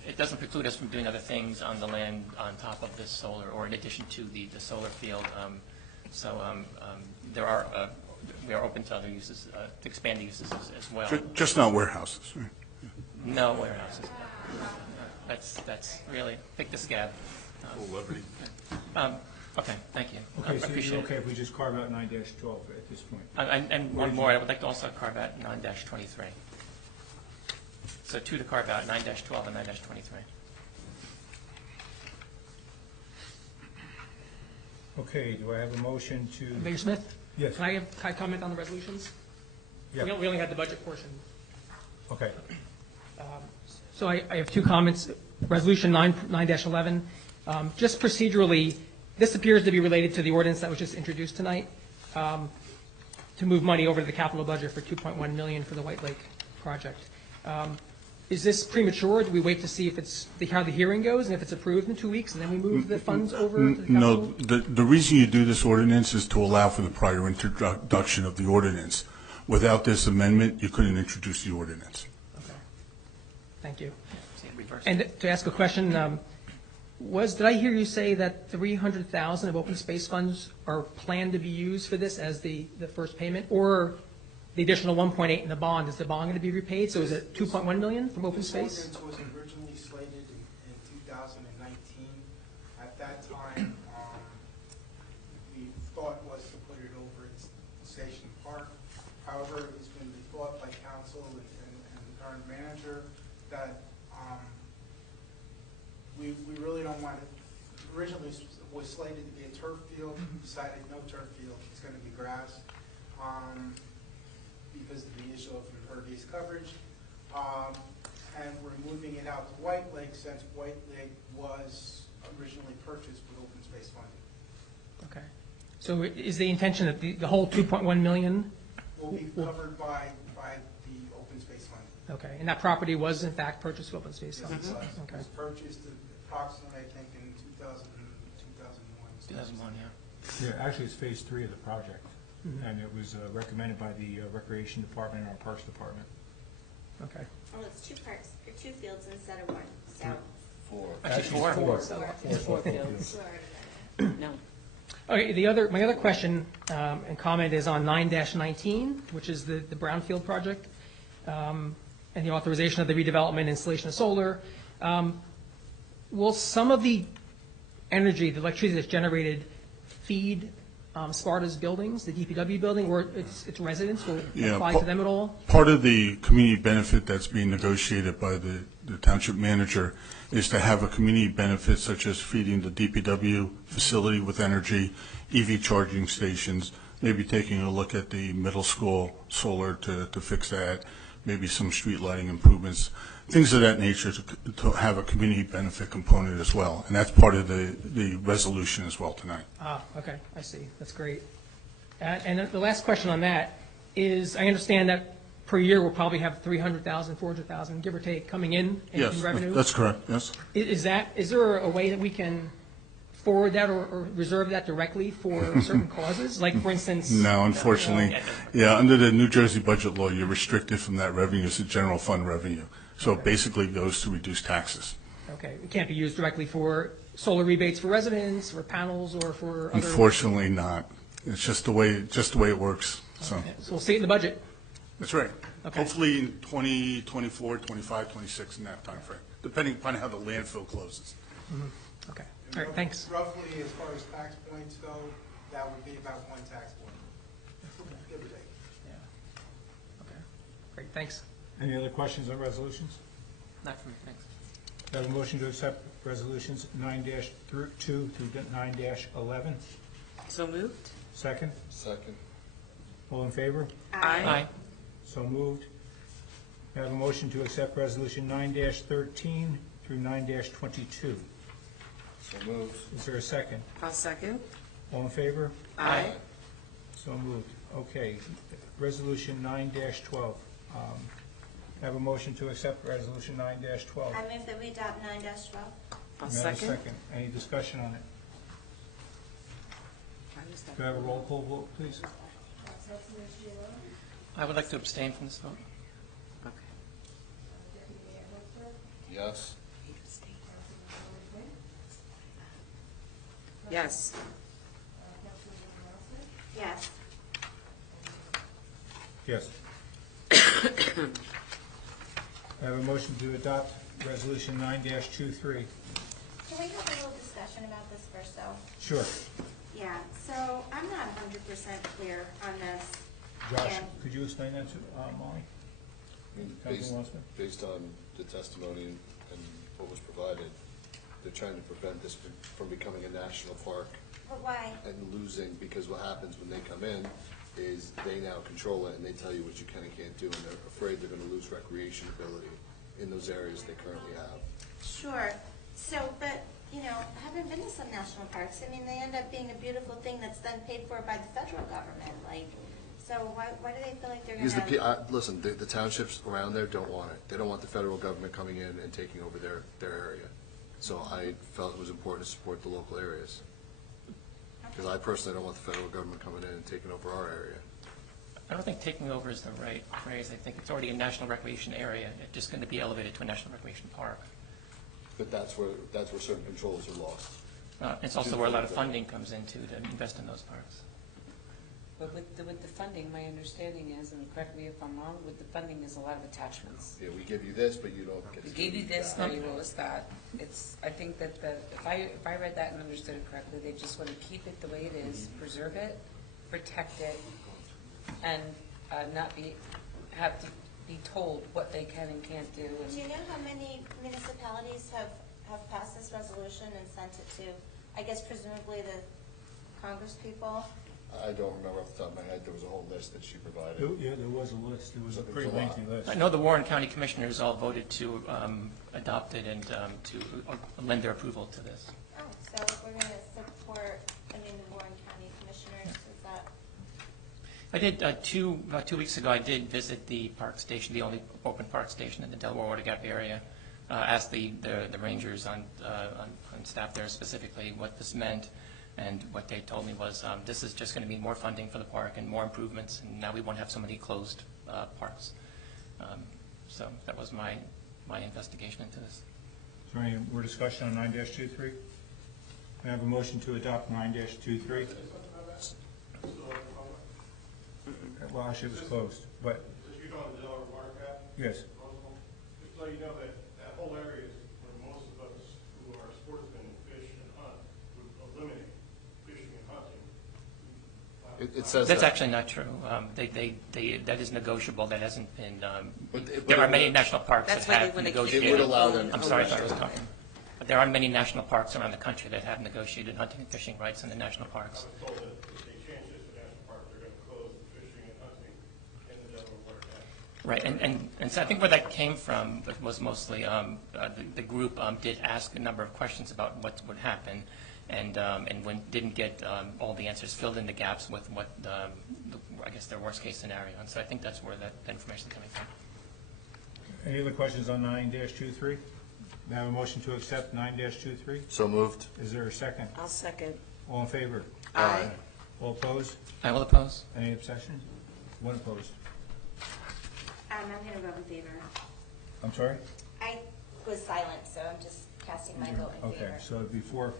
It doesn't preclude us from doing other things on the land on top of this solar, or in addition to the solar field. We are open to other uses, to expand the uses as well. Just not warehouses, right? No warehouses. That's really, pick the scab. Okay, thank you. Okay, so appreciate you're okay it. if we just carve out 9-12 at this point? And one more, I would like to also carve out 9-23. So 2 to carve out, 9-12 and 9-23. Okay, do I have a motion to? Mayor Smith? Yes. Can I comment on the resolutions? Yeah. We only had the budget portion. Okay. So I have two comments. Resolution 9-11, just procedurally, this appears to be related to the ordinance that was just introduced tonight, to move money over to the capital budget for $2.1 million for the White Lake project. Is this premature? Do we wait to see if how the hearing goes, and if it's approved in 2 weeks, and then we move the funds over to the capital? No, the reason you do this ordinance is to allow for the prior introduction of the ordinance. Without this amendment, you couldn't introduce the ordinance. Okay. Thank you. And to ask a question, did I hear you say that 300,000 of open space funds are planned to be used for this as the first payment, or the additional 1.8 in the bond? Is the bond going to be repaid? So is it 2.1 million from open space? This ordinance was originally slated in 2019. At that time, the thought was to put it over at Station Park. However, it's been the thought by council and the current manager that we really don't want it. Originally, it was slated to be a turf field. We decided no turf field. It's going to be grass because of the issue of impervious coverage. And we're moving it out to White Lake since White Lake was originally purchased with open space funding. Okay. So is the intention that the whole 2.1 million Will be covered by the open space funding. Okay, and that property was in fact purchased with open space? Yes, it was. Okay. It was purchased approximately, I think, in 2001. 2001, yeah. Yeah, actually, it's phase 3 of the project, and it was recommended by the Recreation Department and our Parks Department. Okay. Well, it's two parks, or two fields instead of one, so. Actually, four fields. No. Okay, my other question and comment is on 9-19, which is the Brownfield project, and the authorization of the redevelopment and installation of solar. Will some of the energy, the electricity that's generated, feed Sparta's buildings, the DPW building, or its residents? Will it apply to them at all? Part of the community benefit that's being negotiated by the township manager is to have a community benefit such as feeding the DPW facility with energy, EV charging stations, maybe taking a look at the middle school solar to fix that, maybe some street lighting improvements, things of that nature to have a community benefit component as well. And that's part of the resolution as well tonight. Ah, okay, I see. That's great. And the last question on that is, I understand that per year we'll probably have 300,000, 400,000, give or take, coming in revenue? Yes, that's correct, yes. Is there a way that we can forward that or reserve that directly for certain causes? Like, for instance... No, unfortunately. Yeah, under the New Jersey budget law, you're restricted from that revenue as a general fund revenue. So it basically goes to reduce taxes. Okay, it can't be used directly for solar rebates for residents, for panels, or for other... Unfortunately not. It's just the way it works, so. Okay. So we'll see it in the budget. That's right. Okay. Hopefully in 2024, 25, 26, in that time frame, depending upon how the landfill closes. Mm-hmm. Okay. All right, thanks. Roughly, as far as tax points go, that would be about one tax point, give or take. Yeah. Okay. Great, thanks. Any other questions on resolutions? Not for me, thanks. Do I have a motion to accept resolutions 9-2 through 9-11? So moved? Second? Second. All in favor? Aye. So moved. I have a motion to accept resolution 9-13 through 9-22. So moved. Is there a second? I'll second. All in favor? Aye. So moved. Okay. Resolution 9-12. I have a motion to accept resolution 9-12. I move that we adopt 9-12. I'll May I have a second. Any discussion on it? Do I have a roll call vote, please? I would like to abstain from this vote. Okay. Yes. Yes. Yes. Yes. I have a motion to adopt resolution 9-23. Can we have a little discussion about this first, though? Sure. Yeah, so I'm not 100% clear on this. Josh, And- could you explain that to Molly? Councilman Wassman? Based on the testimony and what was provided, they're trying to prevent this from becoming a national park But why? and losing, because what happens when they come in, is they now control it and they tell you what you can and can't do, and they're afraid they're gonna lose recreation ability in those areas they currently have. Sure. So, but, you know, having been to some national parks, I mean, they end up being a beautiful thing that's then paid for by the federal government, like, so why do they feel like they're Because gonna? listen, the townships around there don't want it. They don't want the federal government coming in and taking over their area. So I felt it was important to support the local areas. Because I personally don't want the federal government coming in and taking over our area. I don't think taking over is the right phrase. I think it's already a national recreation area. It's just going to be elevated to a national recreation park. But that's where certain controls are lost. It's also where a lot of funding comes into to invest in those parks. But with the funding, my understanding is, and correct me if I'm wrong, with the funding is a lot of attachments. Yeah, we give you this, but you don't get to We gave you this, that. now you owe us that. I think that if I read that and understood it correctly, they just want to keep it the way it is, preserve it, protect it, and not have to be told what they can and can't do. And Do you know how many municipalities have passed this resolution and sent it to, I guess presumably the Congress people? I don't remember off the top of my head. There was a whole list that she provided. Yeah, there was a list. It was a It was pretty a lot. lengthy list. I know the Warren County Commissioners all voted to adopt it and to lend their approval to this. Oh, so we're going to support, the Warren County Commissioners, is that? I did, about 2 weeks ago, I did visit the park station, the only open park station in the Delaware Water Gap area. Asked the rangers on staff there specifically what this meant. And what they told me was, this is just going to mean more funding for the park and more improvements, and now we won't have so many closed parks. So that was my investigation into this. Is there any more discussion on 9-23? Can I have a motion to adopt 9-23? Well, actually, it was closed, but, Just you know the Delaware Water Gap? yes. Just so you know that whole area is where most of us who are sportsmen and fish and hunt would eliminate fishing and hunting. It says That's that. actually not true. That is negotiable. That hasn't been. There are many national parks That's that why they have want to keep negotiated. It would allow them. I'm sorry, I thought I was talking. But there are many national parks around the country that have negotiated hunting and fishing rights in the national parks. I was told that if they change this to national park, they're going to close the fishing and hunting in the Delaware Water Gap. Right, and so I think where that came from was mostly the group did ask a number of questions about what would happen, and when didn't get all the answers, filled in the gaps with what I guess their worst case scenario. And so I think that's where that information is coming from. Any other questions on 9-23? May I have a motion to accept 9-23? So moved. Is there a second? I'll second. All in favor? Aye. All opposed? I will oppose. Any abstentions? One opposed. I'm going to vote in favor. I'm sorry? I was silent, so I'm just casting my vote in favor. Okay, so before.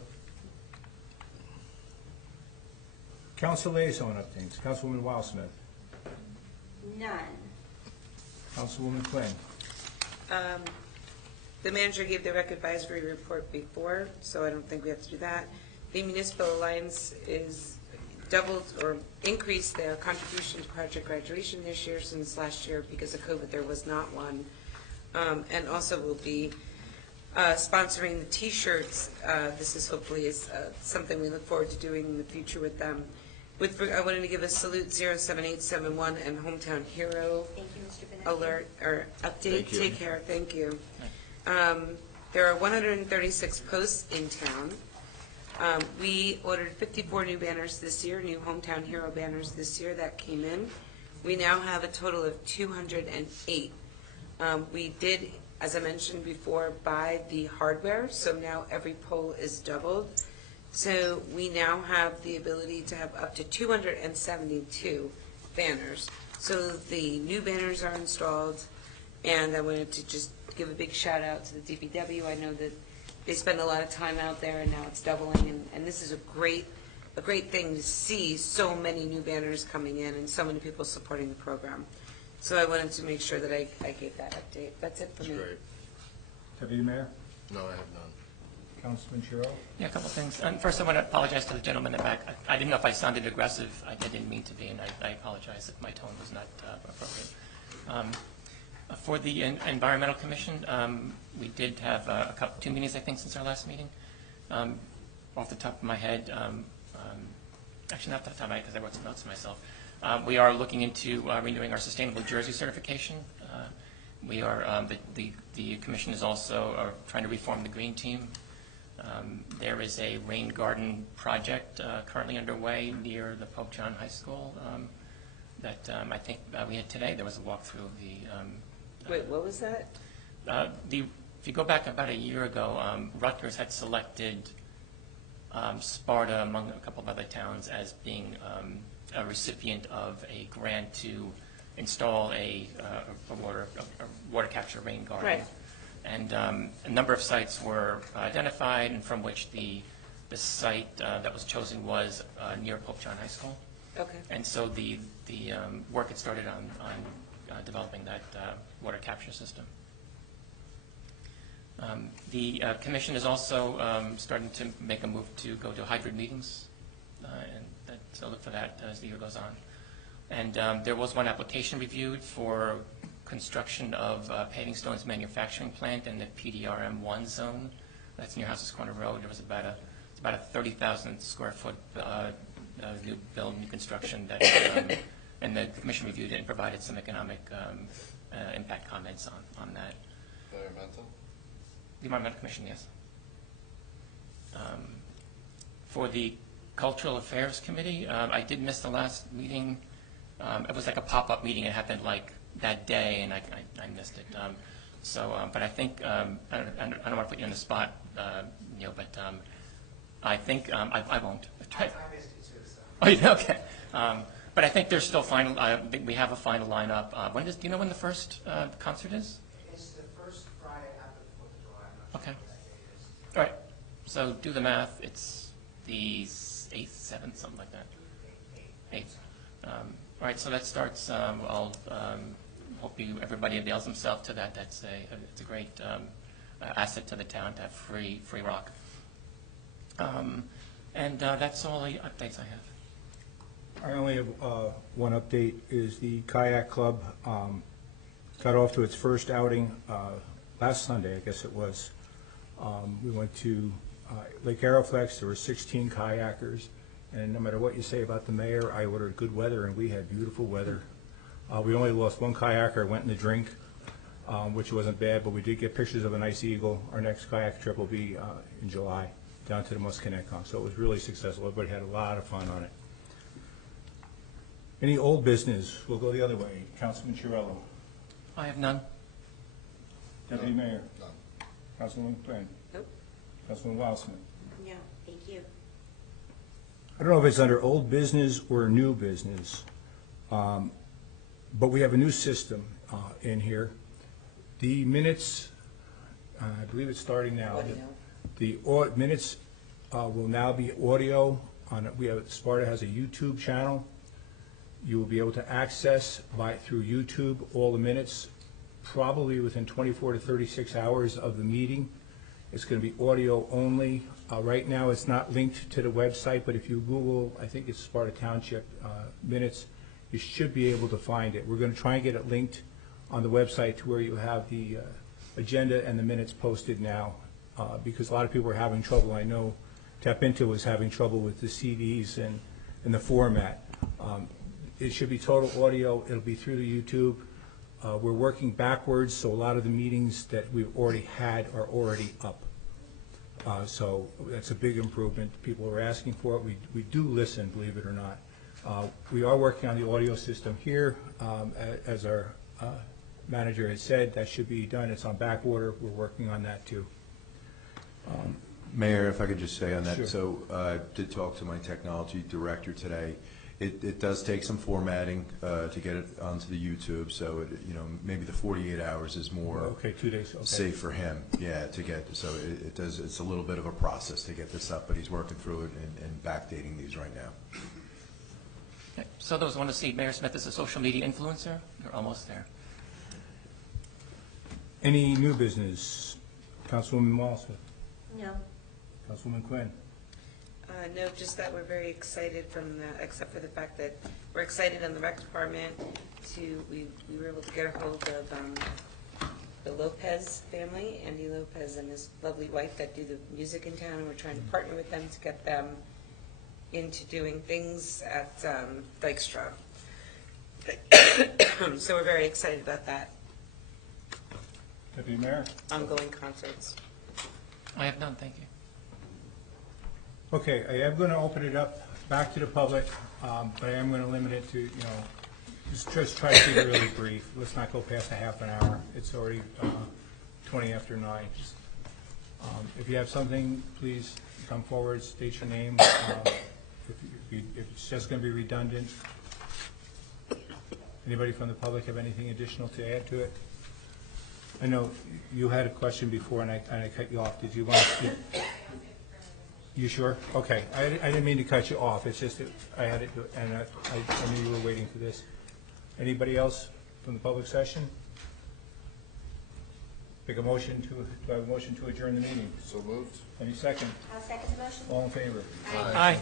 Council liaison updates. Councilwoman Wildsmith. None. Councilwoman Quinn. The manager gave the rec advisory report before, so I don't think we have to do that. The Municipal Alliance is doubled or increased their contribution to project graduation this year since last year. Because of COVID, there was not one. And also will be sponsoring the T-shirts. This is hopefully something we look forward to doing in the future with them. I wanted to give a salute 07871 and Hometown Hero Thank you, Mr. Benetti. alert or update. Thank you. Take care. Thank you. There are 136 posts in town. We ordered 54 new banners this year, new Hometown Hero banners this year that came in. We now have a total of 208. We did, as I mentioned before, buy the hardware, so now every pole is doubled. So we now have the ability to have up to 272 banners. So the new banners are installed, and I wanted to just give a big shout out to the DPW. I know that they spend a lot of time out there, and now it's doubling, and this is a great thing to see so many new banners coming in and so many people supporting the program. So I wanted to make sure that I gave that update. That's it for me. That's great. Deputy Mayor. No, I have none. Councilman Chiro. Yeah, a couple things. First, I want to apologize to the gentleman in the back. I didn't know if I sounded aggressive. I didn't mean to be, and I apologize if my tone was not appropriate. For the Environmental Commission, we did have two meetings, I think, since our last meeting. Off the top of my head, actually not off the top of my head because I wrote some notes to myself. We are looking into renewing our Sustainable Jersey certification. We are, the commission is also trying to reform the green team. There is a rain garden project currently underway near the Pope John High School that I think we had today. There was a walkthrough of the... Wait, what was that? If you go back about a year ago, Rutgers had selected Sparta, among a couple of other towns, as being a recipient of a grant to install a water capture rain garden. Right. And a number of sites were identified, and from which the site that was chosen was near Pope John High School. Okay. And so the work had started on developing that water capture system. The commission is also starting to make a move to go to hybrid meetings, and so look for that as the year goes on. And there was one application reviewed for construction of paving stones manufacturing plant in the PDRM1 zone. That's near Houses Corner Road. There was about a 30,000 square foot new build, new construction that, and the commission reviewed it and provided some economic impact comments on that. Environmental? The Environmental Commission, yes. For the Cultural Affairs Committee, I did miss the last meeting. It was like a pop-up meeting. It happened like that day, and I missed it. But I think, I don't want to put you on the spot, Neil, but I think, I won't. I missed it too, so. Oh, you did? Okay. But I think there's still final, we have a final lineup. Do you know when the first concert is? It's the first Friday after the 4th of July. I'm not Okay. sure what that date is. All right. So do the math. It's the 8th, 7th, something like that. 8th. All right, so that starts, I'll hope everybody avails themselves to that. It's a great asset to the town to have free rock. And that's all the updates I have. I only have one update, is the kayak club got off to its first outing last Sunday, I guess it was. We went to Lake Arrowflex. There were 16 kayakers, and no matter what you say about the mayor, I ordered good weather, and we had beautiful weather. We only lost one kayaker, went in the drink, which wasn't bad, but we did get pictures of a nice eagle. Our next kayak trip will be in July, down to the Musconetcong, so it was really successful. Everybody had a lot of fun on it. Any old business? We'll go the other way. Councilman Chiarello. I have none. Deputy Mayor. None. Councilwoman Quinn. Nope. Councilman Wildsmith. No, thank you. I don't know if it's under old business or new business, but we have a new system in here. The minutes, I believe it's starting now. The minutes will now be audio. Sparta has a YouTube channel. You will be able to access through YouTube all the minutes, probably within 24 to 36 hours of the meeting. It's going to be audio only. Right now, it's not linked to the website, but if you Google, I think it's Sparta Township minutes, you should be able to find it. We're going to try and get it linked on the website to where you have the agenda and the minutes posted now, because a lot of people are having trouble. I know Tap Into was having trouble with the CDs and the format. It should be total audio. It'll be through the YouTube. We're working backwards, so a lot of the meetings that we've already had are already up. So that's a big improvement. People are asking for it. We do listen, believe it or not. We are working on the audio system here. As our manager has said, that should be done. It's on back order. We're working on that too. Mayor, if I could just say on that, Sure. so I did talk to my technology director today. It does take some formatting to get it onto the YouTube, so maybe the 48 hours is more 2 days. Okay. safe for him. Yeah, to get so it does. It's a little bit of a process to get this up, but he's working through it and backdating these right now. Okay. So those who want to see Mayor Smith as a social media influencer, you're almost there. Any new business? Councilwoman Walsmith. No. Councilwoman Quinn. No, just that we're very excited except for the fact that we're excited in the rec department we were able to get a hold of the Lopez family, Andy Lopez and his lovely wife that do the music in town, and we're trying to partner with them to get them into doing things at Dykstra. So we're very excited about that, Deputy Mayor? ongoing concerts. I have none, thank you. Okay, I am going to open it up back to the public, but I am going to limit it to, just try to keep it really brief. Let's not go past a half an hour. It's already 20 after 9. If you have something, please come forward, state your name. If it's just going to be redundant. Anybody from the public have anything additional to add to it? I know you had a question before, and I cut you off. Did you want to speak? You sure? Okay. I didn't mean to cut you off. It's just that I had it, and I knew you were waiting for this. Anybody else from the public session? Pick a motion to, do I have a motion to adjourn the meeting? So moved. Any second? I'll second the motion. All in favor? Aye.